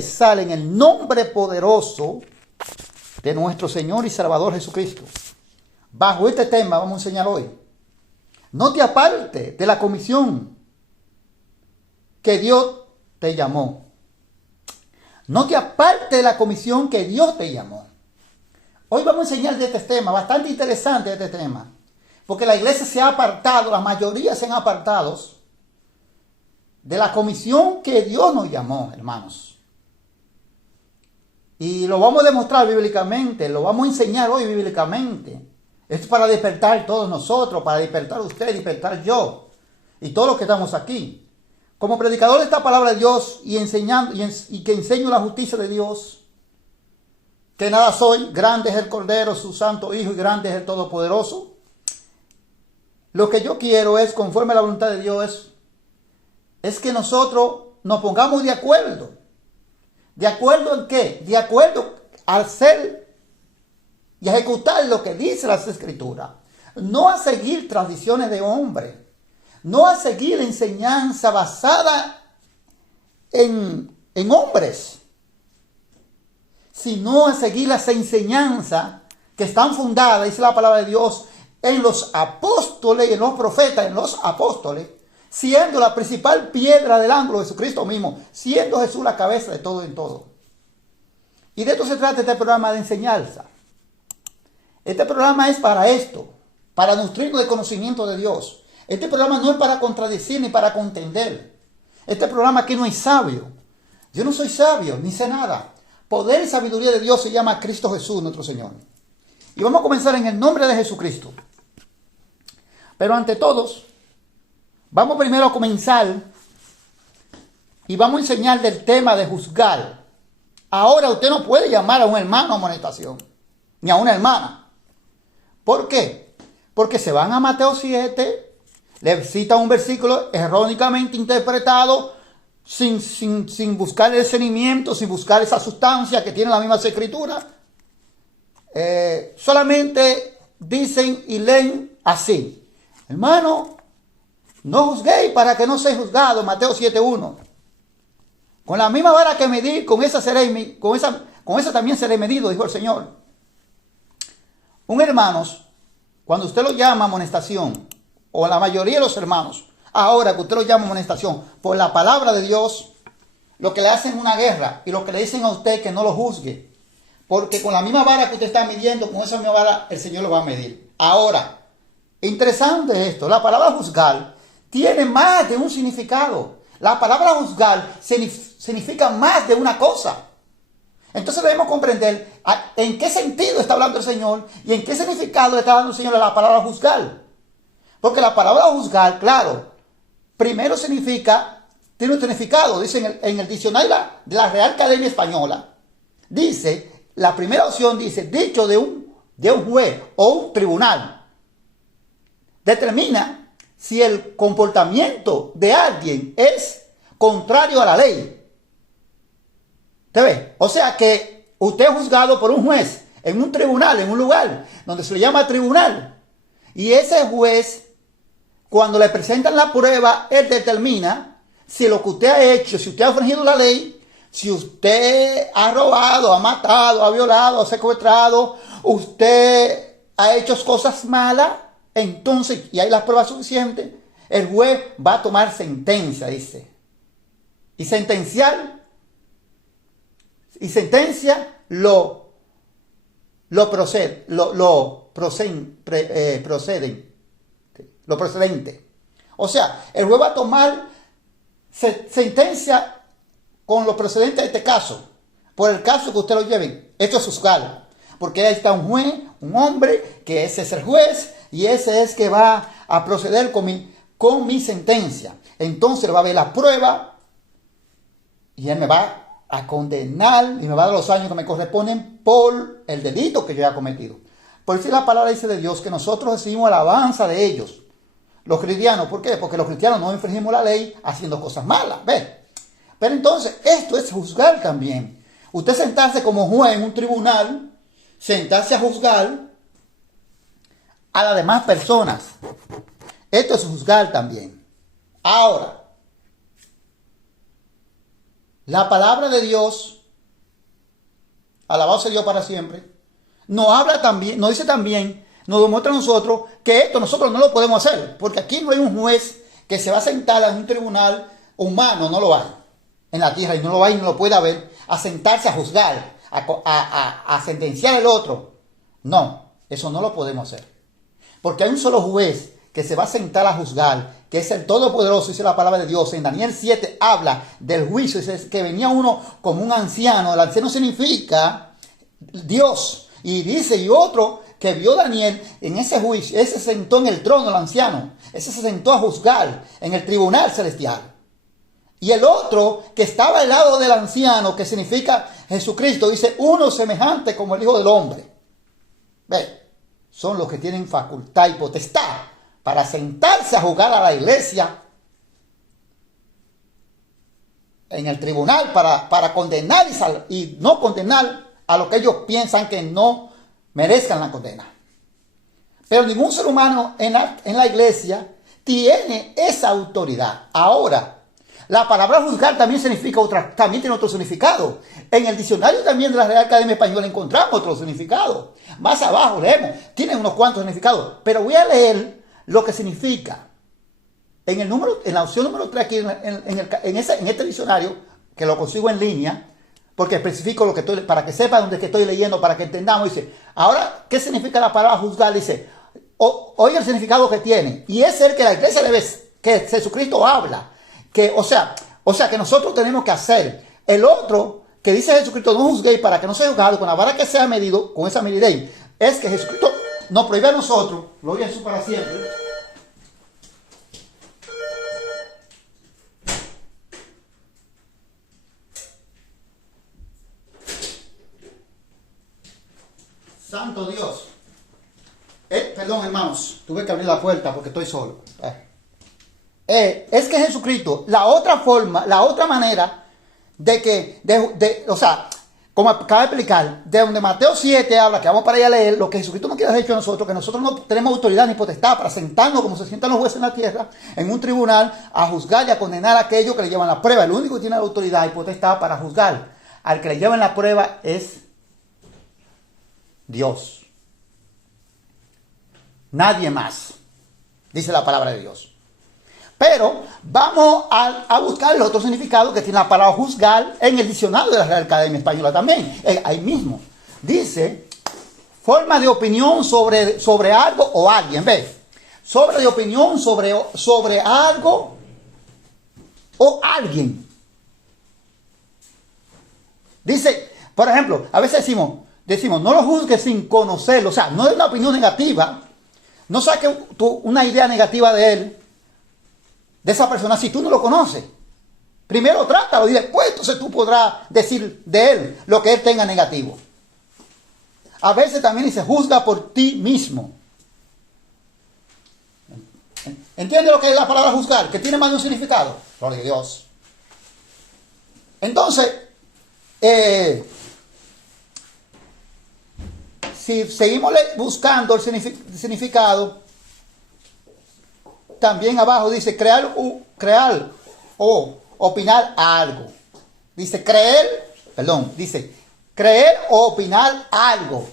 Sale en el nombre poderoso de nuestro Señor y Salvador Jesucristo. Bajo este tema vamos a enseñar hoy. No te apartes de la comisión que Dios te llamó. No te apartes de la comisión que Dios te llamó. Hoy vamos a enseñar de este tema, bastante interesante este tema. Porque la iglesia se ha apartado, la mayoría se han apartado de la comisión que Dios nos llamó, hermanos. Y lo vamos a demostrar bíblicamente, lo vamos a enseñar hoy bíblicamente. Esto es para despertar todos nosotros, para despertar usted, despertar yo y todos los que estamos aquí. Como predicador de esta palabra de Dios y enseñando y que enseño la justicia de Dios, que nada soy, grande es el Cordero, su santo Hijo, y grande es el Todopoderoso. Lo que yo quiero es, conforme a la voluntad de Dios, es que nosotros nos pongamos de acuerdo. ¿De acuerdo en qué? De acuerdo al hacer y ejecutar lo que dice las Escrituras. No a seguir tradiciones de hombres. No a seguir enseñanza basada en hombres. Sino a seguir las enseñanzas que están fundadas, dice la palabra de Dios, en los apóstoles y en los profetas, en los apóstoles. Siendo la principal piedra del ángulo de Jesucristo mismo, siendo Jesús la cabeza de todo en todo. Y de esto se trata este programa de enseñanza. Este programa es para esto, para nutrirnos de conocimiento de Dios. Este programa no es para contradecir ni para contender. Este programa aquí no es sabio. Yo no soy sabio, ni sé nada. Poder y sabiduría de Dios se llama Cristo Jesús, nuestro Señor. Y vamos a comenzar en el nombre de Jesucristo. Pero ante todos, vamos primero a comenzar y vamos a enseñar del tema de juzgar. Ahora usted no puede llamar a un hermano a amonestación, ni a una hermana. ¿Por qué? Porque se van a Mateo 7, le cita un versículo erróneamente interpretado, sin buscar el discernimiento, sin buscar esa sustancia que tiene la misma escritura. Solamente dicen y leen así: hermano, no juzguéis para que no seáis juzgados, Mateo 7:1. Con la misma vara que medí, con esa también seré medido, dijo el Señor. Un hermano, cuando usted lo llama amonestación, o la mayoría de los hermanos, ahora que usted lo llama amonestación, por la palabra de Dios, lo que le hacen una guerra, y lo que le dicen a usted que no lo juzgue, porque con la misma vara que usted está midiendo, con esa misma vara el Señor lo va a medir. Ahora, interesante esto, la palabra juzgar tiene más de un significado. La palabra juzgar significa más de una cosa. Entonces debemos comprender en qué sentido está hablando el Señor y en qué significado le está dando el Señor a la palabra juzgar. Porque la palabra juzgar, claro, primero tiene un significado. Dice en el diccionario de la Real Academia Española, dice, la primera opción dice, dicho de un juez o un tribunal. Determina si el comportamiento de alguien es contrario a la ley. ¿Te ve? O sea que usted es juzgado por un juez en un tribunal, en un lugar donde se le llama tribunal. Y ese juez, cuando le presentan la prueba, él determina si lo que usted ha hecho, si usted ha infringido la ley, si usted ha robado, ha matado, ha violado, ha secuestrado, usted ha hecho cosas malas. Entonces, y hay las pruebas suficientes, el juez va a tomar sentencia, dice. Y sentencia procedente. O sea, el juez va a tomar sentencia con lo procedente de este caso, por el caso que usted lo lleve. Esto es juzgar, porque ahí está un juez, un hombre, que ese es el juez, y ese es que va a proceder con mi sentencia. Entonces va a ver la prueba y él me va a condenar y me va a dar los años que me corresponden por el delito que yo haya cometido. Por eso la palabra dice de Dios que nosotros recibimos alabanza de ellos, los cristianos. ¿Por qué? Porque los cristianos no infringimos la ley haciendo cosas malas. ¿Ves? Pero entonces esto es juzgar también. Usted sentarse como juez en un tribunal, sentarse a juzgar a las demás personas. Esto es juzgar también. Ahora, La palabra de Dios, alabado sea Dios para siempre, nos habla también, nos dice también, nos demuestra a nosotros que esto nosotros no lo podemos hacer, porque aquí no hay un juez que se va a sentar en un tribunal humano, no lo hay en la tierra, y no lo hay, no lo puede haber, a sentarse a juzgar, a sentenciar al otro. No, eso no lo podemos hacer. Porque hay un solo juez que se va a sentar a juzgar, que es el Todopoderoso, dice la palabra de Dios. En Daniel 7 habla del juicio, dice que venía uno como un anciano. El anciano significa Dios. Y dice, y otro que vio Daniel en ese juicio, ese se sentó en el trono, el anciano. Ese se sentó a juzgar en el tribunal celestial. Y el otro que estaba al lado del anciano, que significa Jesucristo, dice, uno semejante como el Hijo del Hombre. Ve, son los que tienen facultad y potestad para sentarse a juzgar a la iglesia en el tribunal, para condenar y no condenar a lo que ellos piensan que no merezcan la condena. Pero ningún ser humano en la iglesia tiene esa autoridad. Ahora, la palabra juzgar también también tiene otro significado. En el diccionario también de la Real Academia Española encontramos otro significado. Más abajo leemos, tiene unos cuantos significados, pero voy a leer lo que significa. En la opción número 3 aquí en este diccionario, que lo consigo en línea, porque especifico lo que para que sepa dónde estoy leyendo, para que entendamos, dice, ahora, ¿qué significa la palabra juzgar? Dice, oye el significado que tiene, y es el que la iglesia que Jesucristo habla, o sea, que nosotros tenemos que hacer. El otro, que dice Jesucristo, no juzguéis para que no sea juzgado con la vara que sea medido, con esa mediréis, es que Jesucristo nos prohíbe a nosotros, gloria a Jesús para siempre, santo Dios. Perdón, hermanos, tuve que abrir la puerta porque estoy solo. Es que Jesucristo, la otra forma, la otra manera o sea, como acaba de explicar, de donde Mateo 7 habla, que vamos para allá a leer, lo que Jesucristo nos quiere decir a nosotros, que nosotros no tenemos autoridad ni potestad para sentarnos como se sientan los jueces en la tierra, en un tribunal, a juzgar y a condenar a aquellos que le llevan la prueba. El único que tiene la autoridad y potestad para juzgar al que le llevan la prueba es Dios. Nadie más, dice la palabra de Dios. Pero vamos a buscar el otro significado que tiene la palabra juzgar en el diccionario de la Real Academia Española también. Ahí mismo. Dice, forma de opinión sobre algo o alguien. ¿Ves? Sobre de opinión sobre algo o alguien. Dice, por ejemplo, a veces decimos, no lo juzgues sin conocerlo. O sea, no es una opinión negativa. No saques una idea negativa de él, de esa persona, si tú no lo conoces. Primero trátalo y después entonces tú podrás decir de él lo que él tenga negativo. A veces también dice, juzga por ti mismo. ¿Entiende lo que es la palabra juzgar? Que tiene más de un significado. Gloria a Dios. Entonces, si seguimos buscando el significado, también abajo dice crear o opinar algo. Dice creer o opinar algo.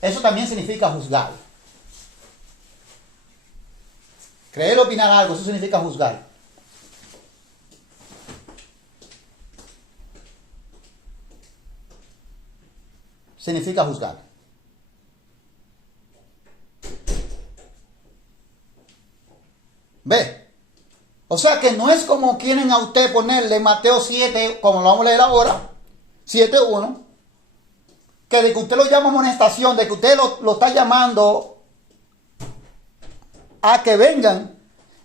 Eso también significa juzgar. Creer o opinar algo, eso significa juzgar. Significa juzgar. ¿Ve? O sea que no es como quieren a usted ponerle Mateo 7, como lo vamos a leer ahora, 7:1, que de que usted lo llama amonestación, de que usted lo está llamando a que vengan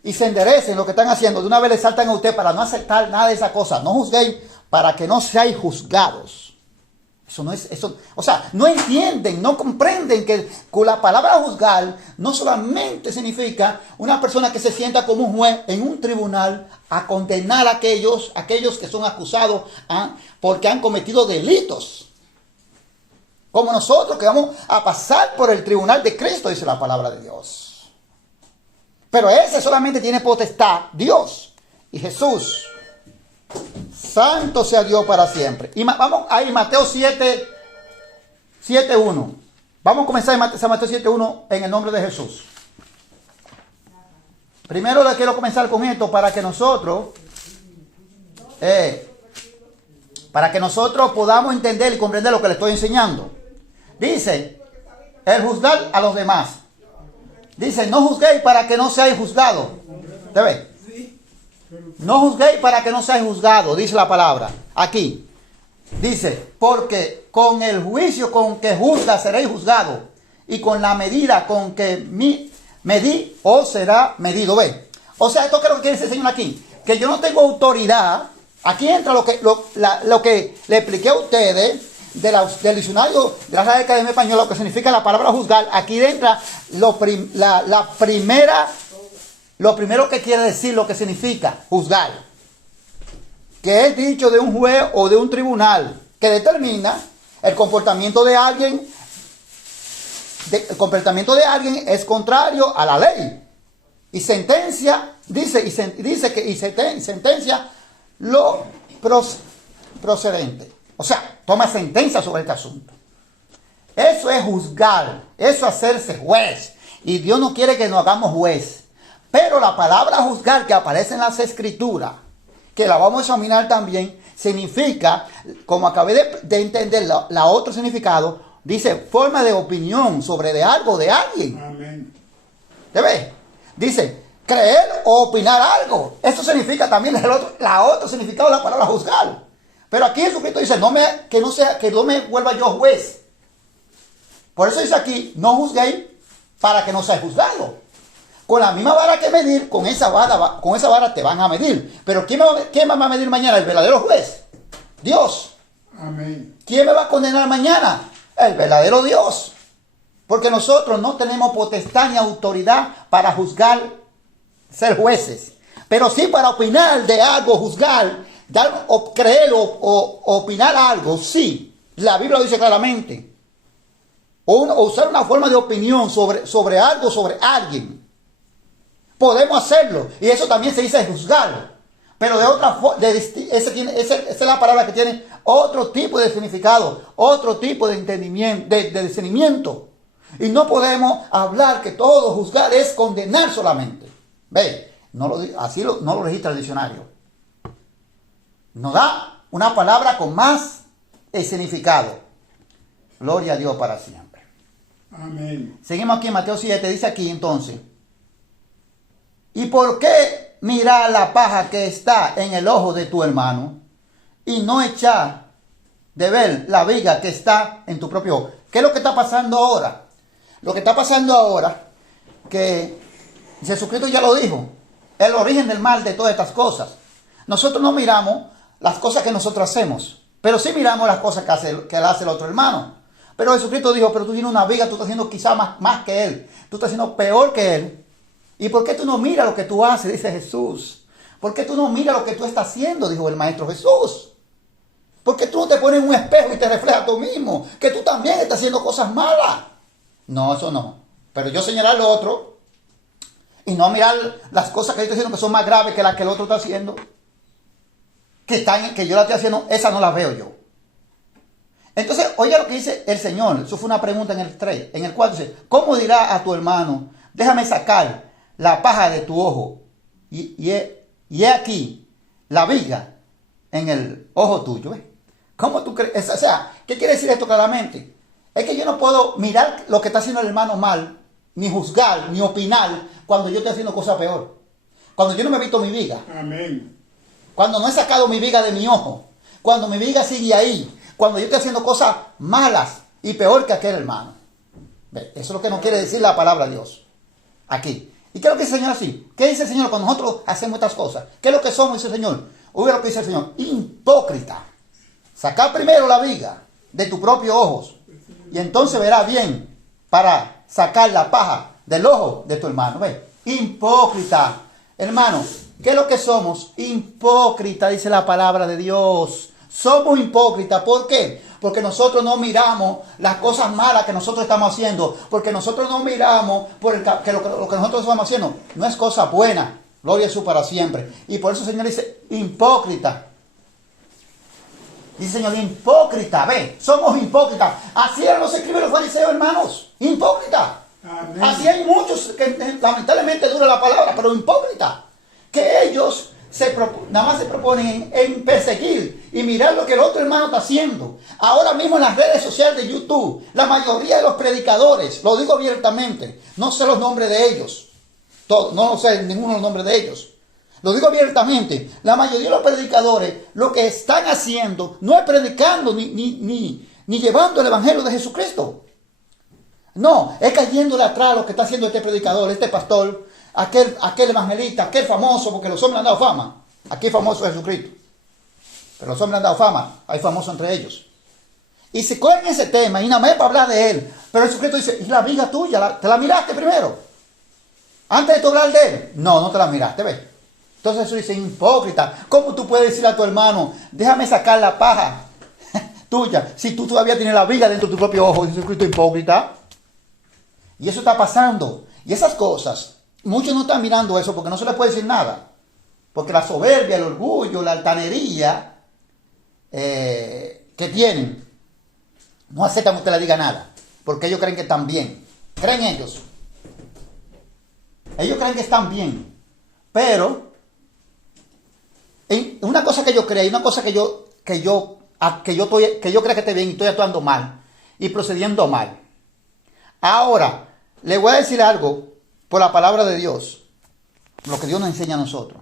y se enderecen lo que están haciendo. De una vez le saltan a usted para no aceptar nada de esa cosa. No juzguéis para que no seáis juzgados. Eso no es, eso, o sea, no entienden, no comprenden que con la palabra juzgar no solamente significa una persona que se sienta como un juez en un tribunal a condenar a aquellos que son acusados porque han cometido delitos. Como nosotros que vamos a pasar por el tribunal de Cristo, dice la palabra de Dios. Pero ese solamente tiene potestad Dios y Jesús. Santo sea Dios para siempre. Y vamos ahí, Mateo 7:1. Vamos a comenzar en Mateo 7:1 en el nombre de Jesús. Primero le quiero comenzar con esto para que nosotros podamos entender y comprender lo que le estoy enseñando. Dice, el juzgar a los demás. Dice, no juzguéis para que no seáis juzgados. ¿Te ves? No juzguéis para que no seáis juzgados, dice la palabra. Aquí. Dice, porque con el juicio con que juzga seréis juzgados. Y con la medida con que medí os será medido. ¿Ves? O sea, esto que es lo que quiere decir el Señor aquí. Que yo no tengo autoridad. Aquí entra lo que le expliqué a ustedes del diccionario de la Real Academia Española, lo que significa la palabra juzgar. Aquí entra lo primero que quiere decir lo que significa juzgar, que es dicho de un juez o de un tribunal que determina el comportamiento de alguien. El comportamiento de alguien es contrario a la ley y sentencia sentencia lo procedente. O sea, toma sentencia sobre este asunto. Eso es juzgar, eso es hacerse juez. Y Dios no quiere que nos hagamos juez. Pero la palabra juzgar que aparece en las escrituras, que la vamos a examinar también, significa, como acabé de entender la otro significado, dice forma de opinión sobre de algo, de alguien. Amén. ¿Te ves? Dice creer o opinar algo. Eso significa también la otro significado de la palabra juzgar. Pero aquí Jesucristo dice que no me vuelva yo juez. Por eso dice aquí, no juzguéis para que no seáis juzgados. Con la misma vara que medir, con esa vara te van a medir. Pero ¿quién me va a medir mañana? El verdadero juez. Dios. Amén. ¿Quién me va a condenar mañana? El verdadero Dios. Porque nosotros no tenemos potestad ni autoridad para juzgar, ser jueces. Pero sí para opinar de algo, juzgar, o creer o opinar algo, sí. La Biblia lo dice claramente. O usar una forma de opinión sobre algo, sobre alguien. Podemos hacerlo. Y eso también se dice juzgar. Pero de otra forma, esa es la palabra que tiene otro tipo de significado, otro tipo de entendimiento, de discernimiento. Y no podemos hablar que todo juzgar es condenar solamente. Ve, no lo registra el diccionario. Nos da una palabra con más significado. Gloria a Dios para siempre. Amén. Seguimos aquí en Mateo 7, dice aquí entonces. ¿Y por qué mirar la paja que está en el ojo de tu hermano y no echar de ver la viga que está en tu propio ojo? ¿Qué es lo que está pasando ahora? Lo que está pasando ahora, que Jesucristo ya lo dijo, el origen del mal de todas estas cosas. Nosotros no miramos las cosas que nosotros hacemos, pero sí miramos las cosas que hace el otro hermano. Pero Jesucristo dijo, pero tú tienes una viga, tú estás haciendo quizá más que él, tú estás haciendo peor que él. ¿Y por qué tú no miras lo que tú haces? Dice Jesús. ¿Por qué tú no miras lo que tú estás haciendo? Dijo el Maestro Jesús. ¿Por qué tú no te pones en un espejo y te reflejas tú mismo? Que tú también estás haciendo cosas malas. No, eso no. Pero yo señalar lo otro y no mirar las cosas que yo estoy haciendo que son más graves que las que el otro está haciendo. Que yo la estoy haciendo, esa no la veo yo. Entonces, oiga lo que dice el Señor. Eso fue una pregunta en el 3, en el 4 dice, ¿cómo dirá a tu hermano, déjame sacar la paja de tu ojo y he aquí la viga en el ojo tuyo? ¿Cómo tú crees? O sea, ¿qué quiere decir esto claramente? Es que yo no puedo mirar lo que está haciendo el hermano mal, ni juzgar, ni opinar cuando yo estoy haciendo cosas peor. Cuando yo no me he visto mi viga. Amén. Cuando no he sacado mi viga de mi ojo. Cuando mi viga sigue ahí. Cuando yo estoy haciendo cosas malas y peor que aquel hermano. Eso es lo que nos quiere decir la palabra de Dios. Aquí. ¿Y qué es lo que dice el Señor así? ¿Qué dice el Señor cuando nosotros hacemos estas cosas? ¿Qué es lo que somos? Dice el Señor. Oiga lo que dice el Señor. Hipócrita. Saca primero la viga de tus propios ojos. Y entonces verás bien para sacar la paja del ojo de tu hermano. ¿Ve? Hipócrita. Hermano, ¿qué es lo que somos? Hipócrita, dice la palabra de Dios. Somos hipócritas. ¿Por qué? Porque nosotros no miramos las cosas malas que nosotros estamos haciendo. Porque nosotros no miramos que lo que nosotros estamos haciendo no es cosa buena. Gloria a Jesús para siempre. Y por eso el Señor dice hipócrita. Dice Señor, hipócrita, ve, somos hipócritas. Así eran los escribas y los fariseos, hermanos, hipócrita. Amén. Así hay muchos que lamentablemente dura la palabra, pero hipócrita. Que ellos nada más se proponen en perseguir y mirar lo que el otro hermano está haciendo. Ahora mismo en las redes sociales de YouTube, la mayoría de los predicadores, lo digo abiertamente, no sé los nombres de ellos, no sé ninguno de los nombres de ellos. Lo digo abiertamente, la mayoría de los predicadores lo que están haciendo no es predicando ni llevando el evangelio de Jesucristo. No, es cayéndole atrás a lo que está haciendo este predicador, este pastor, aquel evangelista, aquel famoso, porque los hombres han dado fama. Aquí famoso es Jesucristo. Pero los hombres han dado fama, hay famosos entre ellos. Y se cogen ese tema y nada más es para hablar de él. Pero Jesucristo dice, ¿y la viga tuya? ¿Te la miraste primero? Antes de tú hablar de él. No te la miraste, ¿ves? Entonces Jesús dice, hipócrita, ¿cómo tú puedes decirle a tu hermano, déjame sacar la paja tuya, si tú todavía tienes la viga dentro de tu propio ojo? Dice Jesucristo, hipócrita. Y eso está pasando. Y esas cosas, muchos no están mirando eso porque no se les puede decir nada. Porque la soberbia, el orgullo, la altanería que tienen, no aceptan que usted le diga nada. Porque ellos creen que están bien. Creen ellos. Ellos creen que están bien. Pero una cosa que yo creo y una cosa que yo creo que esté bien y estoy actuando mal y procediendo mal. Ahora, le voy a decir algo por la palabra de Dios, lo que Dios nos enseña a nosotros.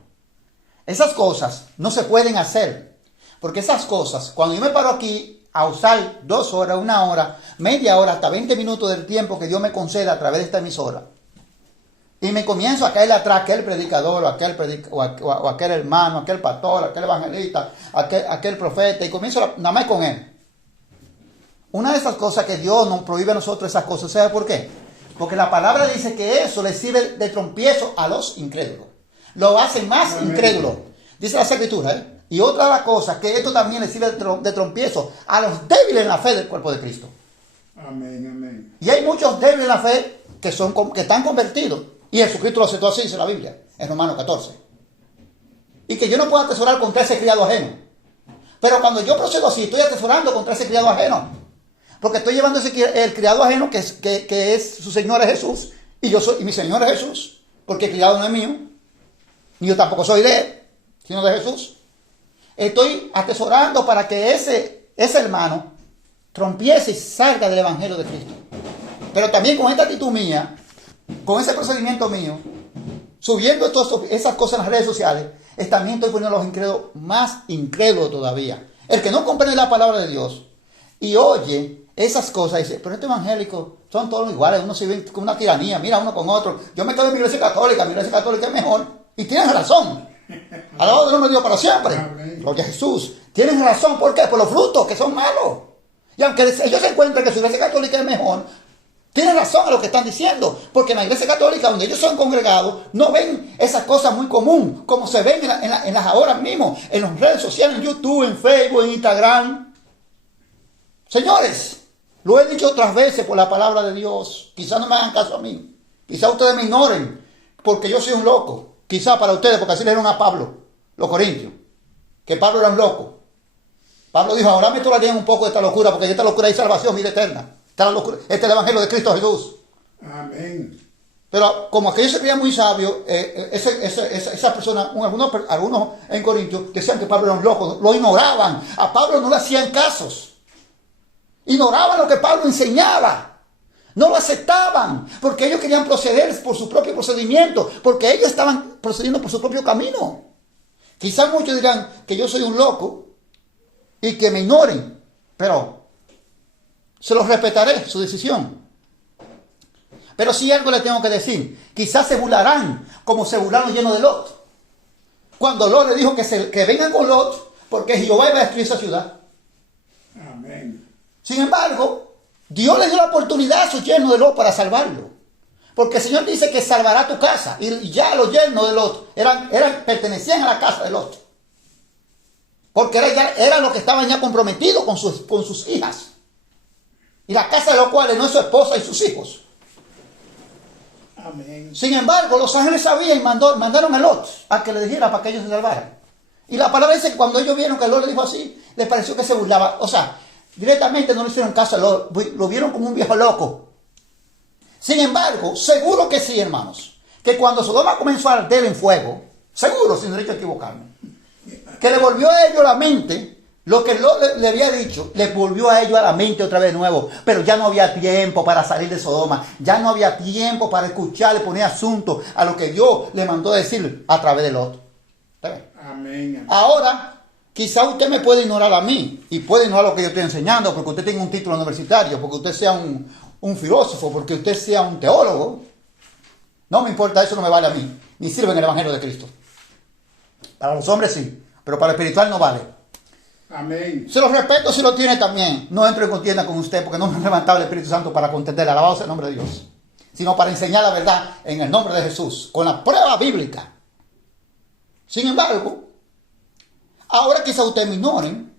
Esas cosas no se pueden hacer, porque esas cosas, cuando yo me paro aquí a usar 2 horas, 1 hora, media hora, hasta 20 minutos del tiempo que Dios me conceda a través de esta emisora, y me comienzo a caer atrás aquel predicador, o aquel hermano, aquel pastor, aquel evangelista, aquel profeta, y comienzo nada más con él. Una de esas cosas que Dios nos prohíbe a nosotros, esas cosas, ¿sabe por qué? Porque la palabra dice que eso le sirve de tropiezo a los incrédulos. Lo hace más incrédulo. Dice la Escritura, Y otra de las cosas, que esto también le sirve de tropiezo a los débiles en la fe del cuerpo de Cristo. Amén, amén. Y hay muchos débiles en la fe que están convertidos. Y Jesucristo lo aceptó así, dice la Biblia, en Romanos 14. Y que yo no puedo atesorar contra ese criado ajeno. Pero cuando yo procedo así, estoy atesorando contra ese criado ajeno. Porque estoy llevando el criado ajeno que es su Señor es Jesús. Y mi Señor es Jesús. Porque el criado no es mío. Ni yo tampoco soy de él, sino de Jesús. Estoy atesorando para que ese hermano trompiece y salga del Evangelio de Cristo. Pero también con esta actitud mía, con ese procedimiento mío, subiendo esas cosas en las redes sociales, también estoy poniendo a los incrédulos más incrédulos todavía. El que no comprende la palabra de Dios y oye esas cosas, dice, pero estos evangélicos son todos iguales, uno se ve con una tiranía, mira uno con otro. Yo me quedo en mi iglesia católica es mejor. Y tienen razón. Alabado de Dios para siempre. Gloria a Jesús. Tienen razón, ¿por qué? Por los frutos que son malos. Y aunque ellos se encuentren que su iglesia católica es mejor, tienen razón a lo que están diciendo, porque en la iglesia católica, donde ellos son congregados, no ven esas cosas muy comunes, como se ven en las ahora mismo, en las redes sociales, en YouTube, en Facebook, en Instagram. Señores, lo he dicho otras veces por la palabra de Dios. Quizás no me hagan caso a mí. Quizás ustedes me ignoren, porque yo soy un loco. Quizás para ustedes, porque así le dieron a Pablo, los corintios, que Pablo era un loco. Pablo dijo, ahora me tolerarían un poco de esta locura, porque en esta locura hay salvación, vida eterna. Este es el Evangelio de Cristo Jesús. Amén. Pero como aquellos se creían muy sabios, esa persona, algunos en Corintios, decían que Pablo era un loco, lo ignoraban. A Pablo no le hacían casos. Ignoraban lo que Pablo enseñaba. No lo aceptaban, porque ellos querían proceder por su propio procedimiento, porque ellos estaban procediendo por su propio camino. Quizás muchos dirán que yo soy un loco y que me ignoren, pero se los respetaré, su decisión. Pero sí algo les tengo que decir. Quizás se burlarán, como se burlaron llenos de Lot. Cuando Lot le dijo que vengan con Lot, porque Jehová iba a destruir esa ciudad. Amén. Sin embargo, Dios le dio la oportunidad a su yerno de Lot para salvarlo. Porque el Señor dice que salvará tu casa. Y ya los yernos de Lot pertenecían a la casa de Lot. Porque eran los que estaban ya comprometidos con sus hijas. Y la casa de los cuales no es su esposa y sus hijos. Amén. Sin embargo, los ángeles sabían y mandaron a Lot a que le dijera para que ellos se salvaran. Y la palabra dice que cuando ellos vieron que Lot le dijo así, les pareció que se burlaba. O sea, directamente no le hicieron caso a Lot, lo vieron como un viejo loco. Sin embargo, seguro que sí, hermanos, que cuando Sodoma comenzó a arder en fuego, seguro, sin derecho a equivocarme, que le volvió a ellos la mente, lo que Lot le había dicho, le volvió a ellos a la mente otra vez de nuevo, pero ya no había tiempo para salir de Sodoma, ya no había tiempo para escuchar, le poner asunto a lo que Dios le mandó decir a través de Lot. Amén. Ahora, quizá usted me puede ignorar a mí y puede ignorar lo que yo estoy enseñando porque usted tenga un título universitario, porque usted sea un filósofo, porque usted sea un teólogo. No me importa, eso no me vale a mí, ni sirve en el Evangelio de Cristo. Para los hombres sí, pero para el espiritual no vale. Amén. Se los respeto si lo tiene también. No entro en contienda con usted porque no me ha levantado el Espíritu Santo para contender, alabado sea el nombre de Dios, sino para enseñar la verdad en el nombre de Jesús, con la prueba bíblica. Sin embargo, ahora quizá usted me ignoren,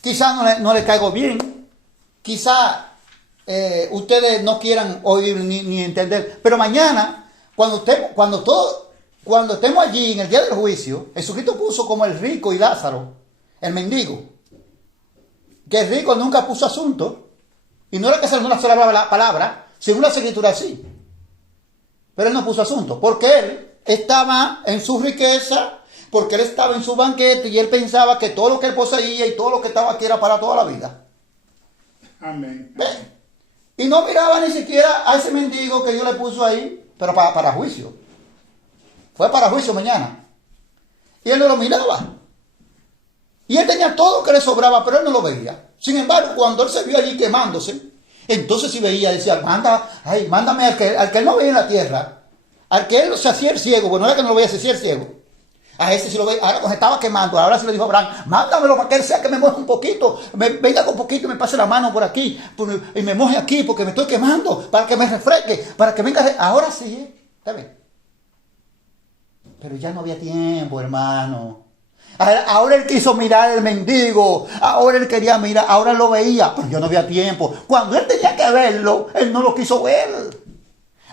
quizá no le caigo bien, quizá ustedes no quieran oír ni entender, pero mañana, cuando estemos allí en el día del juicio, Jesucristo puso como el rico y Lázaro, el mendigo, que el rico nunca puso asunto, y no era que se no se le hablaba la palabra, según la escritura sí, pero él no puso asunto, porque él estaba en su riqueza, porque él estaba en su banquete y él pensaba que todo lo que él poseía y todo lo que estaba aquí era para toda la vida. Amén. ¿Ven? Y no miraba ni siquiera a ese mendigo que Dios le puso ahí, pero para juicio. Fue para juicio mañana. Y él no lo miraba. Y él tenía todo lo que le sobraba, pero él no lo veía. Sin embargo, cuando él se vio allí quemándose, entonces sí veía, decía, mándame al que él no veía en la tierra, al que él se hacía el ciego, bueno, no era que no lo veía, se hacía el ciego. A ese sí lo veía, ahora cuando se estaba quemando, ahora sí le dijo a Abraham, mándamelo para que él sea que me moje un poquito, venga con un poquito y me pase la mano por aquí, y me moje aquí porque me estoy quemando, para que me refresque, para que venga, ahora sí, está bien. Pero ya no había tiempo, hermano. Ahora él quiso mirar al mendigo, ahora él quería mirar, ahora lo veía, pero ya no había tiempo. Cuando él tenía que verlo, él no lo quiso ver.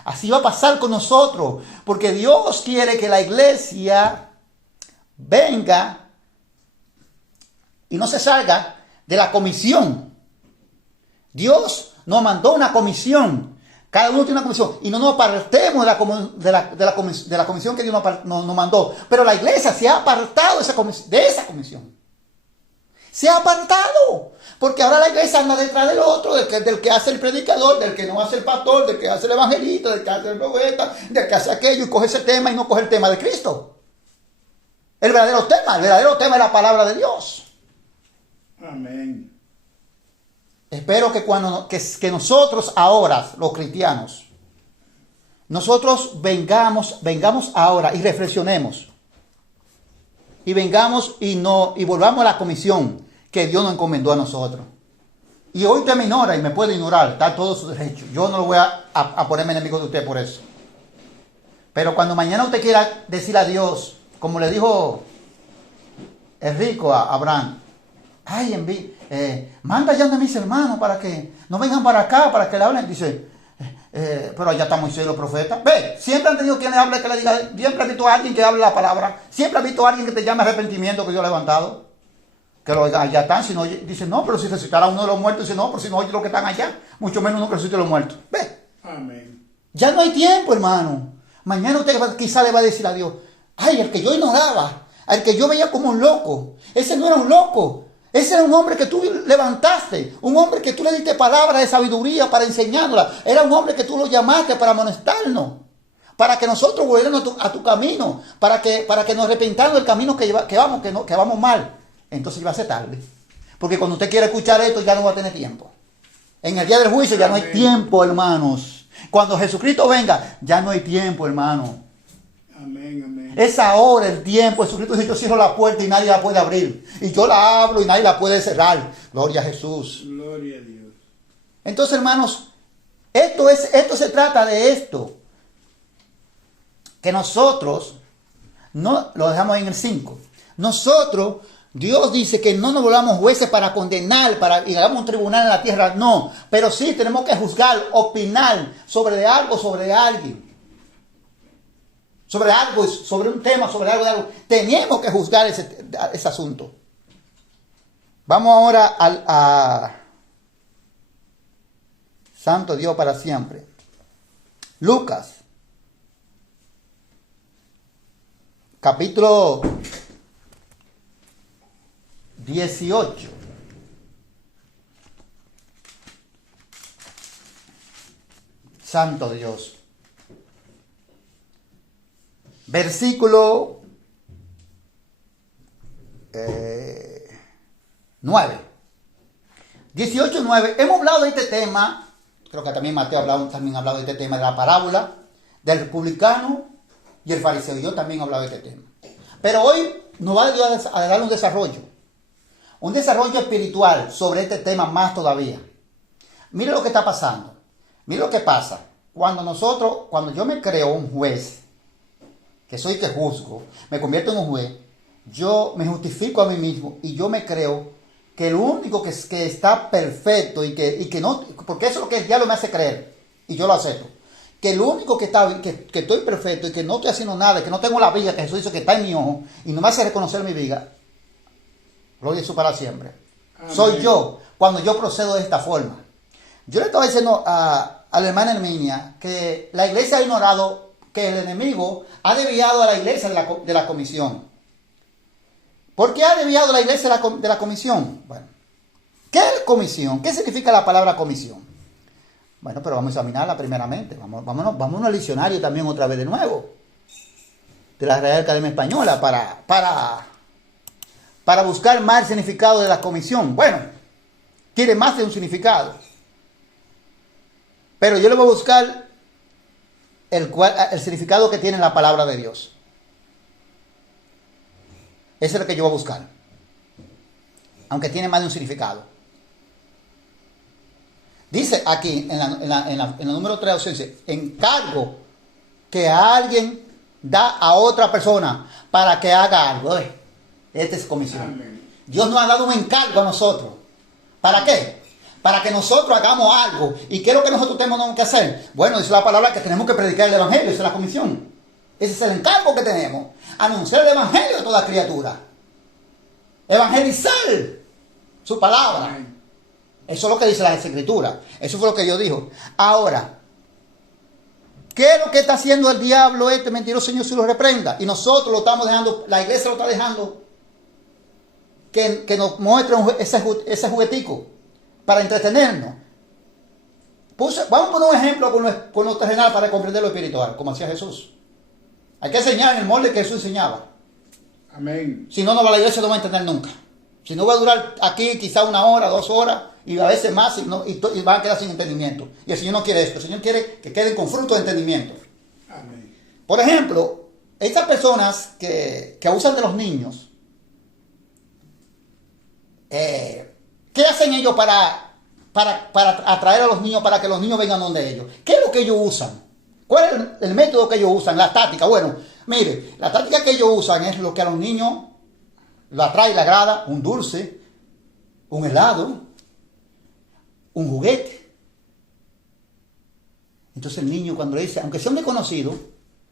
Así va a pasar con nosotros, porque Dios quiere que la iglesia venga y no se salga de la comisión. Dios nos mandó una comisión. Cada uno tiene una comisión. Y no nos apartemos de la comisión que Dios nos mandó. Pero la iglesia se ha apartado de esa comisión. Se ha apartado. Porque ahora la iglesia anda detrás del otro, del que hace el predicador, del que no hace el pastor, del que hace el evangelista, del que hace el profeta, del que hace aquello y coge ese tema y no coge el tema de Cristo. El verdadero tema es la palabra de Dios. Amén. Espero que nosotros ahora, los cristianos, nosotros vengamos ahora y reflexionemos. Y vengamos y volvamos a la comisión que Dios nos encomendó a nosotros. Y hoy usted me ignora y me puede ignorar, está todo su derecho. Yo no lo voy a ponerme enemigo de usted por eso. Pero cuando mañana usted quiera decir a Dios, como le dijo el rico a Abraham, manda ya a mis hermanos para que no vengan para acá, para que le hablen. Dice, pero allá está Moisés y los profetas. Ve, siempre han tenido quien le hable, que le diga, siempre has visto a alguien que hable la palabra, siempre has visto a alguien que te llame arrepentimiento que Dios ha levantado. Que allá están, si no, dice, no, pero si resucitará uno de los muertos, dice, no, pero si no oye los que están allá, mucho menos uno que resucite a los muertos. Ve, Amén. ya no hay tiempo, hermano. Mañana usted quizá le va a decir a Dios, el que yo ignoraba, al que yo veía como un loco, ese no era un loco, ese era un hombre que tú levantaste, un hombre que tú le diste palabras de sabiduría para enseñarla, era un hombre que tú lo llamaste para amonestarnos, para que nosotros volviéramos a tu camino, para que nos arrepintamos del camino que vamos mal. Entonces va a ser tarde, porque cuando usted quiera escuchar esto ya no va a tener tiempo. En el día del juicio ya no hay tiempo, hermanos. Cuando Jesucristo venga, ya no hay tiempo, hermano. Amén, amén. Es ahora el tiempo. Jesucristo dice, yo cierro la puerta y nadie la puede abrir. Y yo la abro y nadie la puede cerrar. Gloria a Jesús. Gloria a Dios. Entonces, hermanos, esto se trata de esto. Que nosotros, no lo dejamos en el 5. Nosotros, Dios dice que no nos volvamos jueces para condenar, y hagamos un tribunal en la tierra, no. Pero sí tenemos que juzgar, opinar sobre algo, sobre alguien. sobre algo, sobre un tema, sobre algo, tenemos que juzgar ese asunto. Vamos ahora a Santo Dios para siempre. Lucas, capítulo 18. Santo Dios. Versículo 9. 18:9. Hemos hablado de este tema. Creo que también Mateo también ha hablado de este tema, de la parábola del publicano y el fariseo. Yo también he hablado de este tema. Pero hoy nos va a dar un desarrollo espiritual sobre este tema más todavía. Mire lo que está pasando. Mire lo que pasa. Cuando yo me creo un juez, que soy que juzgo, me convierto en un juez, yo me justifico a mí mismo y yo me creo que el único que está perfecto y que no, porque eso es lo que el diablo me hace creer, y yo lo acepto, que el único que estoy perfecto y que no estoy haciendo nada, que no tengo la viga que Jesús dice que está en mi ojo y no me hace reconocer mi viga, gloria a Jesús para siempre. Amén. Soy yo cuando yo procedo de esta forma. Yo le estaba diciendo a la hermana Herminia que la iglesia ha ignorado que el enemigo ha desviado a la iglesia de la comisión. ¿Por qué ha desviado la iglesia de la comisión? Bueno, ¿qué es comisión? ¿Qué significa la palabra comisión? Bueno, pero vamos a examinarla primeramente. Vámonos al diccionario también otra vez de nuevo, de la Real Academia Española, para buscar más el significado de la comisión. Bueno, tiene más de un significado. Pero yo le voy a buscar el significado que tiene la palabra de Dios. Ese es lo que yo voy a buscar. Aunque tiene más de un significado. Dice aquí, en la número 3, dice, encargo que alguien da a otra persona para que haga algo. Esta es comisión. Amén. Dios nos ha dado un encargo a nosotros. ¿Para qué? Para que nosotros hagamos algo. ¿Y qué es lo que nosotros tenemos que hacer? Bueno, dice la palabra que tenemos que predicar el evangelio. Esa es la comisión. Ese es el encargo que tenemos. Anunciar el evangelio a toda criatura. Evangelizar su palabra. Amén. Eso es lo que dice la Escritura. Eso fue lo que Dios dijo. Ahora, ¿qué es lo que está haciendo el diablo este mentiroso? Señor, si lo reprenda. Y nosotros lo estamos dejando, la iglesia lo está dejando que nos muestre ese juguetico para entretenernos. Vamos a poner un ejemplo con lo terrenal para comprender lo espiritual, como hacía Jesús. Hay que enseñar en el molde que Jesús enseñaba. Amén. Si no, la iglesia no va a entender nunca. Si no, va a durar aquí quizá 1 hora, 2 horas, y a veces más, y van a quedar sin entendimiento. Y el Señor no quiere esto. El Señor quiere que queden con fruto de entendimiento. Amén. Por ejemplo, estas personas que abusan de los niños, ¿qué hacen ellos para atraer a los niños, para que los niños vengan donde ellos? ¿Qué es lo que ellos usan? ¿Cuál es el método que ellos usan? La táctica. Bueno, mire, la táctica que ellos usan es lo que a los niños lo atrae y le agrada: un dulce, un helado, un juguete. Entonces el niño, cuando le dice, aunque sea un desconocido,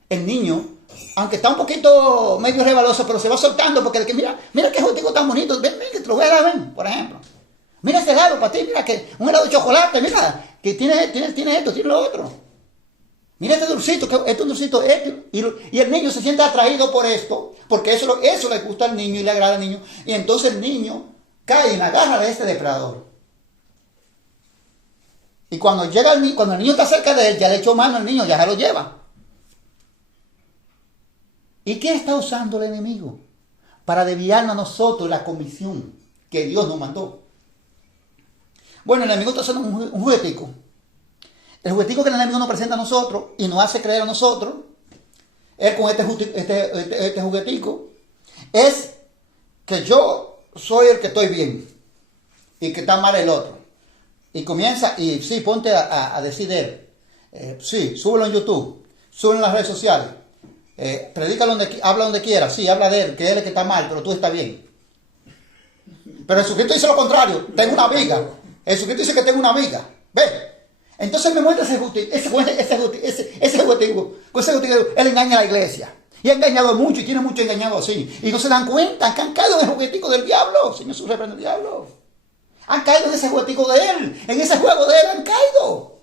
el niño, aunque está un poquito medio rebaloso, pero se va soltando porque el que mira qué juguetico tan bonito, ven, que te lo voy a dar, ven, por ejemplo. Mira ese helado para ti, mira que un helado de chocolate, mira, que tiene esto, tiene lo otro. Mira este dulcito, que este es un dulcito, y el niño se siente atraído por esto, porque eso le gusta al niño y le agrada al niño, y entonces el niño cae en la garra de este depredador. Y cuando el niño está cerca de él, ya le echó mano al niño, ya se lo lleva. ¿Y qué está usando el enemigo? Para desviarnos a nosotros la comisión que Dios nos mandó. Bueno, el enemigo está usando un juguetico. El juguetico que el enemigo nos presenta a nosotros y nos hace creer a nosotros, él con este juguetico, es que yo soy el que estoy bien y que está mal el otro. Y comienza, y sí, ponte a decir de él. Sí, súbelo en YouTube, súbelo en las redes sociales. Predícalo habla donde quiera. Sí, habla de él, que él es el que está mal, pero tú estás bien. Pero Jesucristo dice lo contrario: tengo una viga. Jesucristo dice que tengo una viga. ¿Ve? Entonces me muestra ese ejecutivo. Él engaña a la iglesia. Y ha engañado mucho y tiene mucho engañado así. Y no se dan cuenta que han caído en el juguetico del diablo. Señor Jesús reprende al diablo. Han caído en ese juguetico de él. En ese juego de él han caído.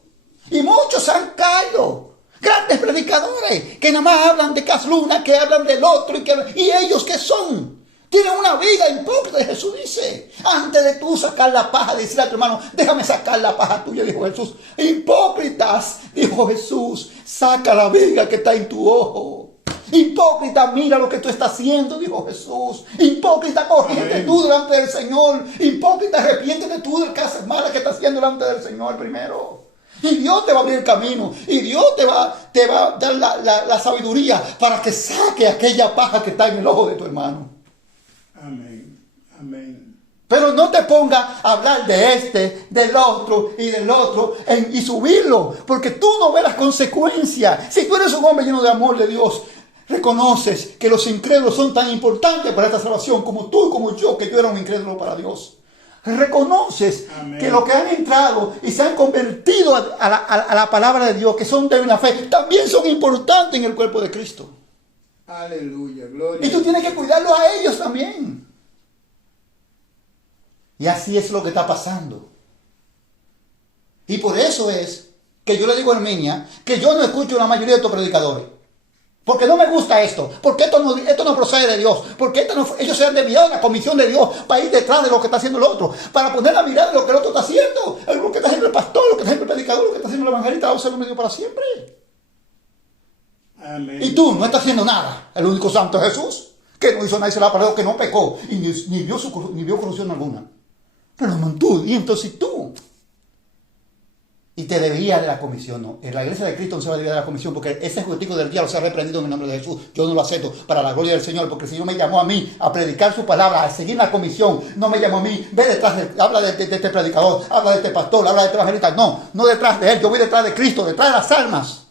Y muchos han caído. Grandes predicadores que nada más hablan de Casluna, que hablan del otro. ¿Y ellos qué son? Tienen una vida hipócrita. Jesús dice, antes de tú sacar la paja, decirle a tu hermano, déjame sacar la paja tuya, dijo Jesús. Hipócritas, dijo Jesús, saca la viga que está en tu ojo. Hipócrita, mira lo que tú estás haciendo, dijo Jesús. Hipócrita, corrígete tú delante del Señor. Hipócrita, arrepiéntete tú de las cosas malas que estás haciendo delante del Señor primero. Y Dios te va a abrir el camino. Y Dios te va a dar la sabiduría para que saque aquella paja que está en el ojo de tu hermano. Amén. Amén. Pero no te pongas a hablar de este, del otro y del otro y subirlo. Porque tú no ves las consecuencias. Si tú eres un hombre lleno de amor de Dios, reconoces que los incrédulos son tan importantes para esta salvación como tú y como yo, que yo era un incrédulo para Dios. Reconoces Amén. que los que han entrado y se han convertido a la palabra de Dios, que son de la fe, también son importantes en el cuerpo de Cristo. Aleluya, gloria. Y tú tienes que cuidarlos a ellos también. Y así es lo que está pasando. Y por eso es que yo le digo a Herminia que yo no escucho la mayoría de estos predicadores. Porque no me gusta esto. Porque esto no procede de Dios. Porque ellos se han desviado de la comisión de Dios para ir detrás de lo que está haciendo el otro. Para poner la mirada de lo que el otro está haciendo. Lo que está haciendo el pastor, lo que está haciendo el predicador, lo que está haciendo el evangelista. Vamos a ser un medio para siempre. Amén. Y tú no estás haciendo nada. El único santo es Jesús. Que no hizo nada y se la paró, que no pecó. Y ni vio corrupción alguna. Pero tú, y entonces tú. Y te debía de la comisión, no. En la iglesia de Cristo no se va a desviar de la comisión porque ese ejecutivo del diablo se ha reprendido en el nombre de Jesús. Yo no lo acepto para la gloria del Señor porque el Señor me llamó a mí a predicar su palabra, a seguir la comisión. No me llamó a mí, ve detrás habla de este predicador, habla de este pastor, habla de este evangelista. No detrás de él, yo voy detrás de Cristo, detrás de las almas.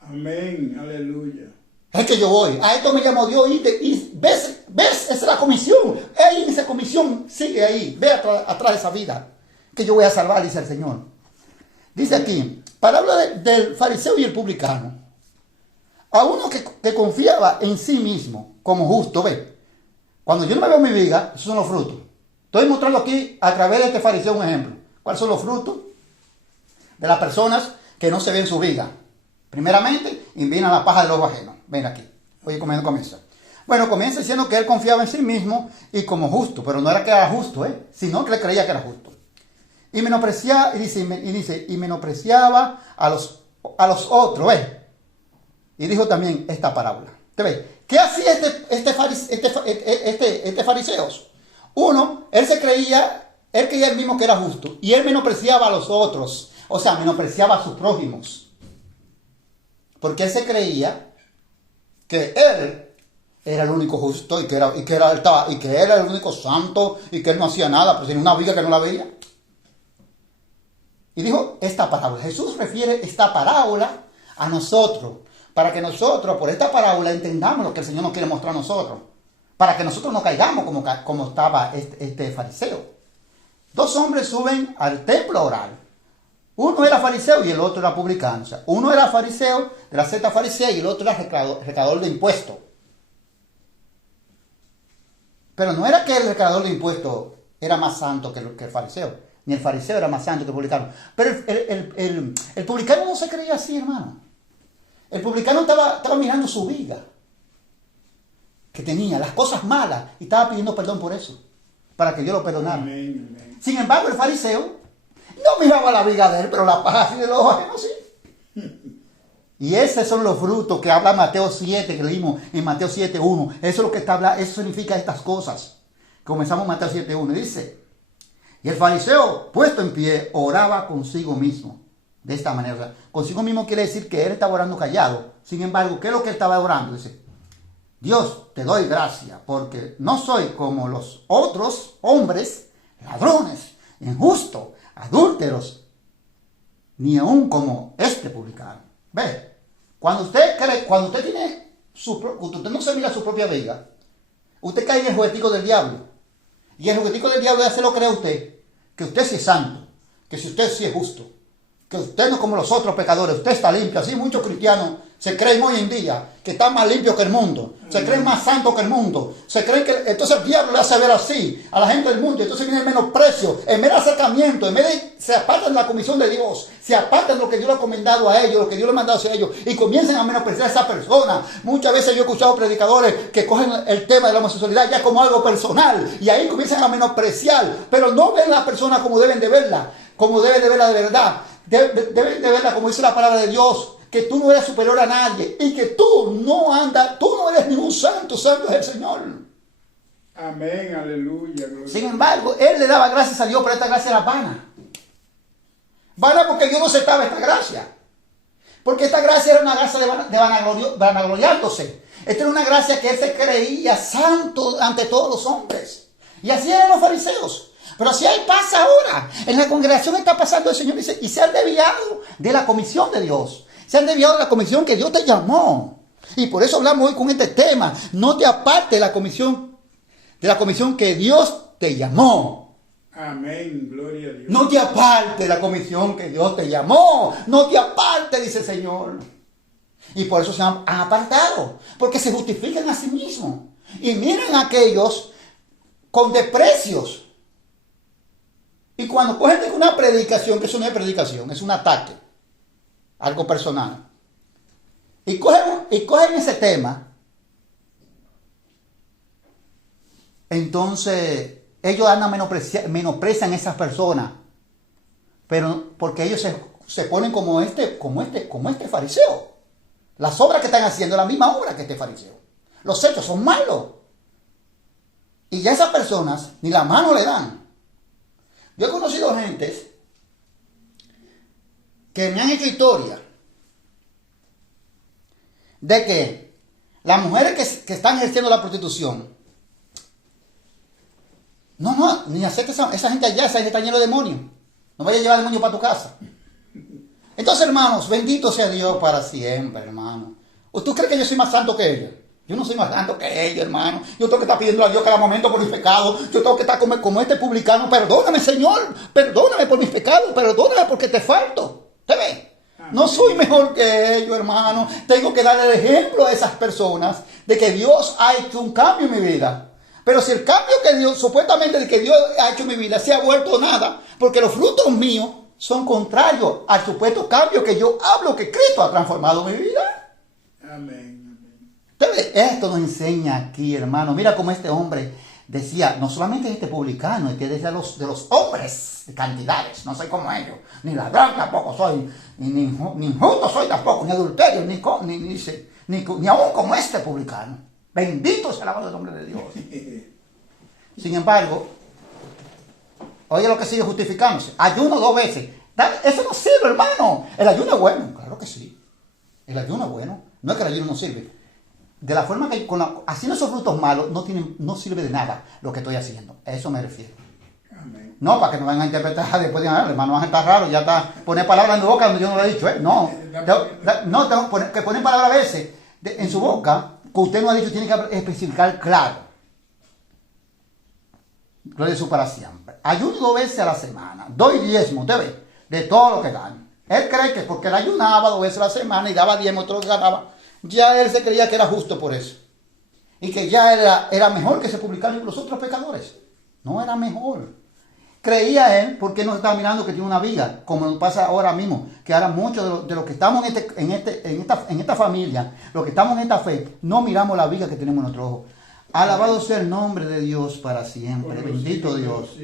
Amén, aleluya. Es que yo voy, a esto me llamó Dios y ves, esa es la comisión. Él en esa comisión sigue ahí, ve atrás de esa vida que yo voy a salvar, dice el Señor. Dice aquí, parábola del fariseo y el publicano. A uno que confiaba en sí mismo como justo, ve. Cuando yo no me veo mi viga, esos son los frutos. Estoy mostrando aquí a través de este fariseo un ejemplo. ¿Cuáles son los frutos? De las personas que no se ven su viga. Primeramente, invitan la paja del ojo ajeno. Ven aquí. Oye, ¿cómo comienza? Bueno, comienza diciendo que él confiaba en sí mismo y como justo, pero no era que era justo, sino que le creía que era justo. Y menospreciaba, y menospreciaba a los otros, ¿ves? Y dijo también esta parábola. ¿Te ves? ¿Qué hacía este fariseo? Uno, él creía él mismo que era justo. Y él menospreciaba a los otros. O sea, menospreciaba a sus prójimos. Porque él se creía que él era el único justo y que era el único santo y que él no hacía nada, pues tenía una viga que no la veía. Y dijo esta parábola. Jesús refiere esta parábola a nosotros, para que nosotros por esta parábola entendamos lo que el Señor nos quiere mostrar a nosotros, para que nosotros no caigamos como estaba este fariseo. Dos hombres suben al templo a orar. Uno era fariseo y el otro era publicano. O sea, uno era fariseo de la secta farisea y el otro era recaudador de impuestos. Pero no era que el recaudador de impuestos era más santo que el fariseo. Ni el fariseo era más santo que el publicano. Pero el publicano no se creía así, hermano. El publicano estaba mirando su viga. Que tenía las cosas malas. Y estaba pidiendo perdón por eso. Para que Dios lo perdonara. Amén, amén. Sin embargo, el fariseo no miraba la viga de él, pero la paja así de los ojos, sí. Y esos son los frutos que habla Mateo 7, que leímos en Mateo 7.1. Eso es lo que está hablando, eso significa estas cosas. Comenzamos Mateo 7.1. Dice, y el fariseo, puesto en pie, oraba consigo mismo. De esta manera. O sea, consigo mismo quiere decir que él estaba orando callado. Sin embargo, ¿qué es lo que él estaba orando? Dice, Dios, te doy gracia, porque no soy como los otros hombres, ladrones, injustos, adúlteros, ni aún como este publicano. ¿Ve? Cuando usted no se mira su propia viga, usted cae en el juguetico del diablo. Y el juguetico del diablo ya se lo cree a usted, que usted sí es santo, que si usted sí es justo. que usted no es como los otros pecadores, usted está limpio. Así muchos cristianos se creen hoy en día que están más limpios que el mundo, se creen más santos que el mundo, se creen que entonces el diablo le hace ver así a la gente del mundo, entonces viene el menosprecio, en vez de acercamiento, en vez de se apartan de la comisión de Dios, se apartan de lo que Dios le ha encomendado a ellos, lo que Dios le ha mandado hacia ellos, y comienzan a menospreciar a esa persona. Muchas veces yo he escuchado predicadores que cogen el tema de la homosexualidad ya como algo personal, y ahí comienzan a menospreciar, pero no ven a la persona como deben de verla, como deben de verla de verdad. Deben de verla como dice la palabra de Dios, que tú no eres superior a nadie y que tú no eres ningún santo, santo es el Señor. Amén, aleluya. Gloria. Sin embargo, él le daba gracias a Dios, pero esta gracia era vana. Vana porque Dios no aceptaba esta gracia. Porque esta gracia era una gracia de vanagloriándose. Esta era una gracia que él se creía santo ante todos los hombres. Y así eran los fariseos. Pero así ahí pasa ahora. En la congregación está pasando el Señor dice, y se han desviado de la comisión de Dios. Se han desviado de la comisión que Dios te llamó. Y por eso hablamos hoy con este tema. No te apartes de la comisión que Dios te llamó. Amén, gloria a Dios. No te apartes de la comisión que Dios te llamó. No te apartes, dice el Señor. Y por eso se han apartado. Porque se justifican a sí mismos. Y miren a aquellos con desprecios. Y cuando cogen una predicación, que eso no es predicación, es un ataque, algo personal, y cogen ese tema, entonces ellos andan menosprecian a esas personas, pero porque ellos se ponen como este fariseo. Las obras que están haciendo, la misma obra que este fariseo. Los hechos son malos. Y ya esas personas ni la mano le dan. Yo he conocido gentes que me han hecho historia de que las mujeres que están ejerciendo la prostitución, ni acepta esa gente allá, esa gente está llena de demonios. No vaya a llevar demonios para tu casa. Entonces, hermanos, bendito sea Dios para siempre, hermano. ¿Tú crees que yo soy más santo que ellos? Yo no soy más santo que ellos, hermano. Yo tengo que estar pidiendo a Dios cada momento por mis pecados. Yo tengo que estar como este publicano. Perdóname, Señor. Perdóname por mis pecados. Perdóname porque te falto. ¿Te ve? No soy mejor que ellos, hermano. Tengo que darle el ejemplo a esas personas de que Dios ha hecho un cambio en mi vida. Pero si el cambio que Dios, supuestamente de que Dios ha hecho en mi vida, se ha vuelto nada, porque los frutos míos son contrarios al supuesto cambio que yo hablo que Cristo ha transformado mi vida. Amén. Esto nos enseña aquí, hermano. Mira cómo este hombre decía, no solamente este publicano, es que decía de los hombres de cantidades, no soy como ellos, ni ladrón tampoco soy, ni injusto soy tampoco, ni adulterio, ni aún como este publicano. Bendito sea el nombre de Dios. Sin embargo, oye lo que sigue justificándose. Ayuno 2 veces. Eso no sirve, hermano. El ayuno es bueno. Claro que sí. El ayuno es bueno. No es que el ayuno no sirve. De la forma que haciendo esos frutos malos no sirve de nada lo que estoy haciendo. A eso me refiero. Amén. No, para que no vengan a interpretar después digan, hermano, van a estar raro, ya está, poner palabras en mi boca donde yo no lo he dicho, ¿eh? No, tengo que poner palabras a veces en su boca que usted no ha dicho, tiene que especificar claro. Gloria a Dios para siempre. Ayuno 2 veces a la semana, doy diezmo, usted ve, de todo lo que gano. Él cree que porque él ayunaba 2 veces a la semana y daba diezmo, todo lo que ganaba, ya él se creía que era justo por eso. Y que ya era mejor que se publicaran los otros pecadores. No era mejor. Creía él porque no estaba mirando que tiene una viga, como nos pasa ahora mismo, que ahora muchos de los que estamos en esta familia, los que estamos en esta fe, no miramos la viga que tenemos en nuestro ojo. Alabado sea el nombre de Dios para siempre. Bendito Dios.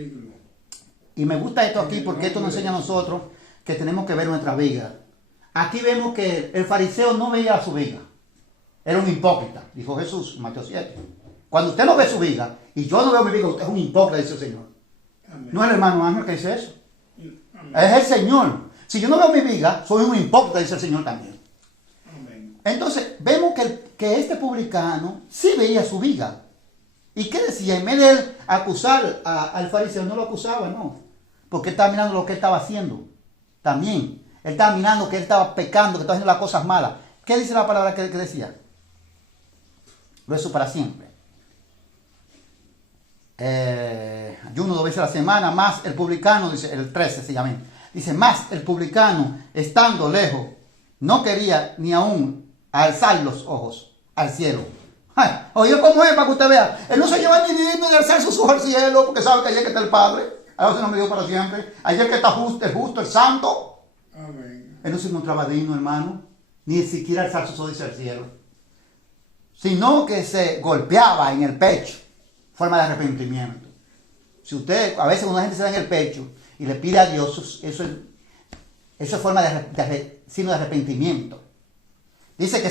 Y me gusta esto aquí porque esto nos enseña a nosotros que tenemos que ver nuestra viga. Aquí vemos que el fariseo no veía su viga. Era un hipócrita, dijo Jesús en Mateo 7. Cuando usted no ve su viga y yo no veo mi viga, usted es un hipócrita, dice el Señor. Amén. No es el hermano Ángel que dice eso. Amén. Es el Señor. Si yo no veo mi viga, soy un hipócrita, dice el Señor también. Amén. Entonces, vemos que este publicano sí veía su viga. ¿Y qué decía? En vez de él acusar al fariseo, no lo acusaba, no. Porque él estaba mirando lo que él estaba haciendo. También. Él estaba mirando que él estaba pecando, que estaba haciendo las cosas malas. ¿Qué dice la palabra que decía? Eso para siempre. Ayuno 2 veces a la semana, más el publicano, dice el 13 se llama. Dice, más el publicano, estando lejos, no quería ni aún alzar los ojos al cielo. Ay, oye, ¿cómo es? Para que usted vea. Él no se lleva ni digno de alzar sus ojos al cielo, porque sabe que allí que está el Padre. A Dios no me dio para siempre. Allí que está justo, el santo. Amén. Él no se encontraba digno, hermano, ni siquiera alzar sus ojos al cielo, sino que se golpeaba en el pecho, forma de arrepentimiento. Si usted, a veces una gente se da en el pecho y le pide a Dios, eso es forma de signo de arrepentimiento. Dice que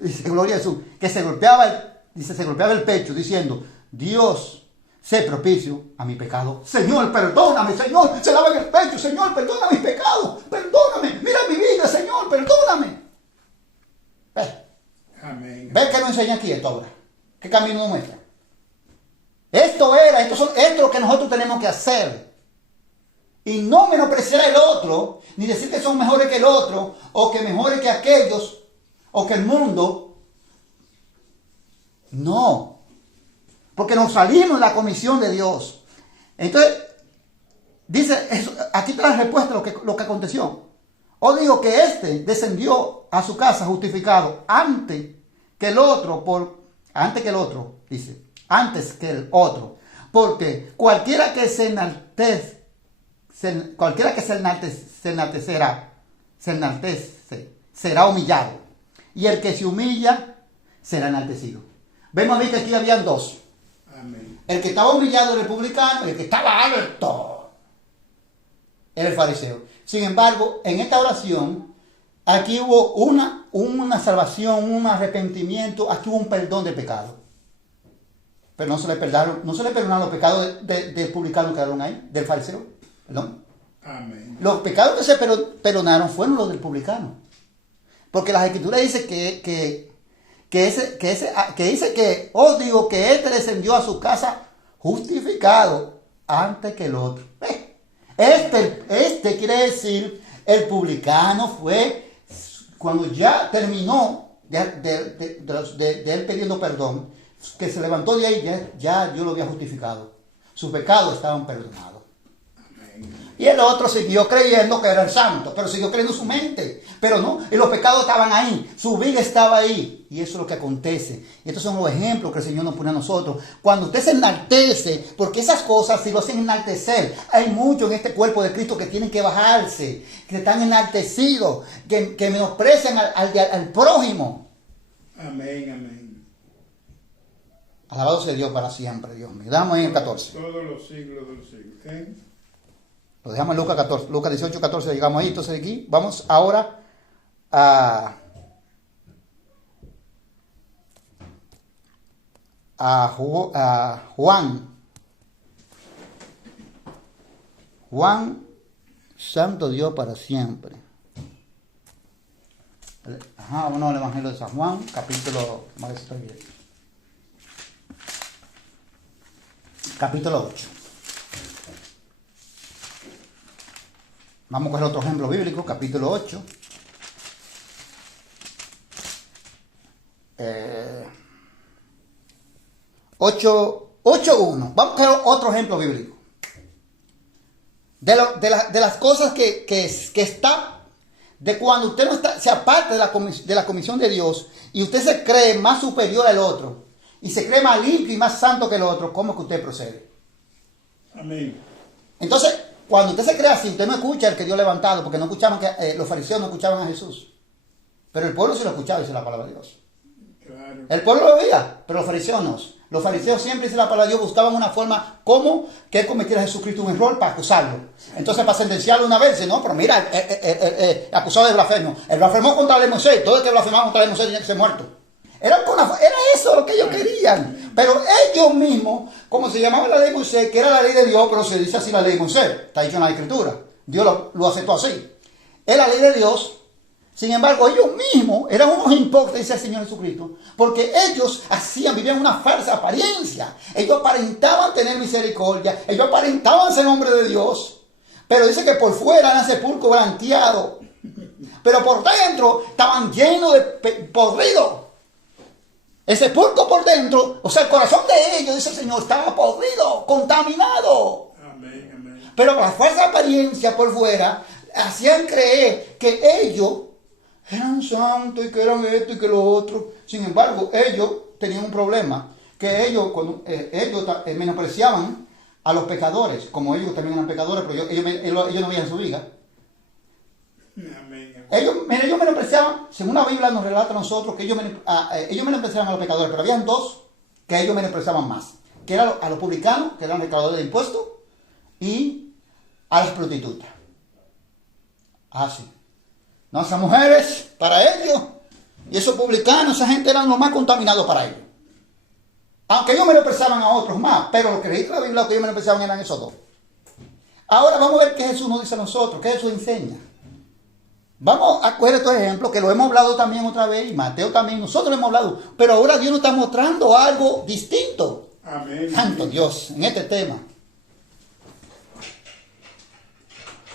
dice, gloria a Jesús, que se golpeaba el pecho diciendo, Dios, sé propicio a mi pecado. Señor, perdóname, Señor. Se daba en el pecho, Señor, perdona mis pecados. Perdóname, mira mi vida, Señor, perdóname. Amén. ¿Ves que nos enseña aquí esto ahora? ¿Qué camino nos muestra? Esto es lo que nosotros tenemos que hacer. Y no menospreciar el otro, ni decir que son mejores que el otro, o que mejores que aquellos, o que el mundo. No. Porque nos salimos de la comisión de Dios. Entonces, dice, aquí está la respuesta a lo que aconteció. Os digo que este descendió a su casa justificado antes que el otro, porque cualquiera que se enaltece, será humillado, y el que se humilla será enaltecido. Vemos a ver que aquí habían dos. Amén. El que estaba humillado era el publicano, y el que estaba alto era el fariseo. Sin embargo, en esta oración, aquí hubo una salvación, un arrepentimiento, aquí hubo un perdón de pecado. Pero no se le perdonaron los pecados del publicano que quedaron ahí, del fariseo. Perdón. Amén. Los pecados que se perdonaron fueron los del publicano. Porque las escrituras dicen que os digo que este descendió a su casa justificado antes que el otro. Este quiere decir, el publicano fue, cuando ya terminó de él pidiendo perdón, que se levantó de ahí, ya Dios lo había justificado. Sus pecados estaban perdonados. Amén. Y el otro siguió creyendo que era el santo, pero siguió creyendo su mente. Pero no, y los pecados estaban ahí, su vida estaba ahí. Y eso es lo que acontece. Y estos son los ejemplos que el Señor nos pone a nosotros. Cuando usted se enaltece, porque esas cosas si lo hacen enaltecer, hay muchos en este cuerpo de Cristo que tienen que bajarse, que están enaltecidos, que menosprecian al prójimo. Amén. Amén. Alabado sea Dios para siempre, Dios mío. Damos en el 14. Todos los siglos de los siglos. ¿Okay? Lo dejamos en Lucas 14, Lucas 18, 14, llegamos ahí. Entonces aquí vamos ahora a Juan. Juan, santo Dios para siempre. Vamos al Evangelio de San Juan, capítulo 8. Vamos a coger otro ejemplo bíblico, capítulo 8. 8:1. Vamos a coger otro ejemplo bíblico. De las cosas que está, de cuando usted no está, se aparte de la comisión de Dios y usted se cree más superior al otro y se cree más limpio y más santo que el otro, ¿cómo es que usted procede? Amén. Entonces, cuando usted se cree así, usted no escucha el que Dios levantado, porque no escuchaban los fariseos no escuchaban a Jesús. Pero el pueblo sí lo escuchaba, dice la palabra de Dios. Claro. El pueblo lo veía, pero los fariseos no. Los fariseos siempre, dice la palabra de Dios, buscaban una forma como que él cometiera a Jesucristo un error para acusarlo. Entonces, para sentenciarlo una vez, no, pero mira, acusado de blasfemo. El blasfemó contra el Moisés, todo el que blasfemaba contra el Moisés tenía que ser muerto. Era eso lo que ellos querían. Pero ellos mismos, como se llamaba la ley de Moisés, que era la ley de Dios, pero se dice así la ley de Moisés, está dicho en la Escritura. Dios lo aceptó así. Es la ley de Dios. Sin embargo, ellos mismos eran unos hipócritas, dice el Señor Jesucristo, porque ellos vivían una falsa apariencia. Ellos aparentaban tener misericordia, ellos aparentaban ser hombre de Dios, pero dice que por fuera eran sepulcro blanqueado, pero por dentro estaban llenos de podrido. El sepulcro por dentro, o sea, el corazón de ellos, dice el Señor, estaba podrido, contaminado. Amén. Amén. Pero la falsa apariencia por fuera hacían creer que ellos eran santos y que eran esto y que lo otro. Sin embargo, ellos tenían un problema, que ellos menospreciaban a los pecadores, como ellos también eran pecadores, pero ellos no veían su vida. Amén. Ellos menospreciaban, según la Biblia nos relata a nosotros, que ellos menospreciaban a los pecadores, pero habían dos que ellos menospreciaban más, que eran a los publicanos, que eran recaudadores de impuestos, y a las prostitutas. Así. No, esas mujeres, para ellos, y esos publicanos, esa gente eran los más contaminados para ellos. Aunque ellos menospreciaban a otros más, pero lo que dice la Biblia, lo que ellos menospreciaban eran esos dos. Ahora vamos a ver qué Jesús nos dice a nosotros, qué Jesús enseña. Vamos a coger estos ejemplos que lo hemos hablado también otra vez, y Mateo también, nosotros lo hemos hablado, pero ahora Dios nos está mostrando algo distinto. Amén. Santo Dios, en este tema.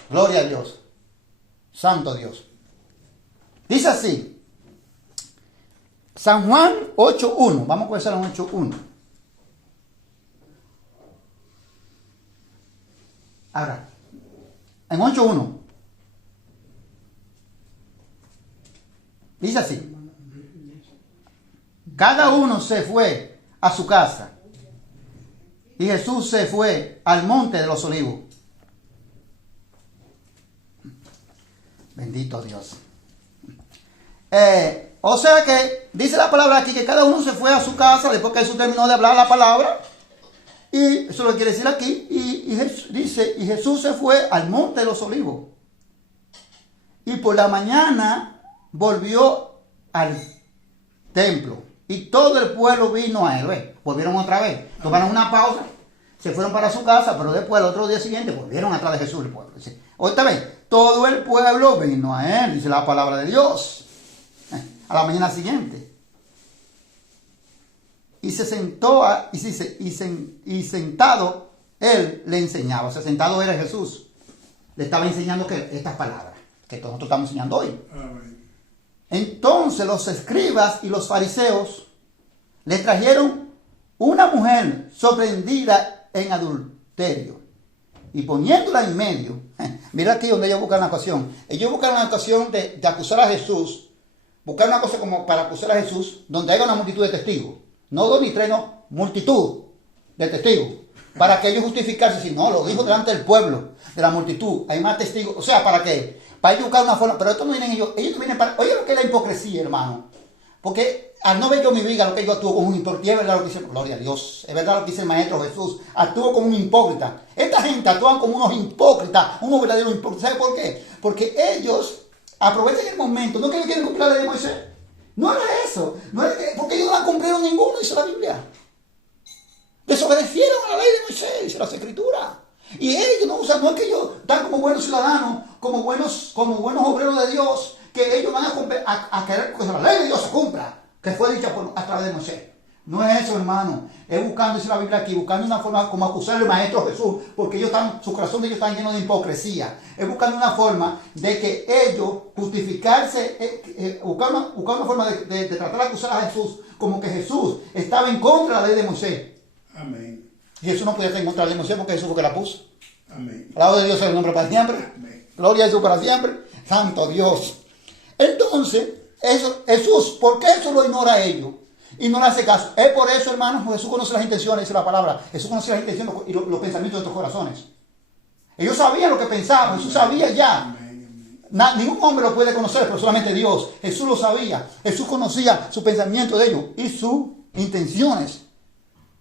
Gloria a Dios. Santo Dios. Dice así. San Juan 8.1. Vamos a comenzar en 8.1. Ahora, en 8.1. Dice así. Cada uno se fue a su casa. Y Jesús se fue al monte de los olivos. Bendito Dios. O sea que dice la palabra aquí que cada uno se fue a su casa después que Jesús terminó de hablar la palabra. Y eso lo quiere decir aquí. Y dice, y Jesús se fue al monte de los olivos. Y por la mañana volvió al templo. Y todo el pueblo vino a él. ¿Ves? Volvieron otra vez. Tomaron una pausa. Se fueron para su casa, pero después el otro día siguiente volvieron atrás de Jesús el pueblo. Dice, otra vez, todo el pueblo vino a él, dice la palabra de Dios. A la mañana siguiente. Y se sentó, y sentado, él le enseñaba. O sea, sentado era Jesús. Le estaba enseñando estas palabras que nosotros estamos enseñando hoy. Amén. Entonces los escribas y los fariseos le trajeron una mujer sorprendida en adulterio. Y poniéndola en medio, mira aquí donde ellos buscan la ocasión. Ellos buscan una ocasión de acusar a Jesús, buscar una cosa como para acusar a Jesús, donde haya una multitud de testigos. No dos ni tres, no, multitud de testigos. Para que ellos justificarse, si no, lo dijo delante del pueblo, de la multitud, hay más testigos. O sea, ¿para qué? Para ellos buscar una forma, pero esto no vienen ellos no vienen para... Oye, lo que es la hipocresía, hermano. Porque al no ver yo mi vida, lo que yo actúo como un hipócrita, es verdad lo que dice, gloria a Dios, es verdad lo que dice el Maestro Jesús, actúo como un hipócrita. Esta gente actúan como unos hipócritas, unos verdaderos hipócritas. ¿Sabe por qué? Porque ellos aprovechan el momento, no que ellos quieren cumplir la ley de Moisés. No era eso, no era que, porque ellos no la cumplieron ninguno, dice la Biblia. Desobedecieron a la ley de Moisés, dice las Escrituras. Y ellos no usan, no es que ellos están como buenos ciudadanos, como buenos obreros de Dios, que ellos van a querer que la ley de Dios se cumpla, que fue dicha a través de Moisés. No es eso, hermano. Es buscando, dice la Biblia aquí, buscando una forma como acusar al Maestro Jesús, porque su corazón de ellos está lleno de hipocresía. Es buscando una forma de que ellos justificarse, buscar una forma de tratar de acusar a Jesús, como que Jesús estaba en contra de la ley de Moisés. Amén. Y Jesús no podía estar en contra de la ley de Moisés porque Jesús fue que la puso. Amén. Alabado de Dios sea el nombre para siempre. Amén. Gloria a Jesús para siempre. Santo Dios. Entonces, Jesús, ¿por qué Jesús lo ignora a ellos? Y no le hace caso. Es por eso, hermanos, Jesús conoce las intenciones, dice la palabra. Jesús conoce las intenciones y los pensamientos de nuestros corazones. Ellos sabían lo que pensaban, Jesús sabía ya. Ningún hombre lo puede conocer, pero solamente Dios. Jesús lo sabía. Jesús conocía su pensamiento de ellos y sus intenciones.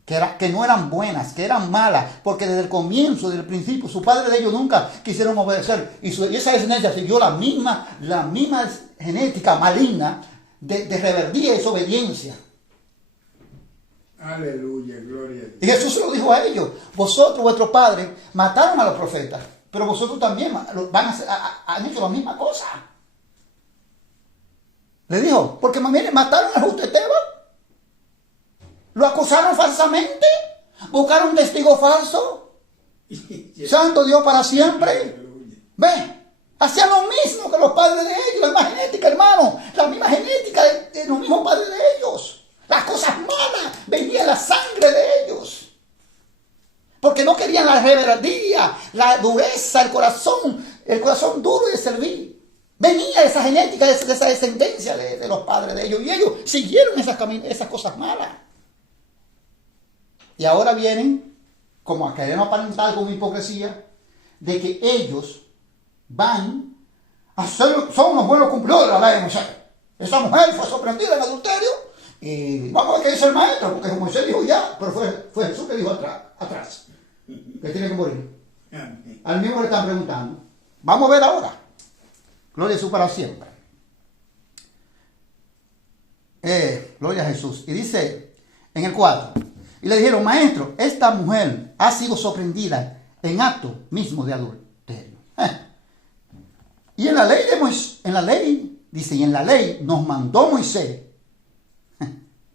Que no eran buenas, que eran malas, porque desde el comienzo, desde el principio, su padre de ellos nunca quisieron obedecer. Y esa descendencia siguió la misma genética maligna de rebeldía y desobediencia. Aleluya, gloria a Dios. Y Jesús se lo dijo a ellos: vosotros, vuestros padres, mataron a los profetas, pero vosotros también han hecho la misma cosa. Le dijo, porque miren, mataron al justo Esteban. Lo acusaron falsamente, buscaron un testigo falso. Santo Dios para siempre. Ve, hacían lo mismo que los padres de ellos, la misma genética, hermano, la misma genética de los mismos padres de ellos. Las cosas malas venían la sangre de ellos. Porque no querían la rebeldía, la dureza, el corazón duro de servir. Venía esa genética, de esa descendencia de los padres de ellos. Y ellos siguieron esas cosas malas. Y ahora vienen como a querer aparentar con hipocresía de que ellos van a ser, son unos buenos cumplidores de la ley de Moisés. Esa mujer fue sorprendida en adulterio y vamos a ver qué dice el maestro, porque Moisés dijo ya, pero fue Jesús que dijo atrás que tiene que morir. Amén. Al mismo le están preguntando. Vamos a ver ahora. Gloria a Jesús para siempre. Gloria a Jesús. Y dice en el 4. Y le dijeron, maestro, esta mujer ha sido sorprendida en acto mismo de adulterio. Y en la ley de Moisés, dice, y en la ley nos mandó Moisés.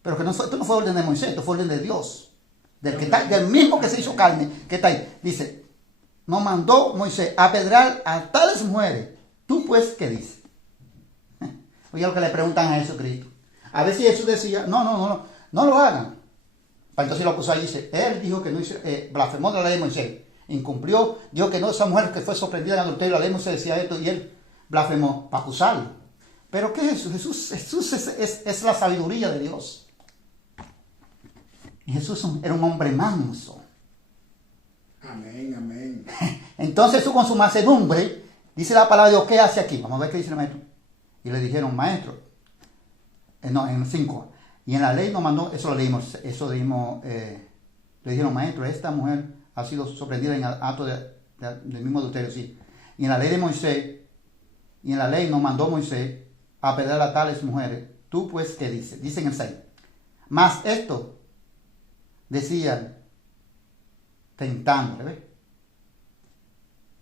Pero que esto no fue orden de Moisés, esto fue orden de Dios. Del mismo que se hizo carne, que está ahí. Dice, nos mandó Moisés a apedrear a tales mujeres. ¿Tú pues qué dices? Oye lo que le preguntan a Jesucristo. A ver si Jesús decía, no lo hagan. Entonces lo puso ahí y dice, él dijo que no hizo, blasfemó de la ley de Moisés. Incumplió, dijo que no, esa mujer que fue sorprendida en adulterio, la ley de Moisés decía esto y él blasfemó para acusarlo. Pero ¿qué es Jesús? Jesús es la sabiduría de Dios. Y Jesús era un hombre manso. Amén, amén. Entonces Jesús con su mansedumbre, dice la palabra de Dios, ¿qué hace aquí? Vamos a ver qué dice el maestro. Y le dijeron, maestro, en 5. Y en la ley nos mandó, le dijeron, maestro, esta mujer ha sido sorprendida en acto del mismo adulterio, sí. Y en la ley de Moisés, y en la ley nos mandó Moisés a apedrear a tales mujeres. ¿Tú pues qué dices? Dice en el 6. Más esto decían, tentándole, ¿ves?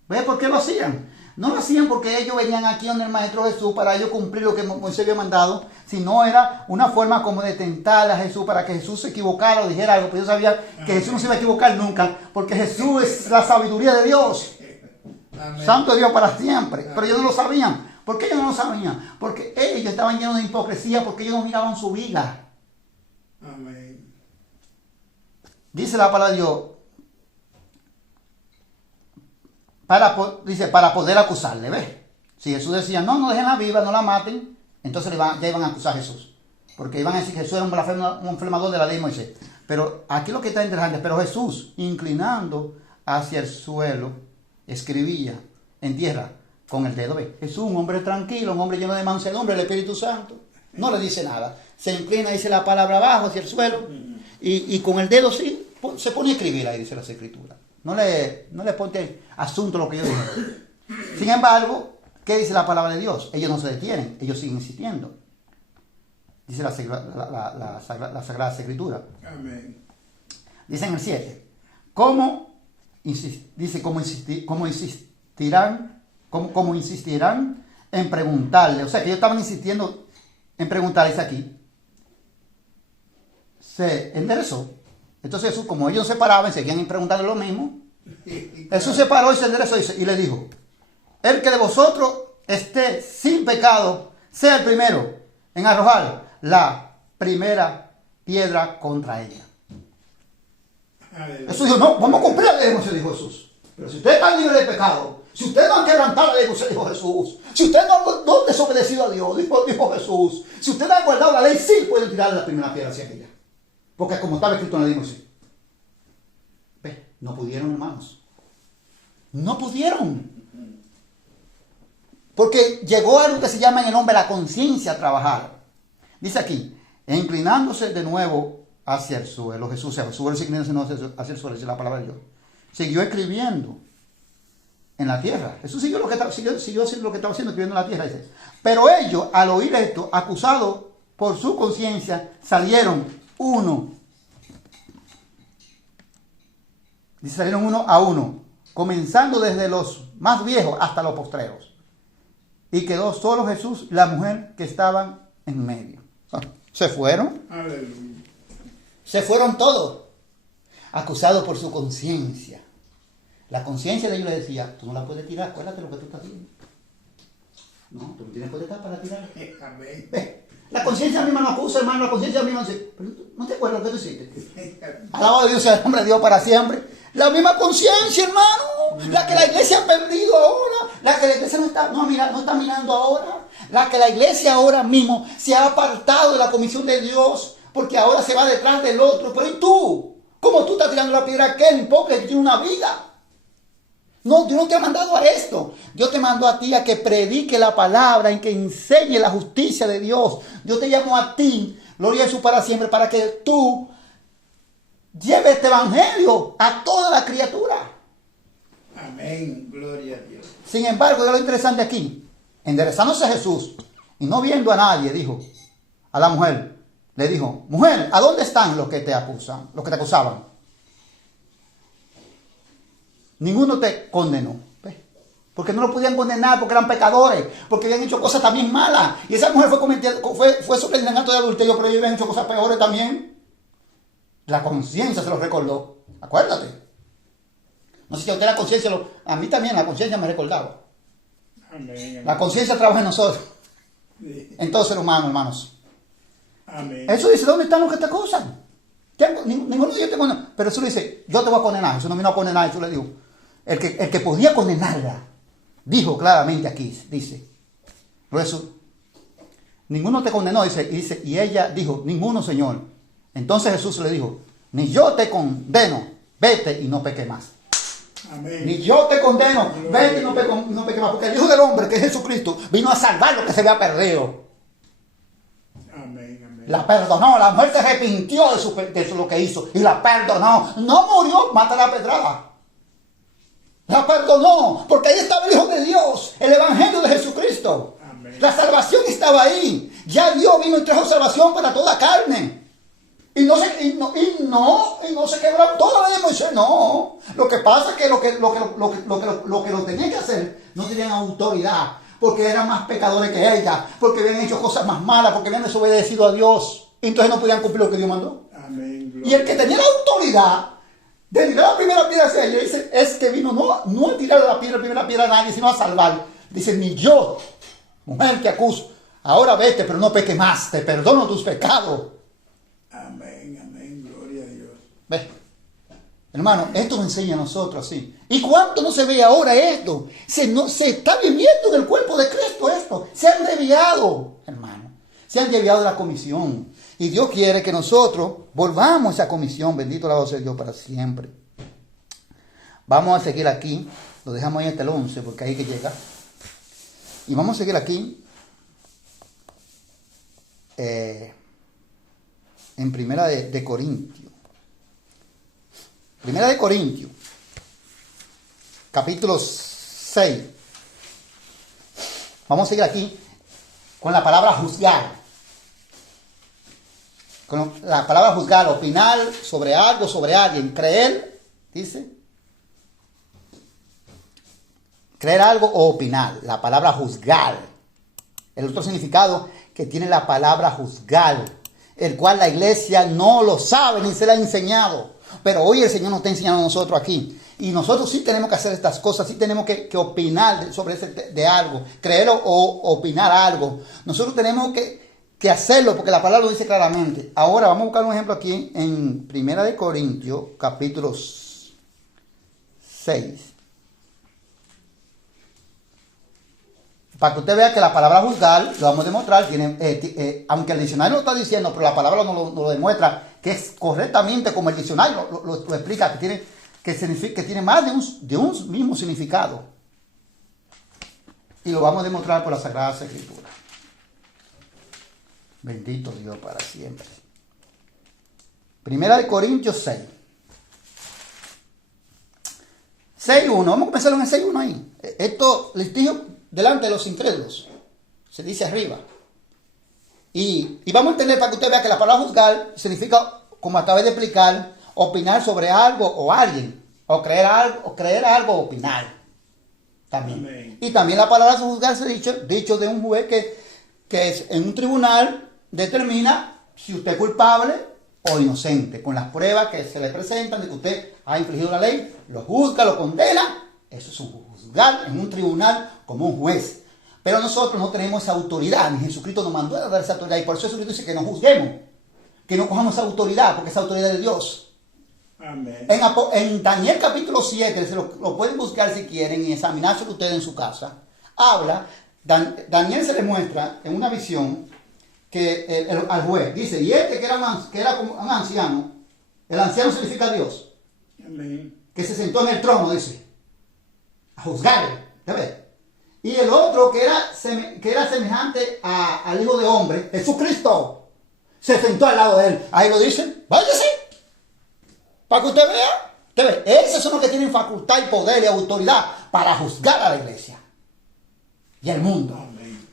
¿Ves por qué lo hacían? No lo hacían porque ellos venían aquí donde el Maestro Jesús para ellos cumplir lo que Moisés había mandado, sino era una forma como de tentar a Jesús para que Jesús se equivocara o dijera algo. Pero yo sabía que Jesús no se iba a equivocar nunca, porque Jesús es la sabiduría de Dios. Amén. Santo Dios para siempre. Amén. Pero ellos no lo sabían. ¿Por qué ellos no lo sabían? Porque ellos estaban llenos de hipocresía, porque ellos no miraban su vida. Amén. Dice la palabra de Dios, para poder acusarle, ¿ves? Si Jesús decía, no déjenla viva, no la maten, entonces ya iban a acusar a Jesús. Porque iban a decir que Jesús era un blasfemador de la ley de Moisés. Pero aquí lo que está interesante, pero Jesús, inclinando hacia el suelo, escribía en tierra con el dedo, ¿ves? Jesús, un hombre tranquilo, un hombre lleno de mansedumbre, el Espíritu Santo, no le dice nada. Se inclina, dice la palabra abajo hacia el suelo, y con el dedo sí, se pone a escribir ahí, dice las Escrituras. No le ponte asunto lo que yo digo. Sin embargo, ¿qué dice la palabra de Dios? Ellos no se detienen, ellos siguen insistiendo. Dice la Sagrada Escritura. Amén. Dice en el 7. ¿Cómo insistirán en preguntarle? O sea, que ellos estaban insistiendo en preguntarles aquí. Se enderezó. Entonces Jesús, como ellos se paraban y seguían preguntarle lo mismo, Jesús se paró y se enderezó y le dijo, el que de vosotros esté sin pecado, sea el primero en arrojar la primera piedra contra ella. Aleluya. Jesús dijo, no, vamos a cumplir la ley de Moisés, dijo Jesús. Pero si ustedes están libres de pecado, si ustedes no han quebrantado la ley de Moisés, dijo Jesús. Si ustedes no han desobedecido a Dios, dijo Jesús. Si ustedes han guardado la ley, sí pueden tirar la primera piedra hacia ella. Porque como estaba escrito en la ley de Moisés. ¿Ves? No pudieron, hermanos. No pudieron. Porque llegó algo que se llama en el hombre la conciencia a trabajar. Dice aquí, e inclinándose de nuevo hacia el suelo, Jesús se inclinó hacia el suelo, dice la palabra de Dios. Siguió escribiendo en la tierra. Jesús siguió haciendo lo que estaba haciendo, escribiendo en la tierra. Dice. Pero ellos, al oír esto, acusados por su conciencia, salieron uno a uno, comenzando desde los más viejos hasta los postreros. Y quedó solo Jesús y la mujer que estaban en medio. Se fueron. Aleluya. Se fueron todos, acusados por su conciencia. La conciencia de ellos le decía, tú no la puedes tirar, acuérdate lo que tú estás haciendo. No, tú no tienes potestad para tirar. Amén. La conciencia misma no acusa, hermano, la conciencia misma dice, pero ¿no te acuerdas lo que tú hiciste? Alabado de Dios sea el nombre de Dios para siempre. La misma conciencia, hermano. La que la iglesia ha perdido ahora. La que la iglesia no está mirando ahora. La que la iglesia ahora mismo se ha apartado de la comisión de Dios. Porque ahora se va detrás del otro. Pero ¿y tú? ¿Cómo tú estás tirando la piedra a aquel hipócrita que tiene una vida? No, Dios no te ha mandado a esto. Dios te mandó a ti a que predique la palabra y que enseñe la justicia de Dios. Dios te llamó a ti, gloria a Jesús para siempre, para que tú lleves este evangelio a toda la criatura. Amén. Gloria a Dios. Sin embargo, lo interesante aquí, enderezándose a Jesús y no viendo a nadie, dijo a la mujer, le dijo, mujer, ¿a dónde están los que te acusan, los que te acusaban? Ninguno te condenó. Porque no lo podían condenar, porque eran pecadores, porque habían hecho cosas también malas. Y esa mujer fue sobre el acto de adulterio, pero ellos habían hecho cosas peores también. La conciencia se los recordó. Acuérdate. No sé si a usted la conciencia, a mí también la conciencia me recordaba. Amén. La conciencia trabaja en nosotros. Sí. En todo ser humano, hermanos. Amén. Eso dice, ¿dónde están los que te acusan? Ninguno de ellos te condena. Pero eso dice, yo te voy a condenar. Eso no vino a condenar, eso le digo. El que podía condenarla, dijo claramente aquí, dice, por eso, ninguno te condenó, dice, y ella dijo, ninguno, Señor. Entonces Jesús le dijo, ni yo te condeno, vete y no peques más. Amén. Ni yo te condeno, vete y no peques más, porque el Hijo del Hombre, que es Jesucristo, vino a salvar lo que se había perdido. Amén. Amén. La perdonó, la mujer se arrepintió de lo que hizo y la perdonó. No murió, mata la pedrada. La perdonó, porque ahí estaba el Hijo de Dios, el Evangelio de Jesucristo. Amén. La salvación estaba ahí. Ya Dios vino y trajo salvación para toda carne. Y no se quebró toda la ley de Moisés, no. Lo que pasa es que lo que lo tenían que hacer, no tenían autoridad, porque eran más pecadores que ella, porque habían hecho cosas más malas, porque habían desobedecido a Dios. Y entonces no podían cumplir lo que Dios mandó. Amén. Y el que tenía la autoridad de tirar la primera piedra hacia ella, dice, es que vino no a tirar la primera piedra a nadie, sino a salvar. Dice, ni yo, mujer que acuso, ahora vete, pero no peques más, te perdono tus pecados. Amén. Amén. Gloria a Dios. ¿Ves? Hermano, esto nos enseña a nosotros así. ¿Y cuánto no se ve ahora esto? Se está viviendo en el cuerpo de Cristo esto. Se han desviado, hermano. Se han desviado de la comisión. Y Dios quiere que nosotros volvamos a esa comisión. Bendito la voz de Dios para siempre. Vamos a seguir aquí. Lo dejamos ahí hasta el 11 porque ahí que llega. Y vamos a seguir aquí. En Primera de Corintios. Primera de Corintios. Capítulo 6. Vamos a seguir aquí con la palabra juzgar. Con la palabra juzgar, opinar sobre algo, sobre alguien, creer, dice. Creer algo o opinar. La palabra juzgar. El otro significado que tiene la palabra juzgar, el cual la iglesia no lo sabe ni se le ha enseñado. Pero hoy el Señor nos está enseñando a nosotros aquí. Y nosotros sí tenemos que hacer estas cosas, sí tenemos que opinar sobre de algo, creer o opinar algo. Nosotros tenemos que hacerlo porque la palabra lo dice claramente. Ahora vamos a buscar un ejemplo aquí en Primera de Corintios, capítulo 6. Para que usted vea que la palabra juzgar, lo vamos a demostrar, aunque el diccionario lo está diciendo, pero la palabra no lo demuestra, que es correctamente como el diccionario lo explica, que tiene más de un mismo significado. Y lo vamos a demostrar por la Sagrada Escritura. Bendito Dios para siempre. Primera de Corintios 6. 6.1. Vamos a comenzar en el 6.1 ahí. Esto litigio delante de los incrédulos. Se dice arriba. Y vamos a entender para que usted vea que la palabra juzgar significa, como acabé de explicar, opinar sobre algo o alguien. O creer algo o opinar. También. Amén. Y también la palabra juzgar se ha dicho de un juez que es en un tribunal determina si usted es culpable o inocente. Con las pruebas que se le presentan de que usted ha infringido la ley, lo juzga, lo condena. Eso es un juzgar en un tribunal como un juez. Pero nosotros no tenemos esa autoridad, ni Jesucristo nos mandó a dar esa autoridad. Y por eso Jesucristo dice que no juzguemos, que no cojamos esa autoridad, porque esa autoridad es de Dios. Amén. En Daniel capítulo 7, se lo pueden buscar si quieren y examinárselo ustedes en su casa. Habla, Daniel se le muestra en una visión que al juez dice, y este que era como un anciano, el anciano significa Dios, Amén. que se sentó en el trono, dice, a juzgar, ¿sabes? Y el otro que era semejante al Hijo de Hombre, Jesucristo, se sentó al lado de él. Ahí lo dicen, váyase, para que usted vea. Usted ve, esos son los que tienen facultad y poder y autoridad para juzgar a la iglesia y al mundo. Amén.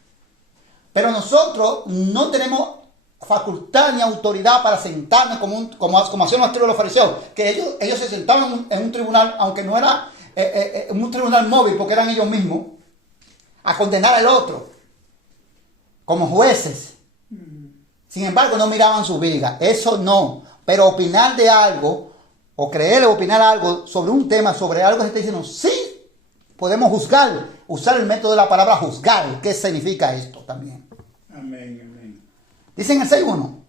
Pero nosotros no tenemos facultad ni autoridad para sentarnos como hacían los fariseos, que ellos se sentaban en un tribunal, aunque no era un tribunal móvil, porque eran ellos mismos, a condenar al otro, como jueces. Sin embargo, no miraban su viga, eso no. Pero opinar de algo, o creer o opinar algo sobre un tema, sobre algo que se está diciendo, sí, podemos juzgar, usar el método de la palabra juzgar. ¿Qué significa esto también? Amén. Amén. Dice en el 6:1,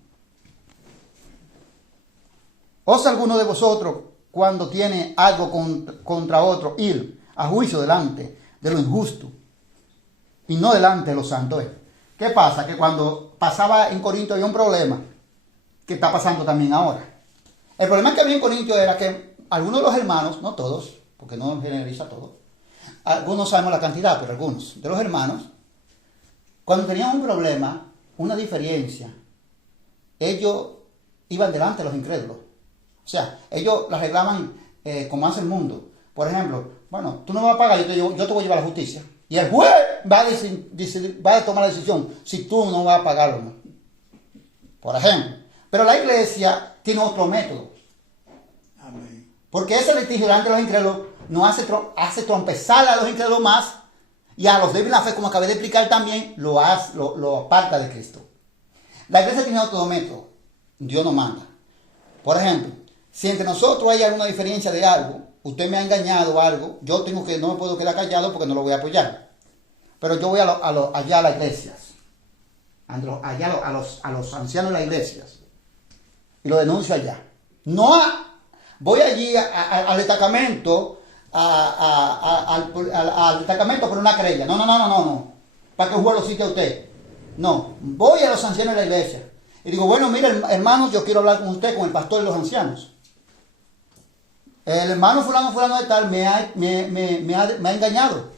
¿osa alguno de vosotros, cuando tiene algo contra otro, ir a juicio delante de lo injusto y no delante de los santos? ¿Qué pasa? Que cuando pasaba en Corinto había un problema que está pasando también ahora. El problema que había en Corinto era que algunos de los hermanos, no todos, porque no generaliza todo, algunos sabemos la cantidad, pero algunos de los hermanos, cuando tenían un problema, una diferencia, ellos iban delante de los incrédulos. O sea, ellos la arreglaban como hace el mundo. Por ejemplo, bueno, tú no me vas a pagar, yo te voy a llevar a la justicia. Y el juez va a tomar la decisión si tú no vas a pagar o no. Por ejemplo. Pero la iglesia tiene otro método. Amén. Porque ese litigio delante de los incrédulos no hace trompezar a los incrédulos más, y a los débiles de la fe, como acabé de explicar también, lo aparta de Cristo. La iglesia tiene otro método. Dios no manda. Por ejemplo, si entre nosotros hay alguna diferencia de algo, usted me ha engañado algo, no me puedo quedar callado porque no lo voy a apoyar. Pero yo voy allá a las iglesias, allá a los ancianos de las iglesias, y lo denuncio allá. Voy allí al destacamento, al destacamento por una querella. No. Para que el juez lo cite a usted. No, voy a los ancianos de la iglesia. Y digo, bueno, mire, hermanos, yo quiero hablar con usted, con el pastor de los ancianos. El hermano fulano de tal me ha engañado.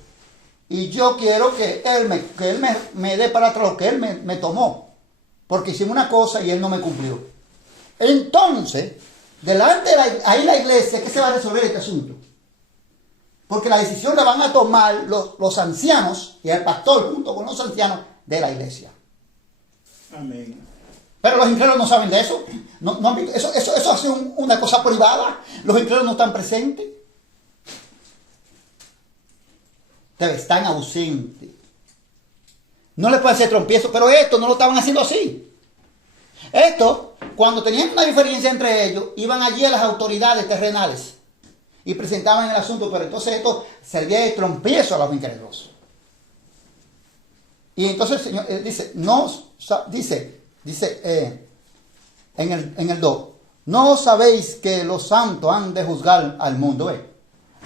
Y yo quiero que él me dé para atrás lo que él me tomó. Porque hicimos una cosa y él no me cumplió. Entonces, delante de ahí la iglesia, ¿qué se va a resolver este asunto? Porque la decisión la van a tomar los ancianos y el pastor junto con los ancianos de la iglesia. Amén. Pero los incrédulos no saben de eso. Eso hace una cosa privada. Los incrédulos no están presentes. Están ausentes. No les puede hacer trompiezo, pero esto no lo estaban haciendo así. Esto, cuando tenían una diferencia entre ellos, iban allí a las autoridades terrenales y presentaban el asunto, pero entonces esto servía de trompiezo a los incrédulos. Y entonces el Señor dice en el 2, ¿no sabéis que los santos han de juzgar al mundo?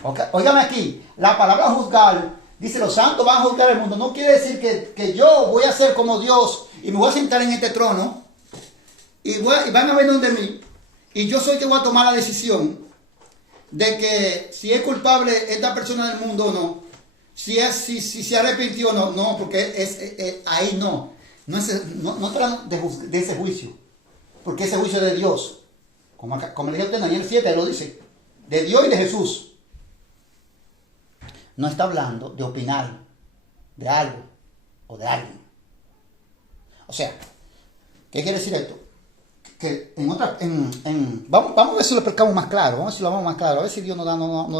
Okay. Óigame aquí, la palabra juzgar, dice los santos van a juzgar al mundo. No quiere decir que yo voy a ser como Dios y me voy a sentar en este trono y van a venir donde mí y yo soy el que voy a tomar la decisión de que si es culpable esta persona del mundo o no, si se arrepintió o no. No, porque ahí no tratan de ese juicio, porque ese juicio es de Dios, como le dije en Daniel 7, lo dice, de Dios y de Jesús. No está hablando de opinar de algo o de alguien. O sea, ¿qué quiere decir esto? Que vamos a ver si lo explicamos más claro, vamos a ver si lo vamos más claro, a ver si Dios nos da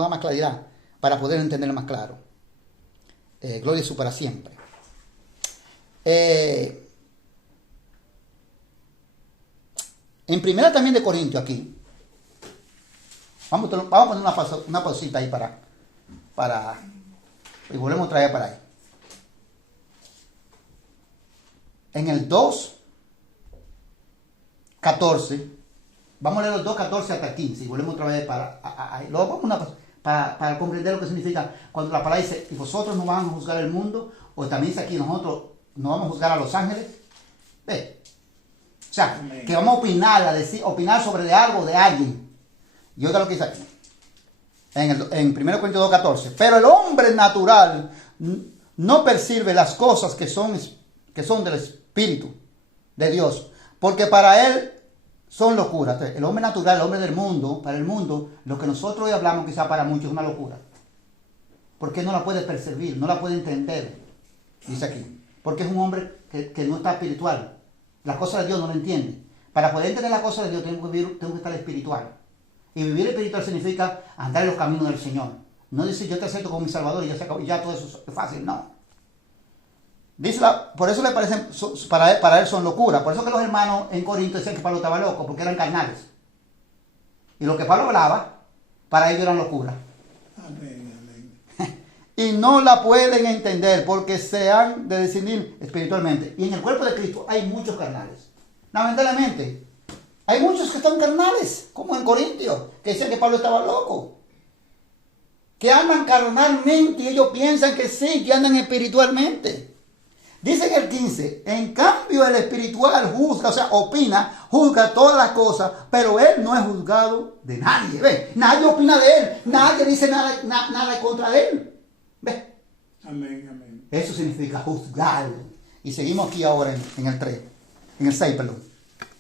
más claridad para poder entenderlo más claro. Gloria a su para siempre. En primera también de Corintios aquí, vamos a poner una pausita ahí y volvemos a traer para ahí. En el 2:14 Vamos a leer los 2:14 hasta 15 y volvemos otra vez luego vamos para comprender lo que significa cuando la palabra dice, y vosotros no van a juzgar el mundo, o también dice aquí, nosotros no vamos a juzgar a los ángeles. ¿Ve? O sea, Amén. que vamos a opinar sobre de algo, de alguien. Y otra lo que dice aquí, en 1 Corintios 2:14, pero el hombre natural no percibe las cosas que son del Espíritu de Dios, porque para él son locuras. El hombre natural, el hombre del mundo, para el mundo, lo que nosotros hoy hablamos quizá para muchos es una locura. Porque no la puede percibir, no la puede entender, dice aquí. Porque es un hombre que no está espiritual. Las cosas de Dios no lo entiende. Para poder entender las cosas de Dios tengo que estar espiritual. Y vivir espiritual significa andar en los caminos del Señor. No decir yo te acepto como mi Salvador y ya todo eso es fácil, no. Dice por eso le parecen, para él son locuras. Por eso que los hermanos en Corinto decían que Pablo estaba loco, porque eran carnales. Y lo que Pablo hablaba, para ellos eran locuras. Amén, amén. Y no la pueden entender porque se han de discernir espiritualmente. Y en el cuerpo de Cristo hay muchos carnales. Lamentablemente, hay muchos que están carnales, como en Corintios, que decían que Pablo estaba loco. Que andan carnalmente y ellos piensan que sí, que andan espiritualmente. Dice en el 15, en cambio el espiritual juzga, o sea, opina, juzga todas las cosas, pero él no es juzgado de nadie, ¿ve? Nadie opina de él, nadie dice nada en contra de él, ¿ve? Amén, amén. Eso significa juzgar. Y seguimos aquí ahora en el 3, en el 6, perdón.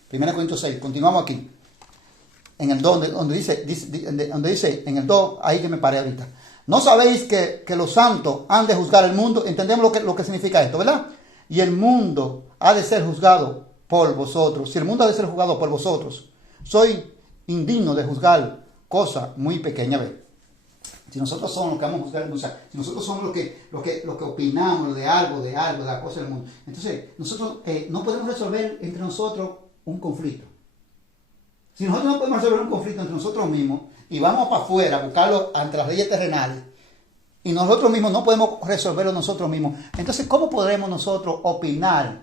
1 Corintios 6, continuamos aquí. En el 2, donde dice, en el 2, ahí que me paré ahorita. ¿No sabéis que los santos han de juzgar el mundo? Entendemos lo que significa esto, ¿verdad? Y el mundo ha de ser juzgado por vosotros. Si el mundo ha de ser juzgado por vosotros, soy indigno de juzgar cosa muy pequeña. ¿Ve? Si nosotros somos los que vamos a juzgar, o sea, si nosotros somos los que opinamos de algo, de la cosa del mundo, entonces nosotros no podemos resolver entre nosotros un conflicto. Si nosotros no podemos resolver un conflicto entre nosotros mismos y vamos para afuera a buscarlo ante las leyes terrenales y nosotros mismos no podemos resolverlo nosotros mismos, entonces ¿cómo podremos nosotros opinar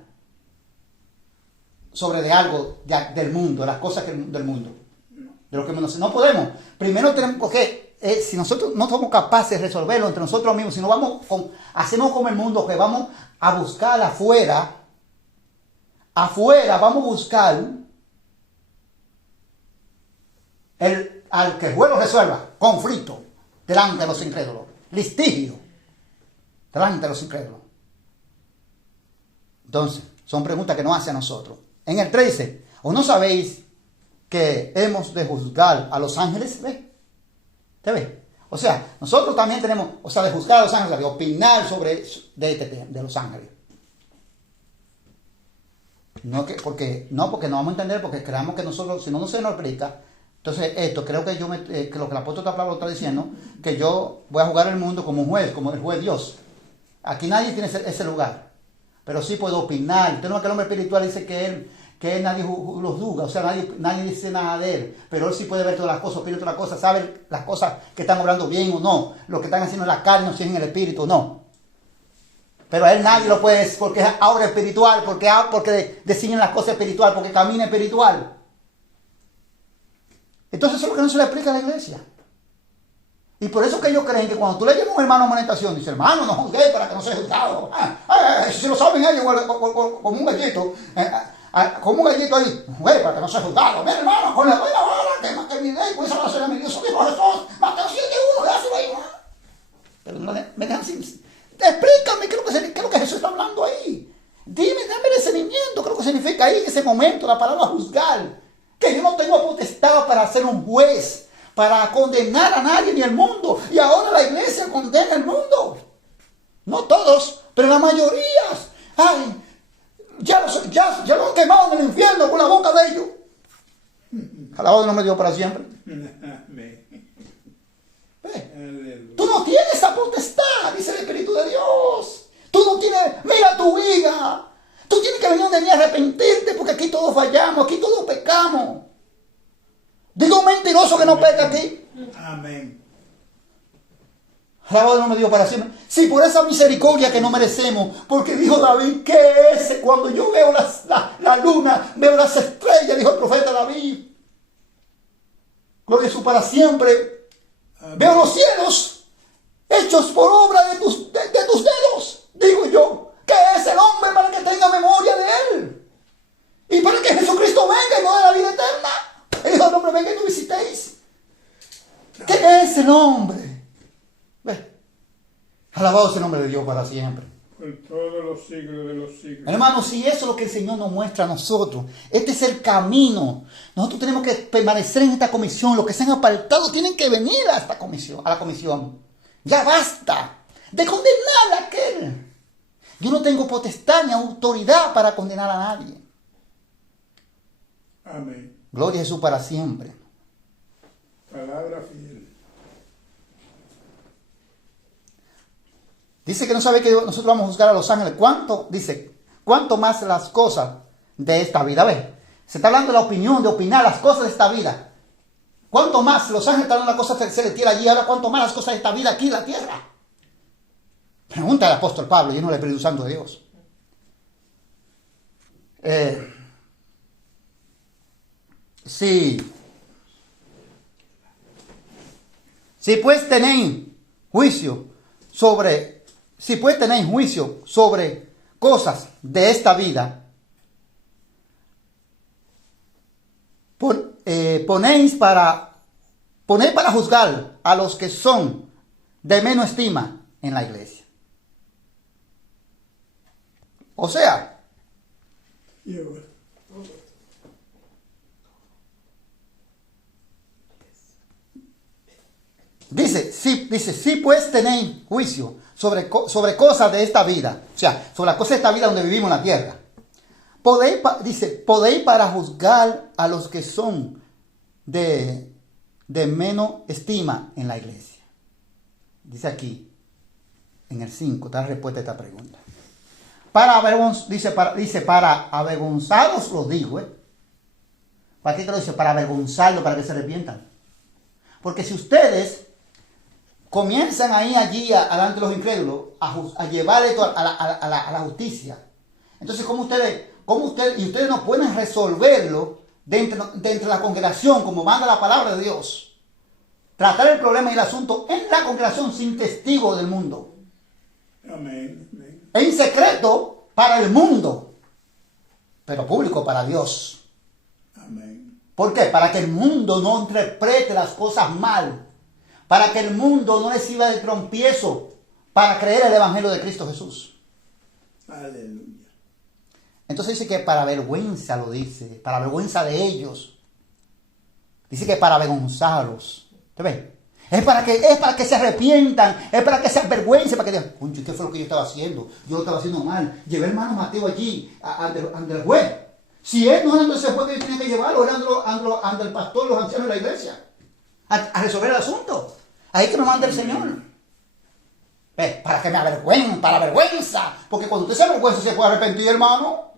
sobre de algo del mundo, de las cosas del mundo? De lo que no podemos. Primero tenemos, porque si nosotros no somos capaces de resolverlo entre nosotros mismos, si no hacemos como el mundo, que vamos a buscar afuera vamos a buscar al que el juez lo resuelva, conflicto delante de los incrédulos, litigio delante de los incrédulos. Entonces, son preguntas que nos hace a nosotros. En el 13, ¿o no sabéis que hemos de juzgar a los ángeles? ¿Ve? ¿Te ve? O sea, nosotros también tenemos, de juzgar a los ángeles, de opinar sobre de los ángeles. Porque no vamos a entender, porque creamos que nosotros, si no se nos explica, entonces creo que que lo que el apóstol Pablo está diciendo, que yo voy a jugar el mundo como un juez, como el juez Dios. Aquí nadie tiene ese lugar, pero sí puedo opinar. Usted no es que el hombre espiritual dice que él nadie los juzga, o sea, nadie dice nada de él, pero él sí puede ver todas las cosas, opinar todas las cosas, sabe las cosas que están obrando bien o no, lo que están haciendo en la carne o si es en el espíritu o no. Pero a él nadie lo puede decir porque es ahora espiritual, porque deciden las cosas espiritual, porque camina espiritual. Entonces eso es lo que no se le explica a la iglesia. Y por eso que ellos creen que cuando tú le llevas a un hermano a amonestación, dice, hermano, no juzgué para que no sea juzgado. Si lo saben ellos, como un gallito. Como un gallito ahí, juzgué para que no sea juzgado. Mira, hermano, con la buena vara que más que mi ley, pues esa va a ser a mi Dios, dijo Jesús, Mateo 7:1, déjalo ahí. Pero no me dejan sin... Explícame qué es lo que Jesús está hablando ahí. Dame el discernimiento, qué es lo que significa ahí en ese momento la palabra juzgar. Que yo no tengo potestad para ser un juez, para condenar a nadie ni al mundo. Y ahora la iglesia condena al mundo. No todos, pero la mayoría. Ay, ya lo han quemado en el infierno con la boca de ellos. Alabado no me dio para siempre. Tú no tienes esa potestad, dice el Espíritu de Dios. Tú no tienes, mira tu vida. Tú tienes que venir donde mí a arrepentirte, porque aquí todos fallamos, aquí todos pecamos. Digo un mentiroso que no peca aquí. Amén. Alabado no me dio para siempre. Sí, por esa misericordia que no merecemos, porque dijo David, que cuando yo veo la luna, veo las estrellas, dijo el profeta David. Gloria a Jesús para siempre. Amén. Veo los cielos hechos por obra de tus dedos. Digo yo, ¿qué es el hombre para que tenga memoria de él? Y para que Jesucristo venga y nos dé la vida eterna. Él dijo al hombre, venga y nos visitéis. ¿Qué es el hombre? Ve. Alabado sea el nombre de Dios para siempre. Por todos los siglos de los siglos. Hermano, si eso es lo que el Señor nos muestra a nosotros, este es el camino. Nosotros tenemos que permanecer en esta comisión. Los que se han apartado tienen que venir a esta comisión, a la comisión. Ya basta de condenar a aquel. Yo no tengo potestad ni autoridad para condenar a nadie. Amén. Gloria a Jesús para siempre. Palabra fiel. Dice que no sabe que nosotros vamos a juzgar a los ángeles. ¿Cuánto? Dice, ¿cuánto más las cosas de esta vida? ¿Ves? Se está hablando de la opinión, de opinar las cosas de esta vida. ¿Cuánto más los ángeles están hablando de las cosas celestiales allí? Ahora, ¿cuánto más las cosas de esta vida aquí en la tierra? Pregunta al apóstol Pablo, y no el Espíritu Santo de Dios. Si pues tenéis juicio sobre cosas de esta vida, ponéis para juzgar a los que son de menos estima en la iglesia. O sea, Y ahora, dice, si pues tenéis juicio sobre cosas de esta vida, o sea, sobre las cosas de esta vida donde vivimos en la tierra, podéis para juzgar a los que son de menos estima en la iglesia. Dice aquí, en el 5, está la respuesta a esta pregunta. Para avergonzados lo digo, ¿Para qué te lo dice? Para avergonzarlo, para que se arrepientan. Porque si ustedes comienzan allí, delante de los incrédulos, a llevar esto a la justicia, entonces, ¿cómo ustedes no pueden resolverlo dentro de la congregación, como manda la palabra de Dios? Tratar el problema y el asunto en la congregación sin testigo del mundo. amén. Amén. En secreto para el mundo, pero público para Dios. Amén. ¿Por qué? Para que el mundo no interprete las cosas mal. Para que el mundo no les sirva de trompiezo para creer el evangelio de Cristo Jesús. Aleluya. Entonces dice que para vergüenza lo dice, para vergüenza de ellos. Dice que para avergonzarlos. ¿Te ves? Es para que se arrepientan, es para que se avergüencen, para que digan, concho, ¿qué fue lo que yo estaba haciendo? Yo lo estaba haciendo mal. Llevé al hermano Mateo allí, ante el juez. Si él no era ante ese juez que tenía que llevarlo, era ante el pastor, los ancianos de la iglesia, a resolver el asunto. Ahí que me manda el Señor. ¿Ves? Para que me avergüencen, para vergüenza. Porque cuando usted se avergüenza, se puede arrepentir, hermano.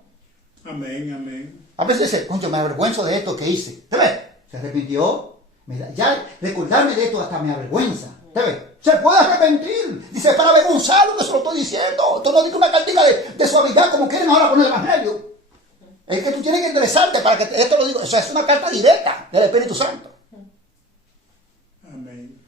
Amén. Amén. A veces dice, concho, me avergüenzo de esto que hice. ¿Te ves? Se arrepintió. Mira, ya recordarme de esto hasta me avergüenza. ¿Te ves? Se puede arrepentir. Dice, para avergonzarlo, que se lo estoy diciendo. Esto no dice una cartita de suavidad como quieren ahora poner el evangelio. Es que tú tienes que interesarte para que esto lo digo. O sea, es una carta directa del Espíritu Santo. Amén.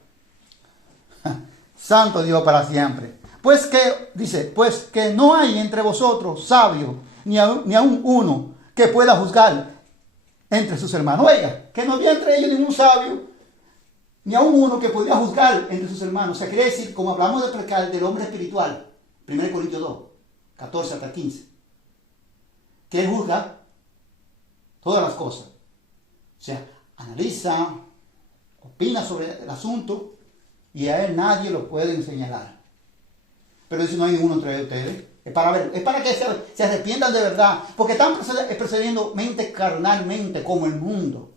Santo Dios para siempre. Pues que no hay entre vosotros sabio, ni aun uno que pueda juzgar entre sus hermanos. Oiga, que no había entre ellos ningún sabio, ni aun uno que pudiera juzgar entre sus hermanos. O sea, quiere decir, como hablamos del hombre espiritual, 1 Corintios 2, 14 hasta 15, que él juzga todas las cosas. O sea, analiza, opina sobre el asunto, y a él nadie lo puede señalar. Pero dice, no hay ninguno entre ustedes. Es para que se arrepientan de verdad, porque están procediendo mente carnalmente como el mundo.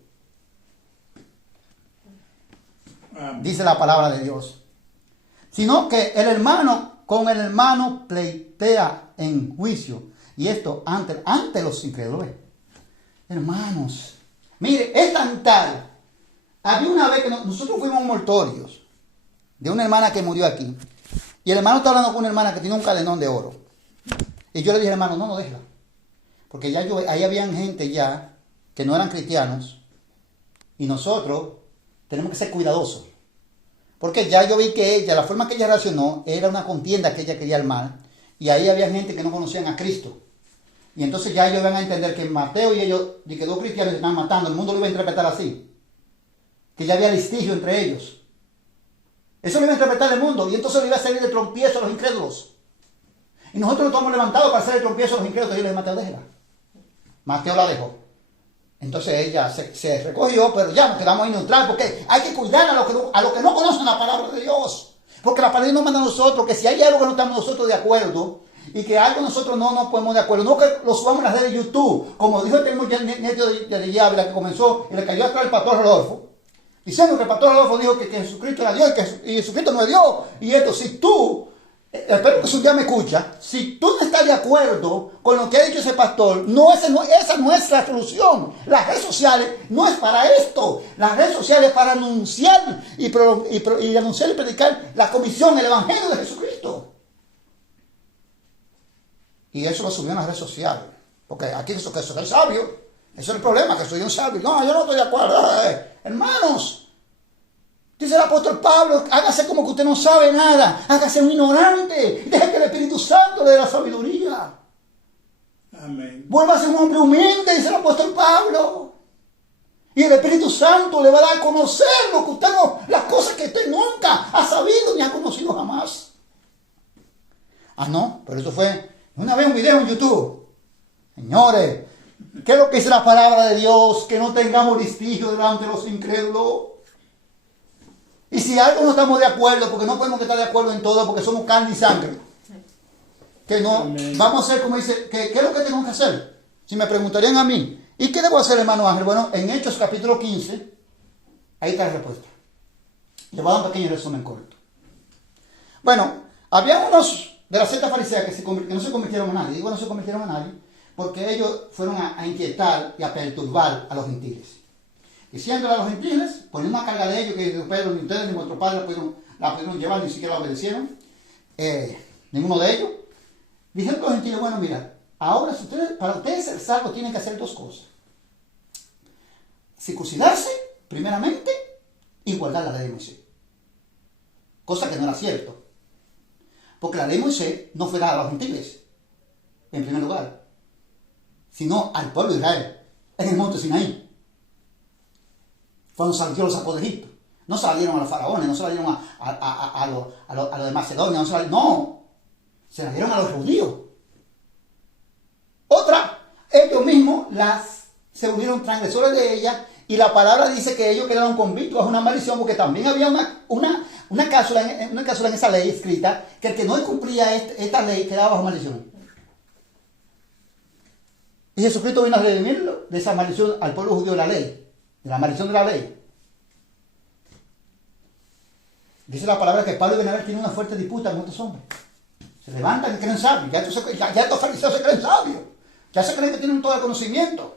Amén. Dice la palabra de Dios. Sino que el hermano con el hermano pleitea en juicio. Y esto ante los incrédulos. Hermanos, mire, es tan tal. Había una vez que nosotros fuimos mortorios de una hermana que murió aquí. Y el hermano está hablando con una hermana que tiene un cadenón de oro. Y yo le dije, hermano, no déjala. Porque ahí habían gente ya que no eran cristianos. Y nosotros tenemos que ser cuidadosos. Porque ya yo vi que ella, la forma que ella reaccionó, era una contienda que ella quería armar. Y ahí había gente que no conocían a Cristo. Y entonces ya ellos van a entender que Mateo y ellos, de que dos cristianos se están matando, el mundo lo iba a interpretar así. Que ya había litigio entre ellos. Eso lo iba a interpretar el mundo. Y entonces le iba a salir de trompiezo a los incrédulos. Y nosotros nos hemos levantado para hacer el trompiezo a los incrédulos. Y yo le dije, Mateo, déjela. Mateo la dejó. Entonces ella se recogió, pero ya nos quedamos ahí neutral, porque hay que cuidar a los que no conocen la palabra de Dios. Porque la palabra de Dios nos manda a nosotros, que si hay algo que no estamos nosotros de acuerdo, y que algo nosotros no nos ponemos de acuerdo, no que lo subamos en las redes de YouTube, como dijo el mismo neto de Ávila, que comenzó y le cayó atrás el pastor Rodolfo, diciendo que el pastor Rodolfo dijo que Jesucristo era Dios y Jesucristo no es Dios. Y esto, si tú, espero que un día me escucha, si tú no estás de acuerdo con lo que ha dicho ese pastor, esa no es la solución. Las redes sociales no es para esto. Las redes sociales es para anunciar y anunciar y predicar la comisión, el evangelio de Jesucristo. Y eso lo subió en las redes sociales. Porque aquí eso que soy sabio. Ese es el problema, que soy un sabio. No, yo no estoy de acuerdo. Hermanos, dice el apóstol Pablo, hágase como que usted no sabe nada. Hágase un ignorante. Deje que el Espíritu Santo le dé la sabiduría. Amén. Vuélvase un hombre humilde, dice el apóstol Pablo. Y el Espíritu Santo le va a dar a conocer lo que usted no, las cosas que usted nunca ha sabido ni ha conocido jamás. Ah, no, pero eso fue una vez un video en YouTube. Señores, ¿qué es lo que dice la palabra de Dios? Que no tengamos litigio delante de los incrédulos. Y si algo no estamos de acuerdo, porque no podemos estar de acuerdo en todo, porque somos carne y sangre. Que no, Amén. vamos a hacer como dice, ¿qué es lo que tenemos que hacer? Si me preguntarían a mí, ¿y qué debo hacer, hermano Ángel? Bueno, en Hechos capítulo 15, ahí está la respuesta. Le voy a dar un pequeño resumen corto. Bueno, había unos de la secta farisea que no se convirtieron a nadie. Digo no se convirtieron a nadie porque ellos fueron a inquietar y a perturbar a los gentiles. Diciéndole a los gentiles, poniendo una carga de ellos que Pedro, ni ustedes ni vuestro padre la pudieron llevar, ni siquiera la obedecieron. Ninguno de ellos. Dijeron a los gentiles, bueno, mira, ahora para ustedes ser salvos tienen que hacer dos cosas. Circuncidarse, primeramente, y guardar la ley de Moisés. Cosa que no era cierto. Porque la ley de Moisés no fue dada a los gentiles, en primer lugar, sino al pueblo de Israel, en el monte Sinaí. Cuando Dios los sacó de Egipto. No se la dieron a los faraones, no se la dieron a los de Macedonia, no, se la dieron a los judíos. Otra, ellos mismos se unieron transgresores de ella, y la palabra dice que ellos quedaron convictos bajo una maldición, porque también había una cláusula en esa ley escrita, que el que no cumplía esta ley quedaba bajo maldición. Y Jesucristo vino a redimirlo de esa maldición al pueblo judío de la ley, de la maldición de la ley. Dice la palabra que Pablo y Bernabé tienen una fuerte disputa con estos hombres. Se levantan y creen sabios. Ya estos fariseos se creen sabios. Ya se creen que tienen todo el conocimiento.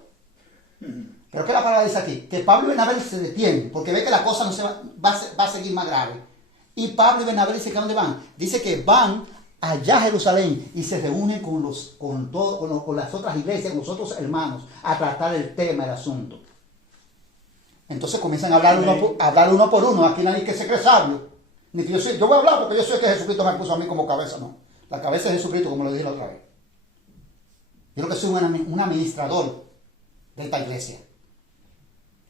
Pero ¿qué la palabra dice aquí? Que Pablo y Bernabé se detienen porque ve que la cosa no va a seguir más grave. Y Pablo y Bernabé dice que ¿a dónde van? Dice que van allá a Jerusalén y se reúnen con las otras iglesias, con los otros hermanos, a tratar el tema, el asunto. Entonces comienzan a hablar uno por uno. Aquí nadie que se cree sabio. Ni que yo voy a hablar porque yo sé que Jesucristo me puso a mí como cabeza, no. La cabeza es Jesucristo, como lo dije la otra vez. Yo creo que soy un administrador de esta iglesia.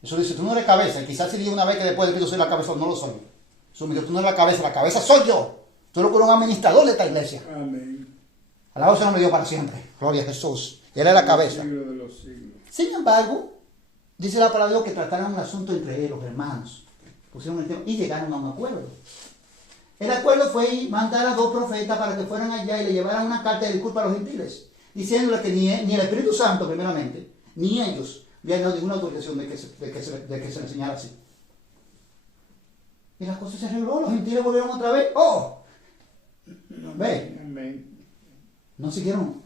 Eso dice, tú no eres cabeza. Y quizás si digo una vez que después de que yo soy la cabeza, no lo soy. Eso me dice, tú no eres la cabeza soy yo. Tú eres un administrador de esta iglesia. Amén. Alabado sea el nombre de Dios para siempre. Gloria a Jesús. Él es la cabeza. Siglo de los siglos. Sin embargo, dice la palabra de Dios que trataron un asunto entre los hermanos. Pusieron el tema y llegaron a un acuerdo. El acuerdo fue mandar a dos profetas para que fueran allá y le llevaran una carta de disculpa a los gentiles, diciéndole que ni el Espíritu Santo, primeramente, ni ellos habían dado ninguna autorización de que se le enseñara así. Y la cosa se arregló, los gentiles volvieron otra vez. ¡Oh! ¿Ve? Amén. No se fueron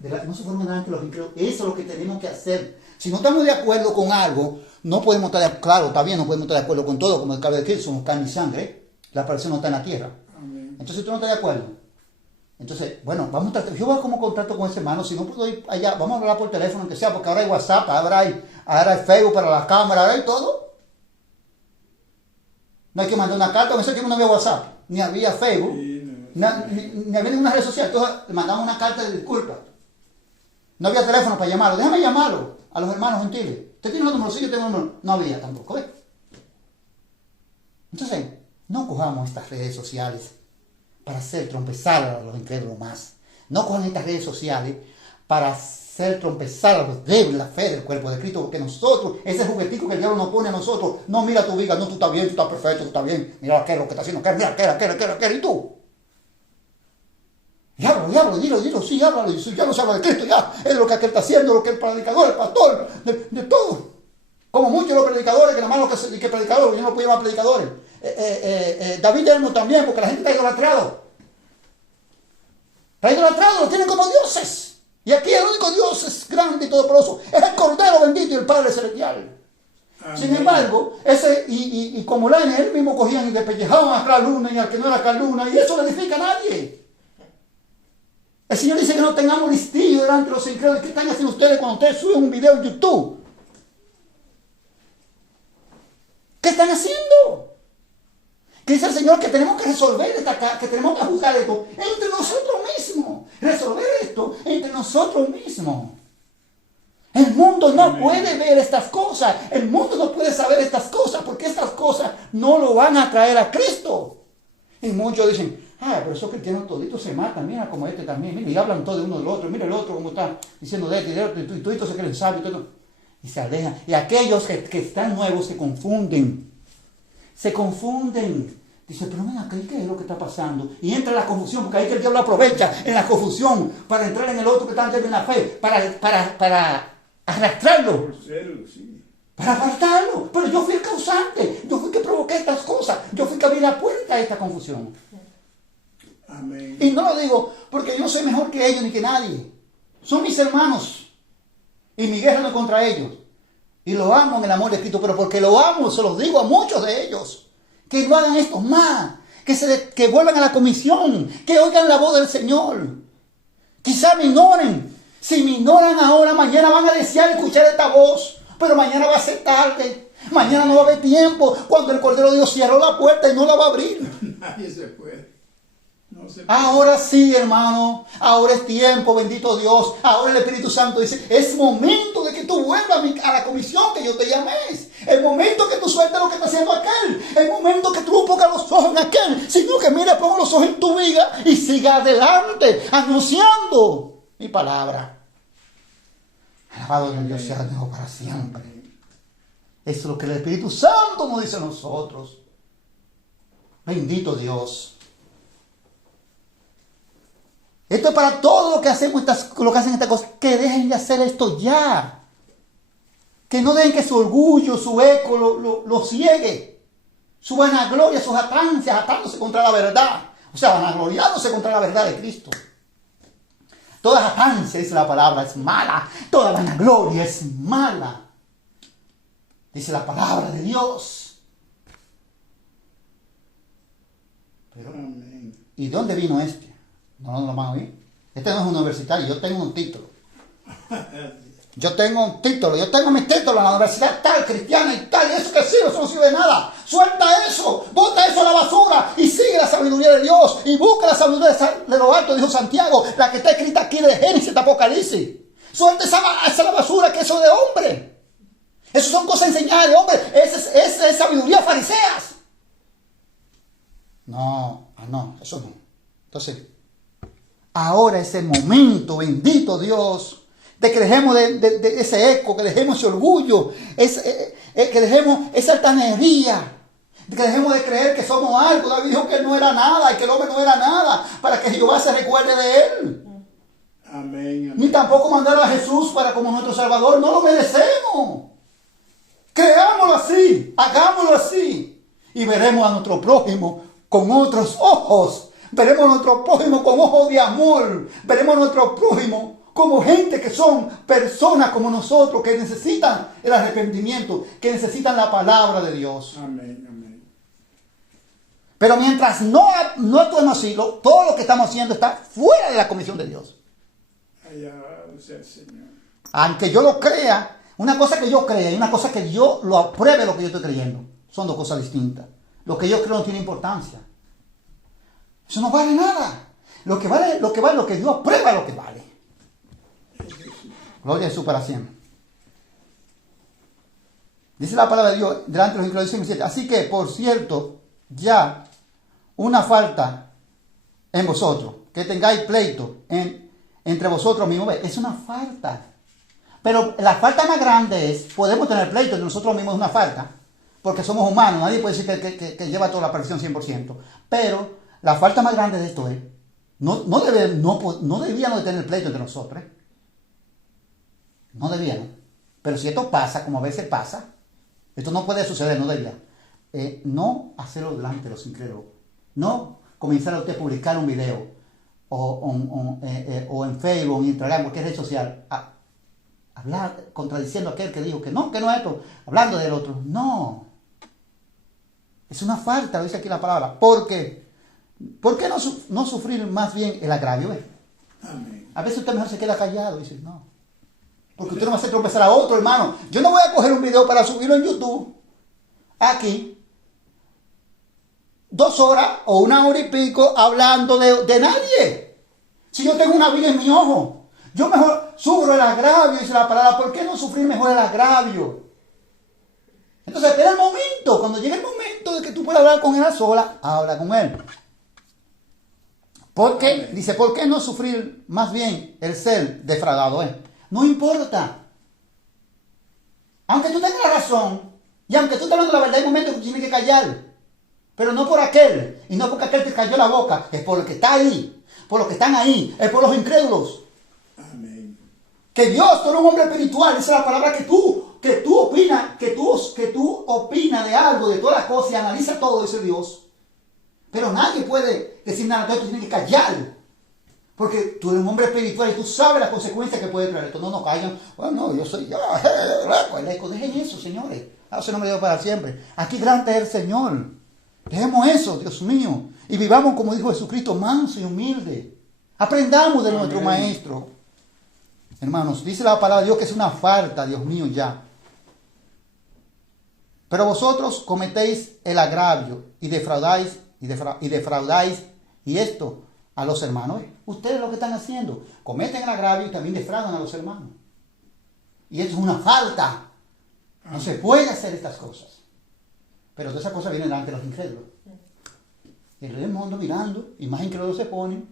adelante los incrédulos. Eso es lo que tenemos que hacer. Si no estamos de acuerdo con algo, no podemos estar de acuerdo. Claro, está bien, no podemos estar de acuerdo con todo, como acaba de decir, somos carne y sangre. La persona no está en la tierra. Amén. Entonces tú no estás de acuerdo. Entonces, bueno, vamos a tratar. Yo voy a como contacto con ese hermano. Si no puedo ir allá, vamos a hablar por teléfono, aunque sea, porque ahora hay WhatsApp, ahora hay Facebook para la cámara, ahora hay todo. No hay que mandar una carta, en ese tiempo no había WhatsApp, ni había Facebook, Sí, no. ni había ninguna red social. Entonces le mandaban una carta de disculpa. No había teléfono para llamarlo. Déjame llamarlo a los hermanos gentiles. ¿Usted tiene los números? Sí, yo tengo los números. No había tampoco, ¿ves? Entonces, no cojamos estas redes sociales para hacer trompezar a los incrédulos más. No cojan estas redes sociales para hacer trompezar a los débiles la fe del cuerpo de Cristo, porque nosotros, ese juguetico que el diablo nos pone a nosotros, no mira tu vida, no, tú estás bien, tú estás perfecto, tú estás bien, mira qué es lo que está haciendo, mira qué, y tú. Diablo, dilo, sí, háblalo, ya no se habla de Cristo, ya, es lo que aquel está haciendo, lo que el predicador, el pastor, de todo. Como muchos los predicadores, que nada más los que predicadores, yo no puedo llamar predicadores. David Yermo también, porque la gente está idolatrado. Está idolatrado, lo tienen como dioses. Y aquí el único Dios es grande y todopoderoso. Es el Cordero bendito y el Padre Celestial. Amén. Sin embargo, y como Laine, él mismo cogían y despellejaban a la luna y al que no era la luna, y eso no edifica a nadie. El Señor dice que no tengamos listillo delante de los incrédulos. ¿Qué están haciendo ustedes cuando ustedes suben un video en YouTube? ¿Qué están haciendo? Que dice el Señor que tenemos que resolver que tenemos que juzgar esto entre nosotros mismos. Resolver esto entre nosotros mismos. El mundo no puede ver estas cosas. El mundo no puede saber estas cosas porque estas cosas no lo van a traer a Cristo. Y muchos dicen, pero esos cristianos toditos se matan, mira como este también, mira, y hablan todo de uno del otro, mira el otro como está diciendo de este y de otro, y toditos se creen sabios, y se alejan. Y aquellos que están nuevos se confunden. Dice, pero ven acá, ¿qué es lo que está pasando? Y entra en la confusión, porque ahí que el diablo aprovecha en la confusión para entrar en el otro que está débil en la fe, para arrastrarlo. Por serlo, sí. Para apartarlo. Pero yo fui el causante, yo fui el que provoqué estas cosas, yo fui el que abrí la puerta a esta confusión. Amén. Y no lo digo porque yo soy mejor que ellos ni que nadie. Son mis hermanos. Y mi guerra no es contra ellos. Y lo amo en el amor de Cristo, pero porque lo amo, se los digo a muchos de ellos. Que no hagan esto más. Que vuelvan a la comisión. Que oigan la voz del Señor. Quizá me ignoren. Si me ignoran ahora, mañana van a desear escuchar esta voz. Pero mañana va a ser tarde. Mañana no va a haber tiempo. Cuando el Cordero de Dios cerró la puerta y no la va a abrir. Nadie se puede. No se puede. Ahora sí, hermano. Ahora es tiempo, bendito Dios. Ahora el Espíritu Santo dice, es momento de que tú vuelvas a la comisión que yo te llamé. El momento que tú sueltes lo que está haciendo aquel. El momento que tú no pongas los ojos en aquel. Sino que mira, ponga los ojos en tu vida y siga adelante, anunciando mi palabra. Alabado el Dios sea Dios para siempre. Eso es lo que el Espíritu Santo nos dice a nosotros. Bendito Dios. Esto es para todo lo que hacemos lo que hacen estas cosas. Que dejen de hacer esto ya. Que no dejen que su orgullo, su eco lo ciegue. Su vanagloria, sus jactancias, jactándose contra la verdad. O sea, vanagloriándose contra la verdad de Cristo. Toda jactancia, dice la palabra, es mala. Toda vanagloria es mala. Dice la palabra de Dios. Pero, Amén. ¿y de dónde vino este? No lo van a oír. Este no es universitario, yo tengo un título. Yo tengo mis títulos en la universidad tal, cristiana y tal, y eso que sirve, eso no sirve de nada. Suelta eso, bota eso a la basura y sigue la sabiduría de Dios y busca la sabiduría de lo alto, dijo Santiago, la que está escrita aquí de Génesis, de Apocalipsis. Suelta esa a la basura, que eso es de hombre. Eso son cosas enseñadas de hombre. Esa es sabiduría fariseas. No, eso no. Entonces, ahora es el momento, bendito Dios, de que dejemos de ese eco, que dejemos ese orgullo, que dejemos esa altanería, que dejemos de creer que somos algo. David dijo que él no era nada y que el hombre no era nada, para que Jehová se recuerde de él. Amén. Ni tampoco mandar a Jesús para como nuestro Salvador. No lo merecemos. Creámoslo así, hagámoslo así, y veremos a nuestro prójimo con otros ojos. Veremos a nuestro prójimo con ojos de amor. Veremos a nuestro prójimo como gente que son personas como nosotros, que necesitan el arrepentimiento, que necesitan la palabra de Dios. Amén. Amén. Pero mientras no actuemos así, todo lo que estamos haciendo está fuera de la comisión de Dios. Allá sea el Señor. Aunque yo lo crea, una cosa que yo crea y una cosa que yo lo apruebe lo que yo estoy creyendo. Son dos cosas distintas. Lo que yo creo no tiene importancia. Eso no vale nada. Lo que vale, lo que Dios aprueba lo que vale. Gloria a Jesús para siempre. Dice la palabra de Dios delante de los incrédulos, dice 7. Así que, por cierto, ya una falta en vosotros, que tengáis pleito entre vosotros mismos. Es una falta. Pero la falta más grande es, podemos tener pleito entre nosotros mismos, es una falta, porque somos humanos, nadie puede decir que lleva toda la perfección 100%. Pero la falta más grande de esto es, no debíamos de tener pleito entre nosotros. No debíamos. Pero si esto pasa, como a veces pasa, esto no puede suceder, no debía. No hacerlo delante de los incrédulos. No comenzar a usted a publicar un video o en Facebook, en Instagram, cualquier red social, hablar contradiciendo a aquel que dijo que no es esto, hablando del otro. No. Es una falta, lo dice aquí la palabra. ¿Por qué? ¿Por qué no sufrir más bien el agravio? Amén. A veces usted mejor se queda callado y dice, no. Porque usted no va a hacer tropezar a otro, hermano. Yo no voy a coger un video para subirlo en YouTube. Aquí. 2 horas o 1 hora y pico hablando de nadie. Si yo tengo una vida en mi ojo. Yo mejor sufro el agravio, dice la palabra. ¿Por qué no sufrir mejor el agravio? Entonces espera el momento. Cuando llegue el momento de que tú puedas hablar con él a sola, habla con él. ¿Por qué? Dice, ¿por qué no sufrir más bien el ser defraudado? No importa. Aunque tú tengas la razón, y aunque tú estés hablando la verdad, hay momentos que tú tienes que callar. Pero no por aquel, y no porque aquel te cayó la boca, es por lo que está ahí, por los que están ahí, es por los incrédulos. Amén. Que Dios, tú eres un hombre espiritual, esa es la palabra que tú opinas de algo, de todas las cosas, y analiza todo, dice Dios. Pero nadie puede decir nada, tú tienes que callar. Porque tú eres un hombre espiritual y tú sabes las consecuencias que puede traer esto. No caigan. Bueno, yo soy yo. Dejen eso, señores. Eso no me dio para siempre. Aquí grande es el Señor. Dejemos eso, Dios mío. Y vivamos como dijo Jesucristo, manso y humilde. Aprendamos de nuestro Maestro. Hermanos, dice la palabra de Dios que es una falta, Dios mío, ya. Pero vosotros cometéis el agravio y defraudáis, y esto a los hermanos. Ustedes lo que están haciendo, cometen el agravio y también defraudan a los hermanos. Y eso es una falta. No se puede hacer estas cosas. Pero todas esas cosas vienen delante de los incrédulos. Y el mundo mirando, y más incrédulos se ponen,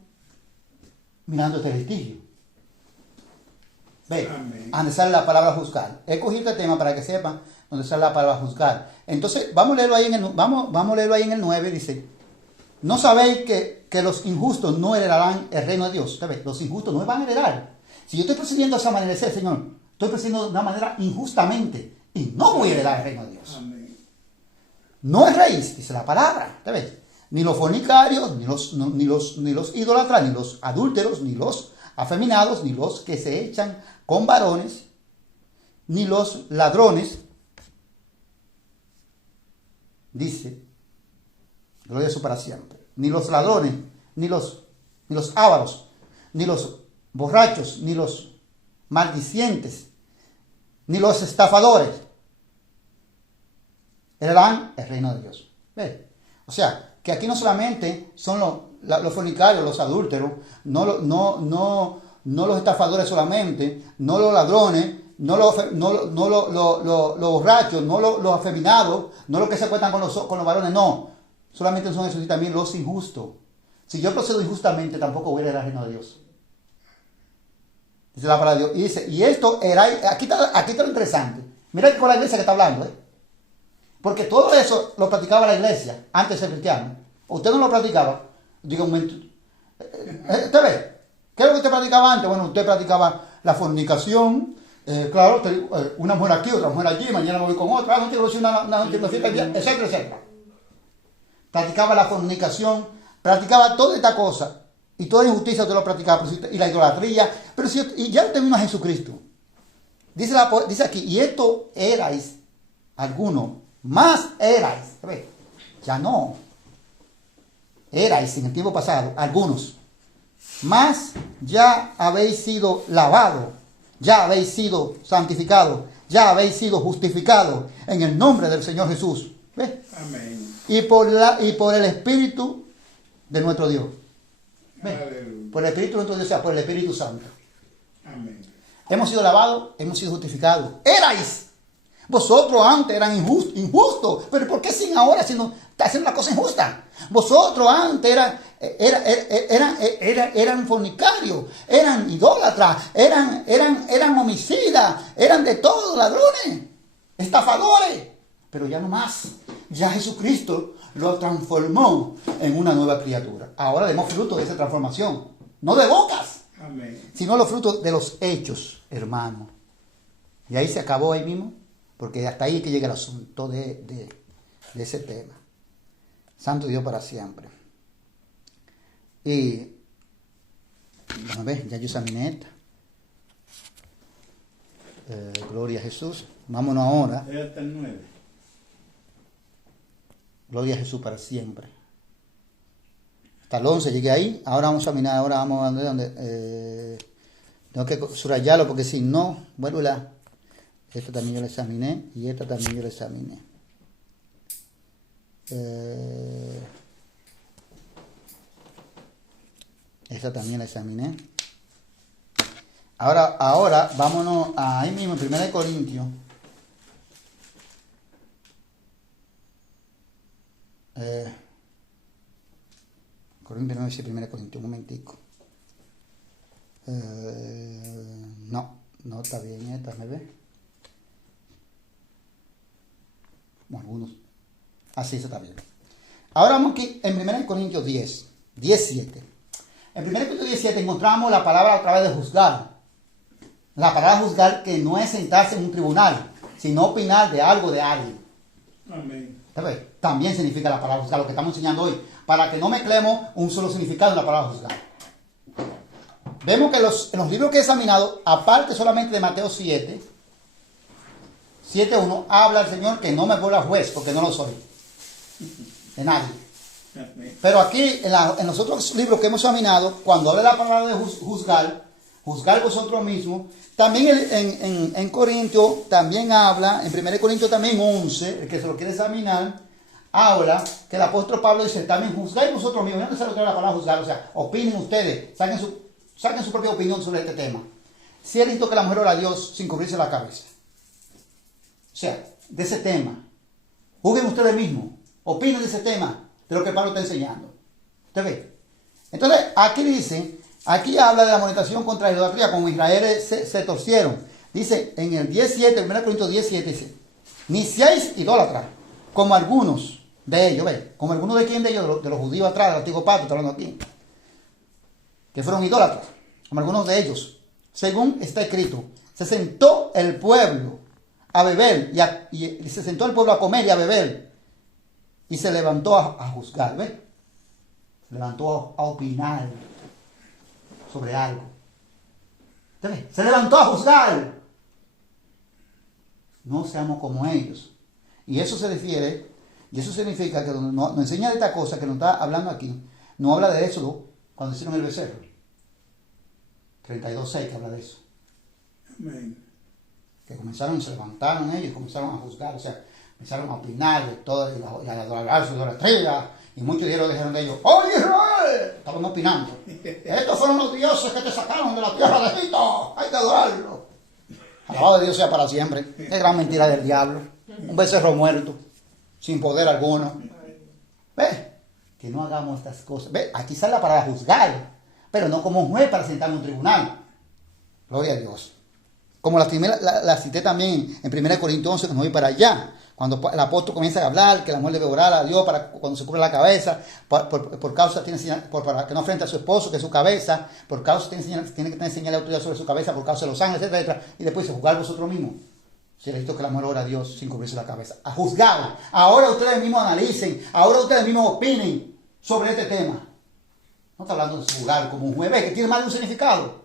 mirando este vestigio. Ve, donde sale la palabra juzgar. He cogido este tema para que sepan donde sale la palabra juzgar. Entonces, vamos a leerlo ahí en el 9, dice, ¿no sabéis que los injustos no heredarán el reino de Dios? ¿Sabes? Los injustos no van a heredar. Si yo estoy procediendo de esa manera, dice el Señor, estoy procediendo de una manera injustamente y no voy a heredar el reino de Dios. Amén. No es raíz, dice la palabra, ¿sabes? Ni los fornicarios, ni los idólatras, ni los adúlteros, ni los afeminados, ni los que se echan con varones, ni los ladrones, dice, gloria a Jesús para siempre, ni los ladrones, ni los ávaros, ni los borrachos, ni los maldicientes, ni los estafadores heredarán el reino de Dios. ¿Ves? O sea, que aquí no solamente son los fornicarios, los adúlteros, no los estafadores solamente, no los ladrones, no los borrachos, no los afeminados, no los que se acuestan con los varones, no. Solamente son esos y también los injustos. Si yo procedo injustamente, tampoco voy a heredar el reino de Dios. Dice la palabra de Dios. Y dice, y esto era, aquí está lo interesante. Mira que con la iglesia que está hablando, porque todo eso lo practicaba la iglesia antes de ser cristiano. Usted no lo practicaba. Diga un momento. ¿Usted ve? ¿Qué es lo que usted practicaba antes? Bueno, usted practicaba la fornicación. Claro, una mujer aquí, otra mujer allí, mañana me voy con otra. Etcétera, etcétera. Practicaba la fornicación, practicaba toda esta cosa. Y toda la injusticia usted lo practicaba. Y la idolatría. Pero y ya usted vino a Jesucristo. Dice aquí, y esto erais algunos. Más erais. Ya no. Erais en el tiempo pasado, algunos. Más ya habéis sido lavados, ya habéis sido santificados, ya habéis sido justificados en el nombre del Señor Jesús. ¿Ves? Amén. y por el Espíritu de nuestro Dios. Aleluya. Por el Espíritu de nuestro Dios, o sea, por el Espíritu Santo. Amén. Hemos sido lavados, hemos sido justificados. Erais. Vosotros antes eran injustos. Pero ¿por qué sin ahora si no está haciendo una cosa injusta? Vosotros antes eran fornicarios, eran idólatras, eran homicidas, eran de todo, ladrones, estafadores. Pero ya no más. Ya Jesucristo lo transformó en una nueva criatura. Ahora demos fruto de esa transformación. No de bocas, Amén. sino los frutos de los hechos, hermano. Y ahí se acabó ahí mismo, porque hasta ahí es que llega el asunto de ese tema. Santo Dios para siempre. Y, a ver, ya yo examiné esta. Gloria a Jesús. Vámonos ahora. Es hasta el 9. Gloria a Jesús para siempre. Hasta el 11 llegué ahí. Ahora vamos a examinar. Ahora vamos a ver dónde. Tengo que subrayarlo porque si no, vuelvo la. Esta también yo la examiné y esta también yo la examiné. Esta también la examiné. Ahora vámonos a ahí mismo, en 1 Corintios. Corintios no dice 1 Corintios, un momentico. No está bien esta, ¿me ve? Bueno, algunos. Así está bien. Ahora vamos aquí en 1 Corintios 17. En 1 Corintios 17 encontramos la palabra otra vez de juzgar. La palabra juzgar que no es sentarse en un tribunal, sino opinar de algo de alguien. Amén. ¿Sabes? También significa la palabra juzgar, lo que estamos enseñando hoy, para que no mezclemos un solo significado en la palabra juzgar. Vemos que en los libros que he examinado, aparte solamente de Mateo 7:1, habla el Señor que no me vuelva juez, porque no lo soy. De nadie. Amén. Pero aquí, en los otros libros que hemos examinado, cuando habla la palabra de juzgar vosotros mismos, también en Corintios, también habla, en 1 Corintios también 11, el que se lo quiere examinar, habla que el apóstol Pablo dice, también juzgáis vosotros mismos. ¿Dónde se lo trae la palabra juzgar? O sea, opinen ustedes, saquen su propia opinión sobre este tema. Si es lindo que la mujer ora a Dios sin cubrirse la cabeza. O sea, de ese tema. Juzguen ustedes mismos. Opinen de ese tema, de lo que Pablo está enseñando. ¿Usted ve? Entonces, aquí habla de la amonestación contra la idolatría, como Israel se torcieron. Dice, en el 17, 1 Corintios 17, dice, ni seáis idólatras, como algunos de ellos, ¿ve? Como algunos de quién de ellos, de los judíos atrás, del antiguo pacto, está hablando aquí, que fueron idólatras, como algunos de ellos. Según está escrito, se sentó el pueblo a beber, y se sentó el pueblo a comer y a beber, y se levantó a juzgar, ¿ve? Se levantó a opinar sobre algo. ¿Usted ve? Se levantó a juzgar. No seamos como ellos. Y eso se refiere, y eso significa que nos enseña de esta cosa que nos está hablando aquí, no habla de eso cuando hicieron el becerro. 32:6 que habla de eso. Amén. Que se levantaron ellos y comenzaron a juzgar, o sea, comenzaron a opinar de todo, y a adorar su idolatría, y muchos dijeron de ellos, ¡oh Israel! Estaban opinando. Estos fueron los dioses que te sacaron de la tierra de Egipto, hay que adorarlo. Alabado de Dios sea para siempre. Es gran mentira del diablo. Un becerro muerto, sin poder alguno. ¿Ves? Que no hagamos estas cosas. ¿Ves? Aquí sale la palabra juzgar, pero no como un juez para sentarme en un tribunal. Gloria a Dios. Como la cité también en 1 Corintios 11, que me voy para allá. Cuando el apóstol comienza a hablar que la mujer debe orar a Dios para cuando se cubre la cabeza, por causa para que no frente a su esposo, que es su cabeza, por causa tiene que tener señal de autoridad sobre su cabeza, por causa de los ángeles, etcétera. Y después dice, juzgar vosotros mismos. Si necesito que la mujer ora a Dios sin cubrirse la cabeza. A juzgar. Ahora ustedes mismos analicen. Ahora ustedes mismos opinen sobre este tema. No está hablando de juzgar como un juez, que tiene más de un significado.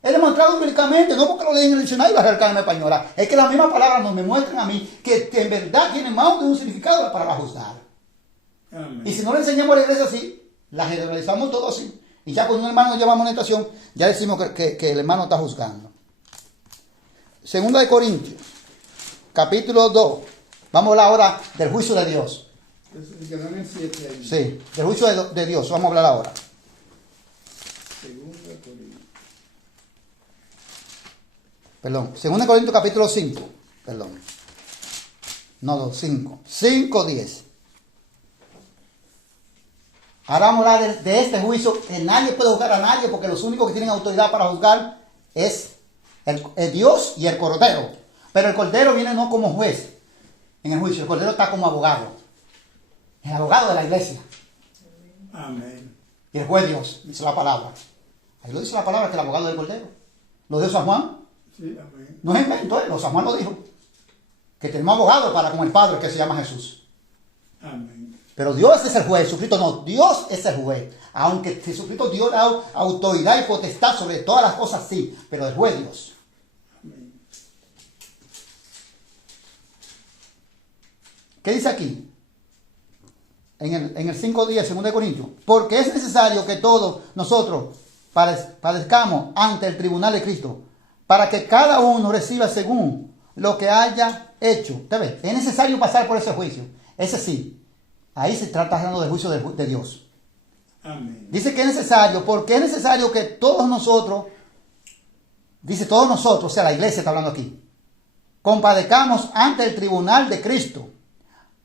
Es demostrado empíricamente, no porque lo leí en el diccionario y la Real Academia Española. Es que las mismas palabras me muestran a mí que en verdad tiene más de un significado la palabra juzgar. Amén. Y si no le enseñamos a la iglesia así, la generalizamos todo así. Y ya cuando un hermano lleva amonestación, ya decimos que el hermano está juzgando. Segunda de Corintios, capítulo 2. Vamos a hablar ahora del juicio de Dios. Es que dan el 7 ahí. Sí, del juicio de Dios. Vamos a hablar ahora. Segunda Corintios. Perdón. 2 Corintios capítulo 5. Perdón. No, 5. 5:10. Ahora vamos a hablar de este juicio que nadie puede juzgar a nadie porque los únicos que tienen autoridad para juzgar es el Dios y el Cordero. Pero el Cordero viene no como juez en el juicio. El Cordero está como abogado. El abogado de la iglesia. Amén. Y el juez Dios, dice la palabra. Ahí lo dice la palabra que el abogado del Cordero. Lo dijo San Juan. Sí, amén. No es invento, San Juan lo dijo. Que tenemos abogado para con el Padre que se llama Jesús. Amén. Pero Dios es el juez, Jesucristo no, Dios es el juez. Aunque Jesucristo dio la autoridad y potestad sobre todas las cosas, sí, pero el juez Dios. Amén. ¿Qué dice aquí? En el 5:10, 2 Corintios. Porque es necesario que todos nosotros padezcamos ante el tribunal de Cristo, para que cada uno reciba según lo que haya hecho. ¿Usted ve? Es necesario pasar por ese juicio. Ese sí. Ahí se está hablando del juicio de Dios. Amén. Dice que es necesario, porque es necesario que todos nosotros, dice todos nosotros, o sea, la iglesia está hablando aquí, compadezcamos ante el tribunal de Cristo.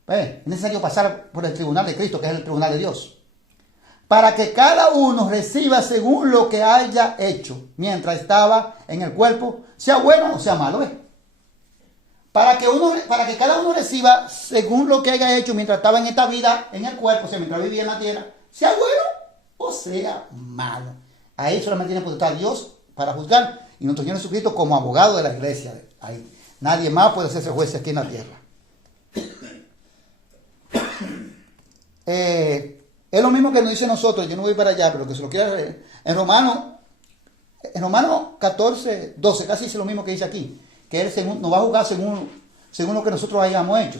Es necesario pasar por el tribunal de Cristo, que es el tribunal de Dios, para que cada uno reciba según lo que haya hecho mientras estaba en el cuerpo, sea bueno o sea malo. Para que cada uno reciba según lo que haya hecho mientras estaba en esta vida, en el cuerpo, o sea, mientras vivía en la tierra, sea bueno o sea malo. Ahí solamente tiene potestad Dios para juzgar y nuestro Señor Jesucristo como abogado de la iglesia. Ahí. Nadie más puede hacerse juez aquí en la tierra. Es lo mismo que nos dice nosotros, yo no voy para allá, pero que se lo quiera leer. En Romanos 14, 12, casi dice lo mismo que dice aquí. Que Él nos va a juzgar según lo que nosotros hayamos hecho.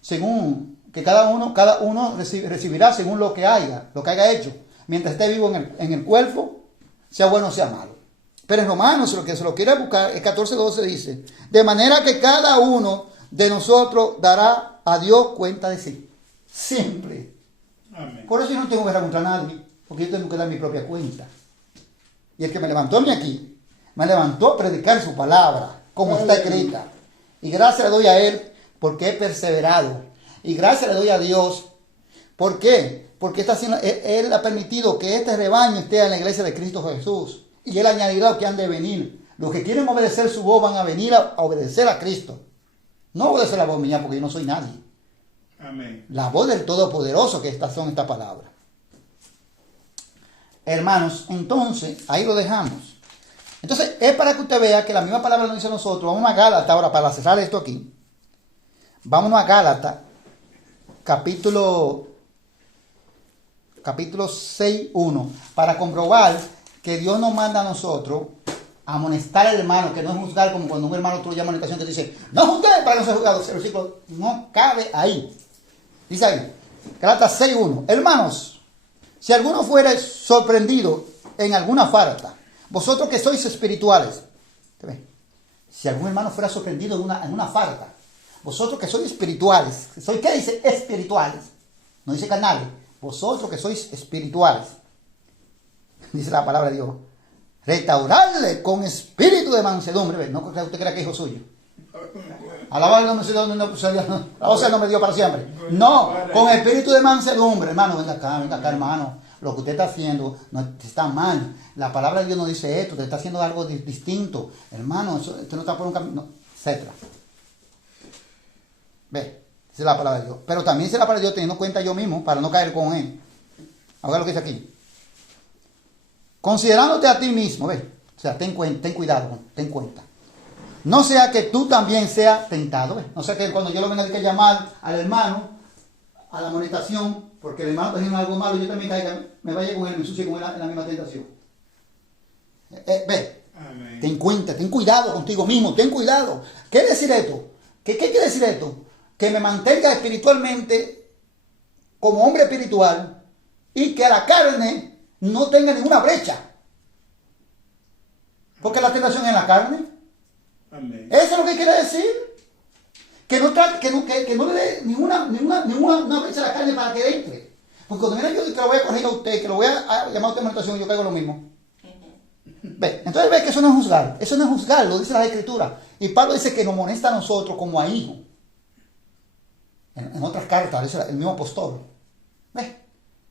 Según que cada uno recibirá según lo que haya hecho. Mientras esté vivo en el cuerpo, sea bueno o sea malo. Pero en Romanos, lo que se lo quiere buscar, el 14:12 dice, de manera que cada uno de nosotros dará a Dios cuenta de sí. Siempre. Amén. Por eso yo no tengo guerra contra nadie, porque yo tengo que dar mi propia cuenta. Y el que me levantó a mí aquí, me levantó a predicar su palabra, como está escrita. Y gracias le doy a Él porque he perseverado. Y gracias le doy a Dios. ¿Por qué? Porque Él ha permitido que este rebaño esté en la iglesia de Cristo Jesús. Y Él añadirá lo que han de venir. Los que quieren obedecer su voz van a venir a obedecer a Cristo. No obedecer la voz mía porque yo no soy nadie. Amén. La voz del Todopoderoso, que son estas palabras. Hermanos, entonces, ahí lo dejamos. Entonces, es para que usted vea que la misma palabra nos dice a nosotros. Vamos a Gálatas ahora para cerrar esto aquí. Vámonos a Gálatas, capítulo 6:1, para comprobar que Dios nos manda a nosotros a amonestar al hermano, que no es juzgar como cuando un hermano tú lo llama en la ocasión que dice, no juzgues para no ser juzgado. El versículo no cabe ahí. Dice ahí, Gálatas 6:1, hermanos, si alguno fuera sorprendido en alguna falta, vosotros que sois espirituales, si algún hermano fuera sorprendido en una falta, vosotros que sois espirituales, ¿qué dice? Espirituales, no dice carnales, vosotros que sois espirituales, dice la palabra de Dios, restaurarle con espíritu de mansedumbre, no que usted crea que es hijo suyo. Alaba el nombre de Dios para siempre. No, con espíritu de mansedumbre, hermano, venga acá, hermano. Lo que usted está haciendo no está mal. La palabra de Dios no dice esto, usted está haciendo algo distinto. Hermano, usted no está por un camino, etc. Ve, dice la palabra de Dios. Pero también dice la palabra de Dios teniendo cuenta yo mismo para no caer con él. Ahora lo que dice aquí. Considerándote a ti mismo, ve. O sea, ten cuidado, ten cuenta. No sea que tú también seas tentado, ve. No sea que cuando yo lo venga a llamar al hermano a la amonestación, porque el hermano está haciendo algo malo, yo también caiga, me vaya con él, me ensucie con él en la misma tentación. Ve, Amén. ten cuenta, ten cuidado contigo mismo, ten cuidado. ¿Qué quiere decir esto? ¿Qué quiere decir esto? Que me mantenga espiritualmente como hombre espiritual y que a la carne no tenga ninguna brecha. Porque la tentación es en la carne. Amén. Eso es lo que quiere decir. que no le dé ninguna brecha a la carne para que entre. Porque cuando viene yo que lo voy a corregir a usted, que lo voy a llamar a usted en meditación, yo caigo lo mismo. Ve, entonces ve que eso no es juzgar. Eso no es juzgar, lo dice la Escritura. Y Pablo dice que nos molesta a nosotros como a hijos. En otras cartas, dice el mismo apóstol. ¿Ves?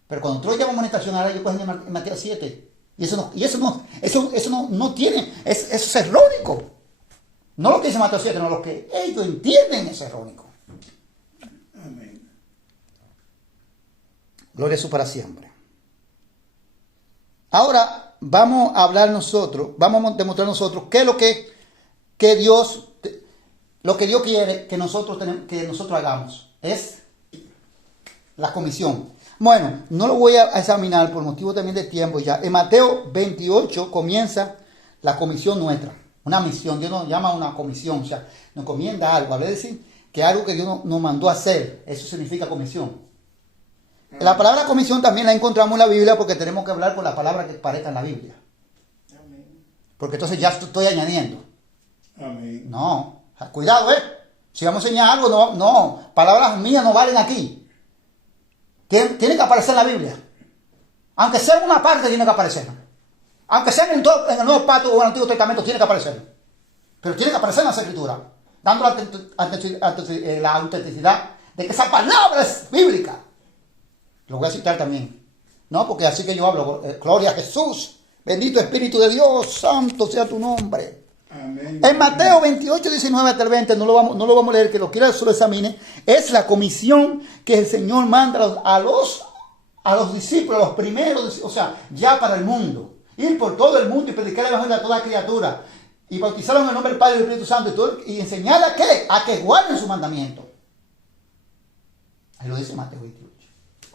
Pero cuando nosotros llamamos amonestación, ahora yo cojo en Mateo 7. Y eso no tiene, eso es errónico. No lo que dice Mateo 7, no lo que ellos entienden es errónico. Amén. Gloria a su para siempre. Ahora vamos a hablar nosotros, vamos a demostrar nosotros qué es lo que Dios quiere que nosotros hagamos. Es la comisión. Bueno, no lo voy a examinar por motivo también de tiempo ya. En Mateo 28 comienza la comisión nuestra. Una misión, Dios nos llama una comisión, o sea, nos encomienda algo. Vale decir que algo que Dios nos mandó a hacer, eso significa comisión. La palabra comisión también la encontramos en la Biblia porque tenemos que hablar con la palabra que aparezca en la Biblia. Porque entonces ya estoy añadiendo. Amén. No, cuidado, si vamos a enseñar algo, no, palabras mías no valen aquí. Tiene que aparecer en la Biblia. Aunque sea en una parte, tiene que aparecer. Aunque sea en el Nuevo Pacto o en el Antiguo Testamento, tiene que aparecer. Pero tiene que aparecer en las Escrituras, dando la autenticidad de que esa palabra es bíblica. Lo voy a citar también. No, porque así que yo hablo. Gloria a Jesús. Bendito Espíritu de Dios. Santo sea tu nombre. Amén. En Mateo 28, 19 hasta el 20, no lo vamos a leer, que lo quiera solo examine. Es la comisión que el Señor manda a los discípulos, a los primeros, o sea, ya para el mundo. Ir por todo el mundo y predicar el evangelio a toda criatura. Y bautizarlos en el nombre del Padre y del Espíritu Santo. Y enseñar a qué? A que guarden su mandamiento. Ahí lo dice Mateo 28.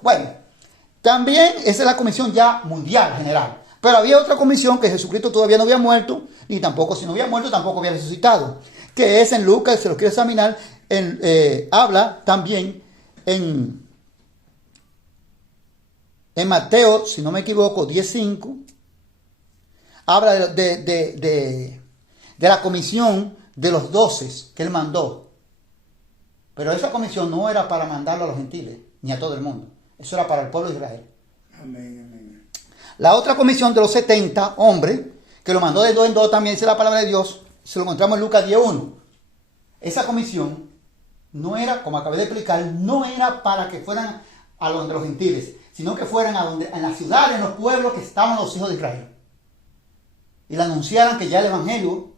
Bueno, también esa es la comisión ya mundial, general. Pero había otra comisión que Jesucristo todavía no había muerto, y tampoco, si no había muerto, tampoco había resucitado. Que es en Lucas, se lo quiero examinar, habla también en Mateo, si no me equivoco, 10:5. Habla de la comisión de los 12 que él mandó. Pero esa comisión no era para mandarlo a los gentiles, ni a todo el mundo. Eso era para el pueblo de Israel. Amén, amén. La otra comisión de los 70 hombres, que lo mandó de 2 en 2, también dice la palabra de Dios, se lo encontramos en Lucas 10:1. Esa comisión no era, como acabé de explicar, no era para que fueran a donde los gentiles, sino que fueran en las ciudades, en los pueblos que estaban los hijos de Israel. Y le anunciaran que ya el evangelio,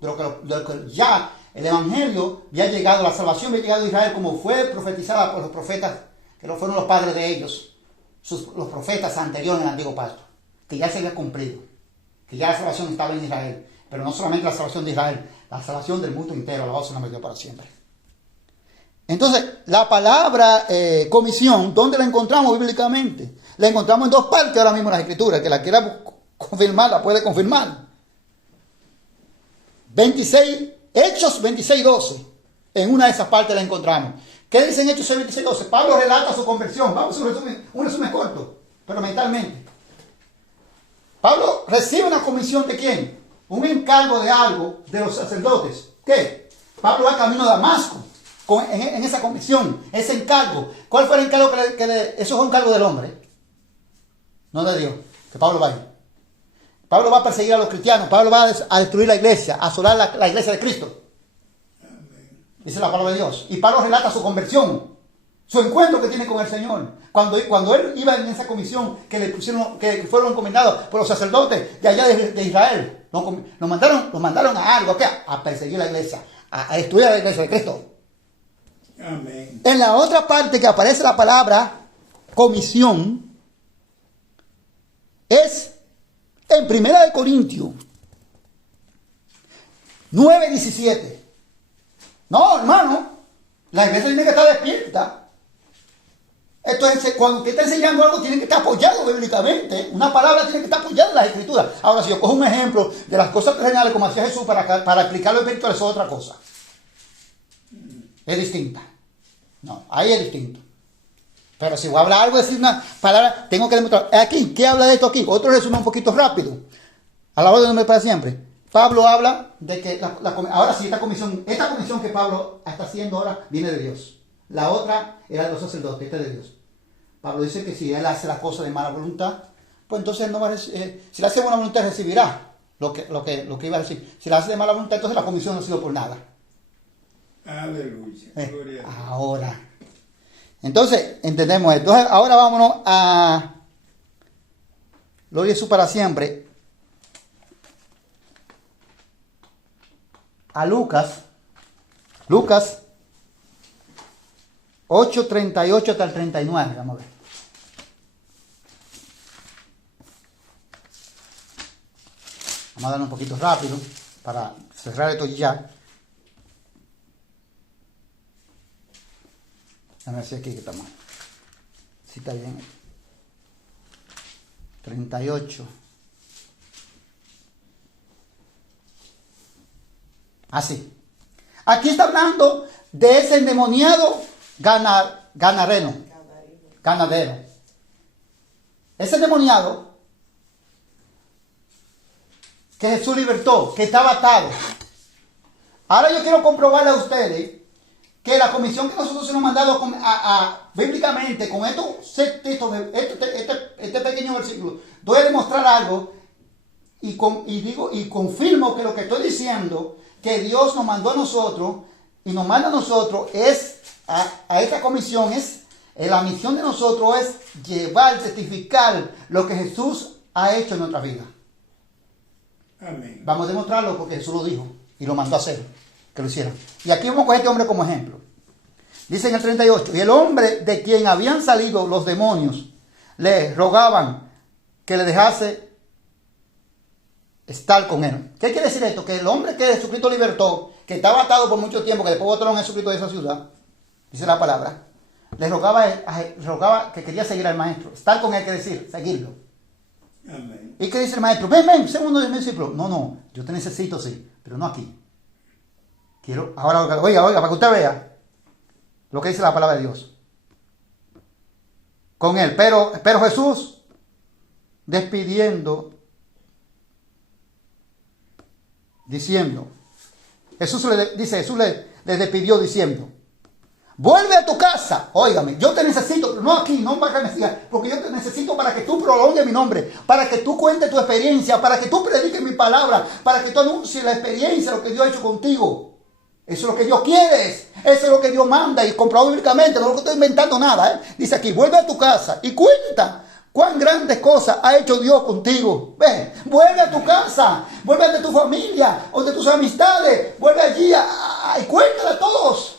ya el evangelio había llegado, la salvación había llegado a Israel, como fue profetizada por los profetas, que no fueron los padres de ellos, los profetas anteriores en el Antiguo Pacto, que ya se había cumplido, que ya la salvación estaba en Israel, pero no solamente la salvación de Israel, la salvación del mundo entero, alabado sea el nombre de Dios para siempre. Entonces, la palabra comisión, ¿dónde la encontramos bíblicamente? La encontramos en 2 partes ahora mismo en las Escrituras. El que la quiera confirmar, la puede confirmar. Hechos 26:12. En una de esas partes la encontramos. ¿Qué dice en Hechos 26:12? Pablo relata su conversión. Vamos a un resumen corto, pero mentalmente. Pablo recibe una comisión ¿de quién? Un encargo de algo de los sacerdotes. ¿Qué? Pablo va camino a Damasco en esa comisión, ese encargo. ¿Cuál fue el encargo eso fue un encargo del hombre? No de Dios, que Pablo va a ir. Pablo va a perseguir a los cristianos. Pablo va a destruir la iglesia, a asolar la iglesia de Cristo. Dice la palabra de Dios. Y Pablo relata su conversión, su encuentro que tiene con el Señor. Cuando él iba en esa comisión que fueron encomendados por los sacerdotes de allá de Israel, nos mandaron a algo, a perseguir la iglesia, a destruir la iglesia de Cristo. Amén. En la otra parte que aparece la palabra comisión es en 1 Corintios 9:17. No, hermano, la iglesia tiene que estar despierta. Entonces, cuando usted está enseñando algo, tiene que estar apoyado bíblicamente. Una palabra tiene que estar apoyada en las Escrituras. Ahora, si yo cojo un ejemplo de las cosas terrenales, como hacía Jesús, para explicar lo espiritual, eso es otra cosa. Es distinta. No, ahí es distinto. Pero si voy a hablar algo, decir una palabra, tengo que demostrar. Aquí, ¿qué habla de esto aquí? Otro resumen un poquito rápido. A la hora de nombre para siempre. Pablo habla de que ahora sí, esta comisión que Pablo está haciendo ahora viene de Dios. La otra era de los sacerdotes, esta es de Dios. Pablo dice que si él hace las cosas de mala voluntad, pues entonces él no va a si le hace buena voluntad recibirá lo que iba a decir. Si la hace de mala voluntad, entonces la comisión no ha sido por nada. Aleluya. Gloria a Dios. Ahora. Entonces, entendemos esto. Entonces, ahora vámonos a Gloria a Jesús para siempre. A Lucas 8:38 hasta el 39. Vamos a ver. Vamos a darle un poquito rápido para cerrar esto ya. A ver si aquí que estamos. Si está bien. 38. Así. Aquí está hablando de ese endemoniado ganadero. Ese endemoniado que Jesús libertó, que estaba atado. Ahora yo quiero comprobarle a ustedes que la comisión que nosotros hemos mandado bíblicamente con este pequeño versículo, doy a demostrar algo y confirmo que lo que estoy diciendo, que Dios nos mandó a nosotros y nos manda a nosotros a esta comisión, la misión de nosotros es llevar, testificar lo que Jesús ha hecho en nuestra vida. Amén. Vamos a demostrarlo porque Jesús lo dijo y lo mandó a hacer, que lo hicieran. Y aquí vamos con este hombre como ejemplo. Dice en el 38, y el hombre de quien habían salido los demonios le rogaban que le dejase estar con él. ¿Qué quiere decir esto? Que el hombre que Jesucristo libertó, que estaba atado por mucho tiempo, que después botaron a Jesucristo de esa ciudad, dice la palabra, le rogaba que quería seguir al maestro. Estar con él quiere decir seguirlo. Amén. ¿Y qué dice el maestro? Ven, sé uno de mis discípulos. No, yo te necesito, sí, pero no aquí. Quiero, ahora, oiga, para que usted vea lo que dice la palabra de Dios. Con él, pero Jesús, despidiendo, diciendo, Jesús le despidió diciendo, vuelve a tu casa, óigame, yo te necesito, pero no aquí, no para que me sigas, porque yo te necesito para que tú prolongues mi nombre, para que tú cuentes tu experiencia, para que tú prediques mi palabra, para que tú anuncies la experiencia, lo que Dios ha hecho contigo. Eso es lo que Dios quiere, eso es lo que Dios manda y comprobado bíblicamente, no es lo que estoy inventando nada. Dice aquí, vuelve a tu casa y cuenta cuán grandes cosas ha hecho Dios contigo. Ven, vuelve a tu casa, vuelve a tu familia o de tus amistades, vuelve allí y cuéntale a todos.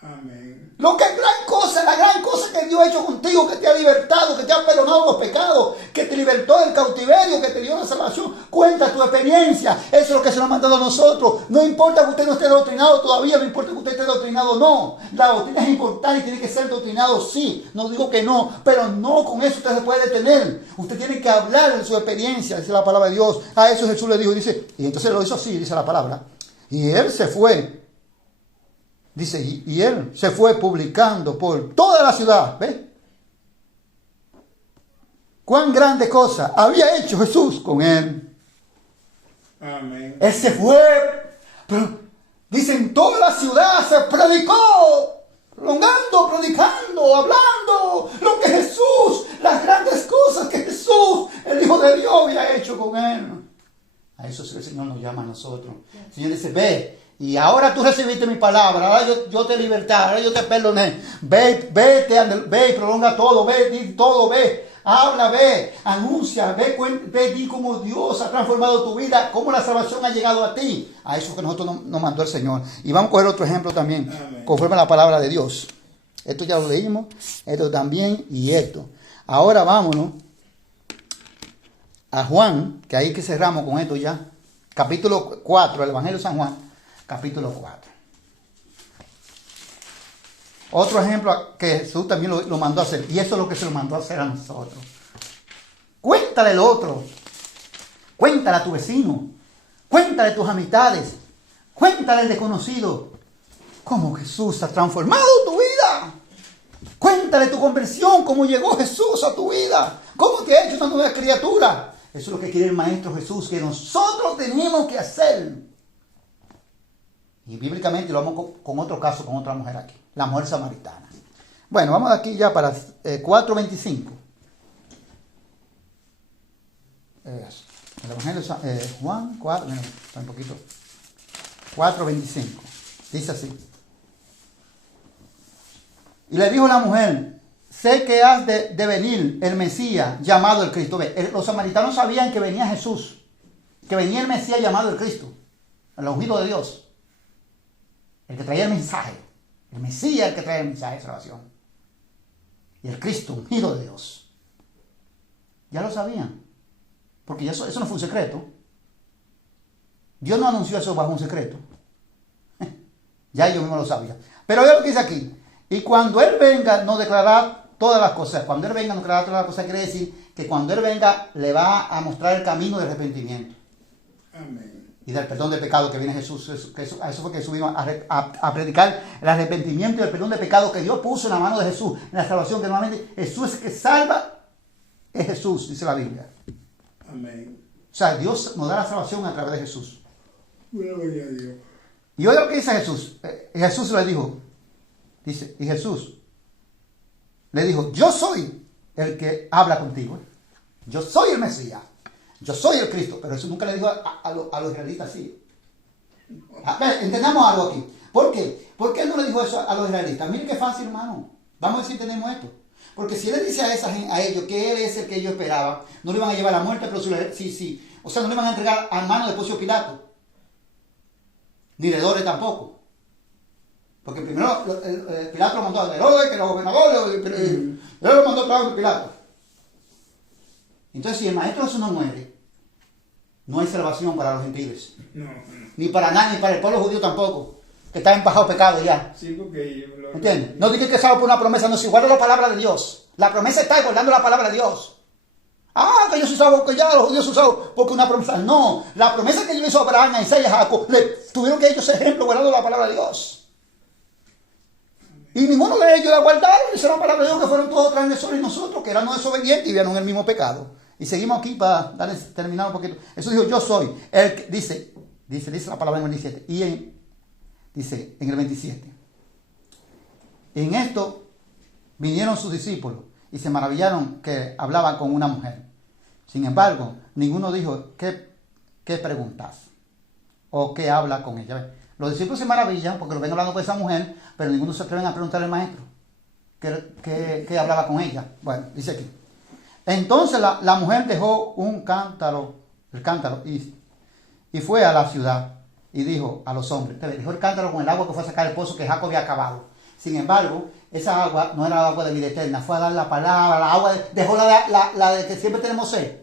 Amén. La gran cosa que Dios ha hecho contigo, que te ha libertado, que te ha perdonado los pecados, que te libertó del cautiverio, que te dio la salvación. Cuenta tu experiencia. Eso es lo que se nos ha mandado a nosotros. No importa que usted no esté doctrinado todavía, no importa que usted esté doctrinado o no. La doctrina es importante y tiene que ser doctrinado, sí. No digo que no, pero no con eso usted se puede detener. Usted tiene que hablar de su experiencia, dice la palabra de Dios. A eso Jesús le dijo, dice, y entonces lo hizo así, dice la palabra. Y él se fue. Dice, y él se fue publicando por toda la ciudad. ¿Ves? Cuán grande cosa había hecho Jesús con él. Amén. Él se fue, pero dice, en toda la ciudad se predicó, predicando, hablando lo que Jesús, las grandes cosas que Jesús, el Hijo de Dios, había hecho con él. A eso el Señor nos llama a nosotros. El Señor dice, ve. Y ahora tú recibiste mi palabra, ahora yo te liberté, ahora yo te perdoné. Ve y prolonga todo, di todo, habla, anuncia, di cómo Dios ha transformado tu vida, cómo la salvación ha llegado a ti. A eso que nosotros nos mandó el Señor. Y vamos a coger otro ejemplo también, Amén. conforme a la palabra de Dios. Esto ya lo leímos, esto también y esto. Ahora vámonos a Juan, que ahí que cerramos con esto ya. Capítulo 4, el Evangelio de San Juan. Capítulo 4. Otro ejemplo que Jesús también lo mandó a hacer. Y eso es lo que se lo mandó a hacer a nosotros. Cuéntale al otro. Cuéntale a tu vecino. Cuéntale a tus amistades. Cuéntale al desconocido. Cómo Jesús ha transformado tu vida. Cuéntale tu conversión. Cómo llegó Jesús a tu vida. Cómo te ha hecho una nueva criatura. Eso es lo que quiere el Maestro Jesús, que nosotros tenemos que hacer. Y bíblicamente lo vamos con otro caso, con otra mujer aquí, la mujer samaritana. Bueno, vamos aquí ya para 4:25. El Evangelio de Juan 4, mira, está un poquito. 4:25. Dice así. Y le dijo la mujer: sé que has de venir el Mesías llamado el Cristo. Los samaritanos sabían que venía Jesús, que venía el Mesías llamado el Cristo, el ungido de Dios, el que traía el mensaje, el Mesías el que traía el mensaje de salvación, y el Cristo ungido de Dios. Ya lo sabían, porque eso no fue un secreto. Dios no anunció eso bajo un secreto. Ya ellos mismos lo sabían. Pero ya lo que dice aquí: y cuando Él venga, nos declarará todas las cosas. Cuando Él venga, nos declarará todas las cosas. Quiere decir que cuando Él venga, le va a mostrar el camino del arrepentimiento. Amén. Y del perdón de pecado que viene Jesús. A eso fue que subimos a predicar el arrepentimiento y el perdón de pecado que Dios puso en la mano de Jesús. En la salvación, que normalmente Jesús es que salva, es Jesús, dice la Biblia. Amén. O sea, Dios nos da la salvación a través de Jesús. Gloria a Dios. Y oiga lo que dice Jesús. Jesús le dijo, dice, y Jesús le dijo: yo soy el que habla contigo. Yo soy el Mesías. Yo soy el Cristo. Pero eso nunca le dijo a los israelitas así. A ver, entendamos algo aquí. ¿Por qué? ¿Por qué él no le dijo eso a los israelitas? Miren qué fácil, hermano. Vamos a ver si entendemos esto. Porque si él le dice a ellos que él es el que ellos esperaban, no le iban a llevar a la muerte, pero sí. O sea, no le iban a entregar a mano de Poncio Pilato. Ni de Herodes tampoco. Porque primero Pilato lo mandó a Herodes, que era gobernador, Herodes lo mandó a Pilato. Entonces, si el Maestro Jesús no muere, no hay salvación para los gentiles. No. Ni para nadie, ni para el pueblo judío tampoco, que está en bajado pecado ya. Sí, porque ¿Entiendes? No digas que es salvo por una promesa, no, si guarda la palabra de Dios. La promesa está guardando la palabra de Dios. Ah, que yo soy salvo, que ya los judíos son salvos porque una promesa. No, la promesa que Dios hizo a Abraham, a Isaías, a Jacob, tuvieron que ellos ejemplo guardando la palabra de Dios. Y ninguno de ellos la guardaron, dice la palabra de Dios, que fueron todos transgresores, y nosotros, que éramos desobedientes y vieron el mismo pecado. Y seguimos aquí para terminar un poquito. Eso dijo: yo soy el que, dice la palabra en el 27. Y dice en el 27. En esto vinieron sus discípulos y se maravillaron que hablaban con una mujer. Sin embargo, ninguno dijo: ¿qué preguntas? ¿O qué habla con ella? Los discípulos se maravillan porque lo ven hablando con esa mujer, pero ninguno se atreven a preguntarle al maestro qué hablaba con ella. Bueno, dice aquí: entonces la mujer dejó el cántaro y fue a la ciudad y dijo a los hombres. Dejó el cántaro con el agua que fue a sacar el pozo que Jacob había acabado. Sin embargo, esa agua no era agua de vida eterna, fue a dar la palabra, la agua, dejó la de que siempre tenemos sed.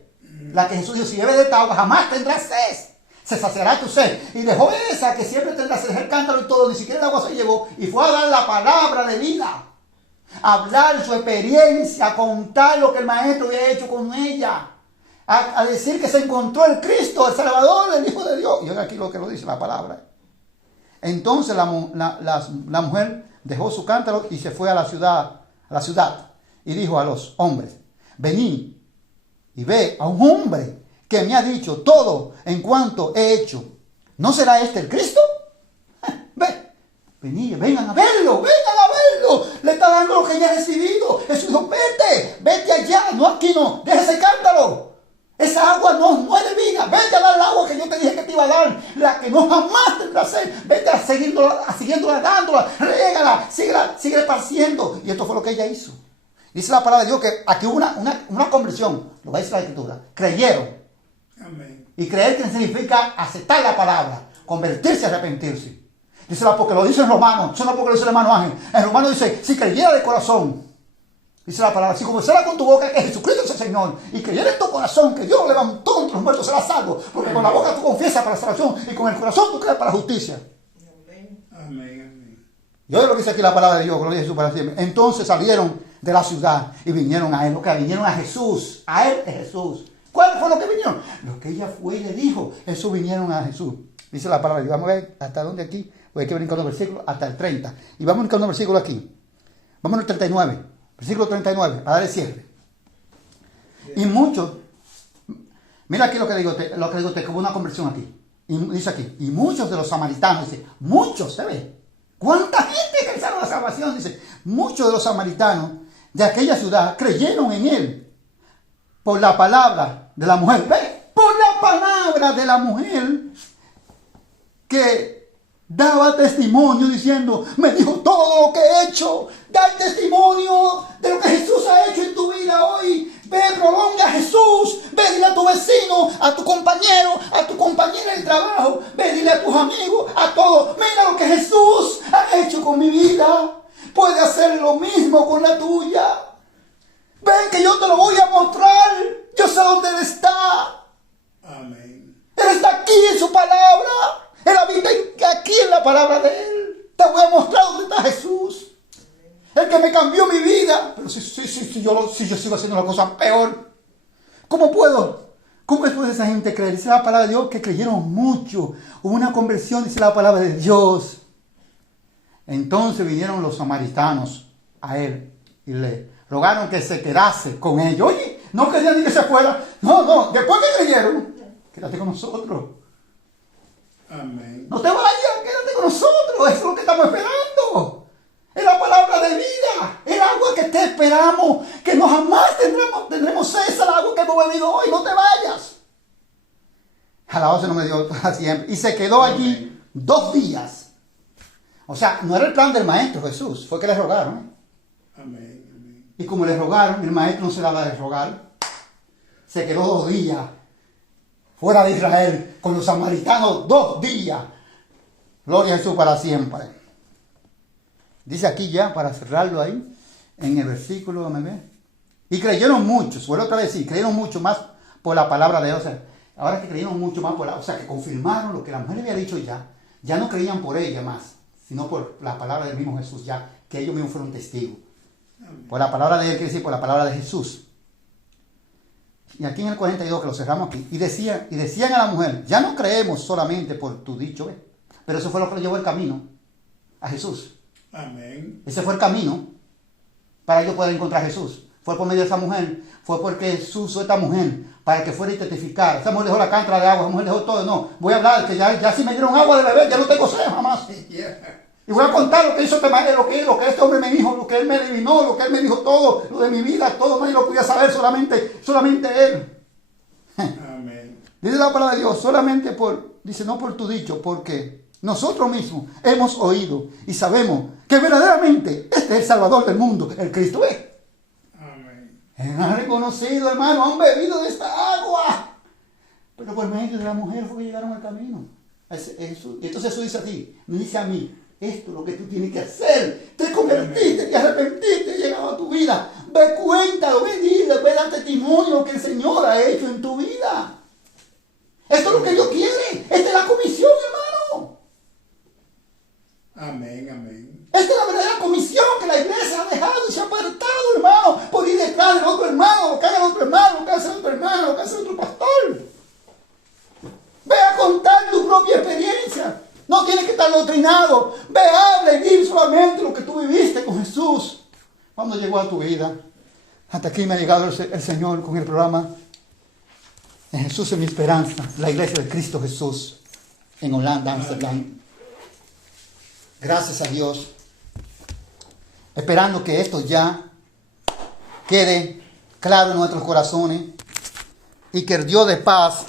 La que Jesús dijo: si bebes de esta agua jamás tendrás sed, se saciará tu sed. Y dejó esa que siempre tendrás sed, el cántaro y todo, ni siquiera el agua se llevó, y fue a dar la palabra de vida. Hablar su experiencia, a contar lo que el maestro había hecho con ella, a decir que se encontró el Cristo, el Salvador, el Hijo de Dios. Y ahora aquí lo que lo dice la palabra. Entonces la mujer dejó su cántaro y se fue a la ciudad y dijo a los hombres: venid y ve a un hombre que me ha dicho todo en cuanto he hecho. ¿No será este el Cristo? Vengan a verlo. Le está dando lo que ella ha recibido. Jesús dijo: vete allá, no aquí, no, deja ese cántaro. Esa agua no es de vida. Vete a dar el agua que yo te dije que te iba a dar, la que no jamás tendrá sed. Vete a siguiéndola dándola, régala, sigue esparciendo. Y esto fue lo que ella hizo. Dice la palabra de Dios que aquí hubo una conversión. Lo va a decir la Escritura. Creyeron. Amén. Y creer que significa aceptar la palabra, convertirse, arrepentirse. Dice porque lo dice en Romanos, eso no es porque lo dice el hermano Ángel. En Romanos dice: si creyera de corazón, dice la palabra, si confesara con tu boca que Jesucristo es el Señor y creyera en tu corazón que Dios lo levantó entre los muertos, serás salvo. Porque con la boca tú confiesas para la salvación y con el corazón tú crees para la justicia. Amén. Y oye lo que dice aquí la palabra de Dios, gloria a Jesús para siempre. Entonces salieron de la ciudad y vinieron a él. Vinieron a Jesús. A él es Jesús. ¿Cuál fue lo que vinieron? Lo que ella fue y le dijo. Eso vinieron a Jesús. Dice la palabra de Dios. Vamos a ver hasta dónde aquí. Porque hay que brincar un versículo hasta el 30. Y vamos a brincar un versículo aquí. Vamos al 39. Versículo 39. Para dar el cierre. Y muchos Mira aquí lo que digo, que hubo una conversión aquí. Y dice aquí, y muchos de los samaritanos, dice, muchos, ¿se ve? ¿Cuánta gente que alcanzaron la salvación? Dice, muchos de los samaritanos de aquella ciudad creyeron en él por la palabra de la mujer. ¿Ve? Por la palabra de la mujer que daba testimonio diciendo, me dijo todo lo que he hecho. Da el testimonio de lo que Jesús ha hecho en tu vida hoy. Ve, prolonga a Jesús. Ve, dile a tu vecino, a tu compañero, a tu compañera del trabajo. Ve, dile a tus amigos, a todos. Mira lo que Jesús ha hecho con mi vida. Puede hacer lo mismo con la tuya. Ven que yo te lo voy a mostrar. Yo sé dónde Él está. Amén. Él está aquí en su palabra. Él habita aquí en la palabra de Él. Te voy a mostrar dónde está Jesús. El que me cambió mi vida. Pero si yo sigo haciendo una cosa peor. ¿Cómo puedo? ¿Cómo puede esa gente creer? Dice la palabra de Dios que creyeron mucho. Hubo una conversión, dice la palabra de Dios. Entonces vinieron los samaritanos a Él y le rogaron que se quedase con ellos. Oye, no querían ni que se fuera. No, después que creyeron, quédate con nosotros. Amén. No te vayas, quédate con nosotros. Eso es lo que estamos esperando. Es la palabra de vida. El agua que te esperamos. Que no jamás tendremos sed. Es el agua que hemos bebido hoy. No te vayas. Alabado sea el nombre de Dios para siempre. Y se quedó allí 2 días. O sea, no era el plan del maestro Jesús. Fue que le rogaron. Amén. Amén. Y como le rogaron, el maestro no se daba de rogar. Se quedó 2 días. Fuera de Israel. Con los samaritanos 2 días. Gloria a Jesús para siempre. Dice aquí ya, para cerrarlo ahí, en el versículo, ¿me ve? Y creyeron muchos, vuelvo otra vez, sí, creyeron mucho más por la palabra de Dios. O sea, ahora que creyeron mucho más por la, o sea, que confirmaron lo que la mujer le había dicho ya no creían por ella más, sino por la palabra del mismo Jesús ya, que ellos mismos fueron testigos. Por la palabra de él, quiere decir por la palabra de Jesús. Y aquí en el 42, que lo cerramos aquí, y decían a la mujer, ya no creemos solamente por tu dicho, ¿ves? Pero eso fue lo que le llevó el camino a Jesús. Amén. Ese fue el camino para ellos poder encontrar a Jesús. Fue por medio de esa mujer. Fue porque Jesús usó a esta mujer para que fuera y testificara. Esa mujer dejó la cántara de agua, esa mujer dejó todo. No, voy a hablar que ya si me dieron agua de beber, ya no tengo sed jamás. Yeah. Y voy a contar lo que hizo este maestro, lo que este hombre me dijo, lo que él me adivinó, lo que él me dijo todo, lo de mi vida, todo nadie lo podía saber, solamente él. Amén. Dice la palabra de Dios, dice no por tu dicho, porque nosotros mismos hemos oído y sabemos que verdaderamente este es el Salvador del mundo, el Cristo es. Amén. Han reconocido, hermano, han bebido de esta agua. Pero por medio de la mujer fue que llegaron al camino. Y entonces Jesús dice a ti, me dice a mí, esto es lo que tú tienes que hacer. Te convertiste, te arrepentiste, llegado a tu vida. Ve, cuéntalo, ve, dile, ve, dar testimonio que el Señor ha hecho en tu vida. Esto es lo que Dios quiere. Esta es la comisión, hermano. Amén. Amén. Esta es la verdadera comisión que la iglesia ha dejado y se ha apartado, hermano, por ir detrás del otro hermano, lo que haga el otro hermano, lo que hace el otro hermano, lo que hace el otro pastor. Ve a contar tu propia experiencia. No tienes que estar doctrinado. Ve, habla y dile solamente lo que tú viviste con Jesús cuando llegó a tu vida. Hasta aquí me ha llegado el Señor con el programa En Jesús es mi esperanza, la iglesia de Cristo Jesús en Holanda, Amsterdam. Gracias a Dios. Esperando que esto ya quede claro en nuestros corazones y que el Dios de paz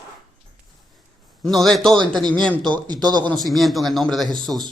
nos dé todo entendimiento y todo conocimiento en el nombre de Jesús.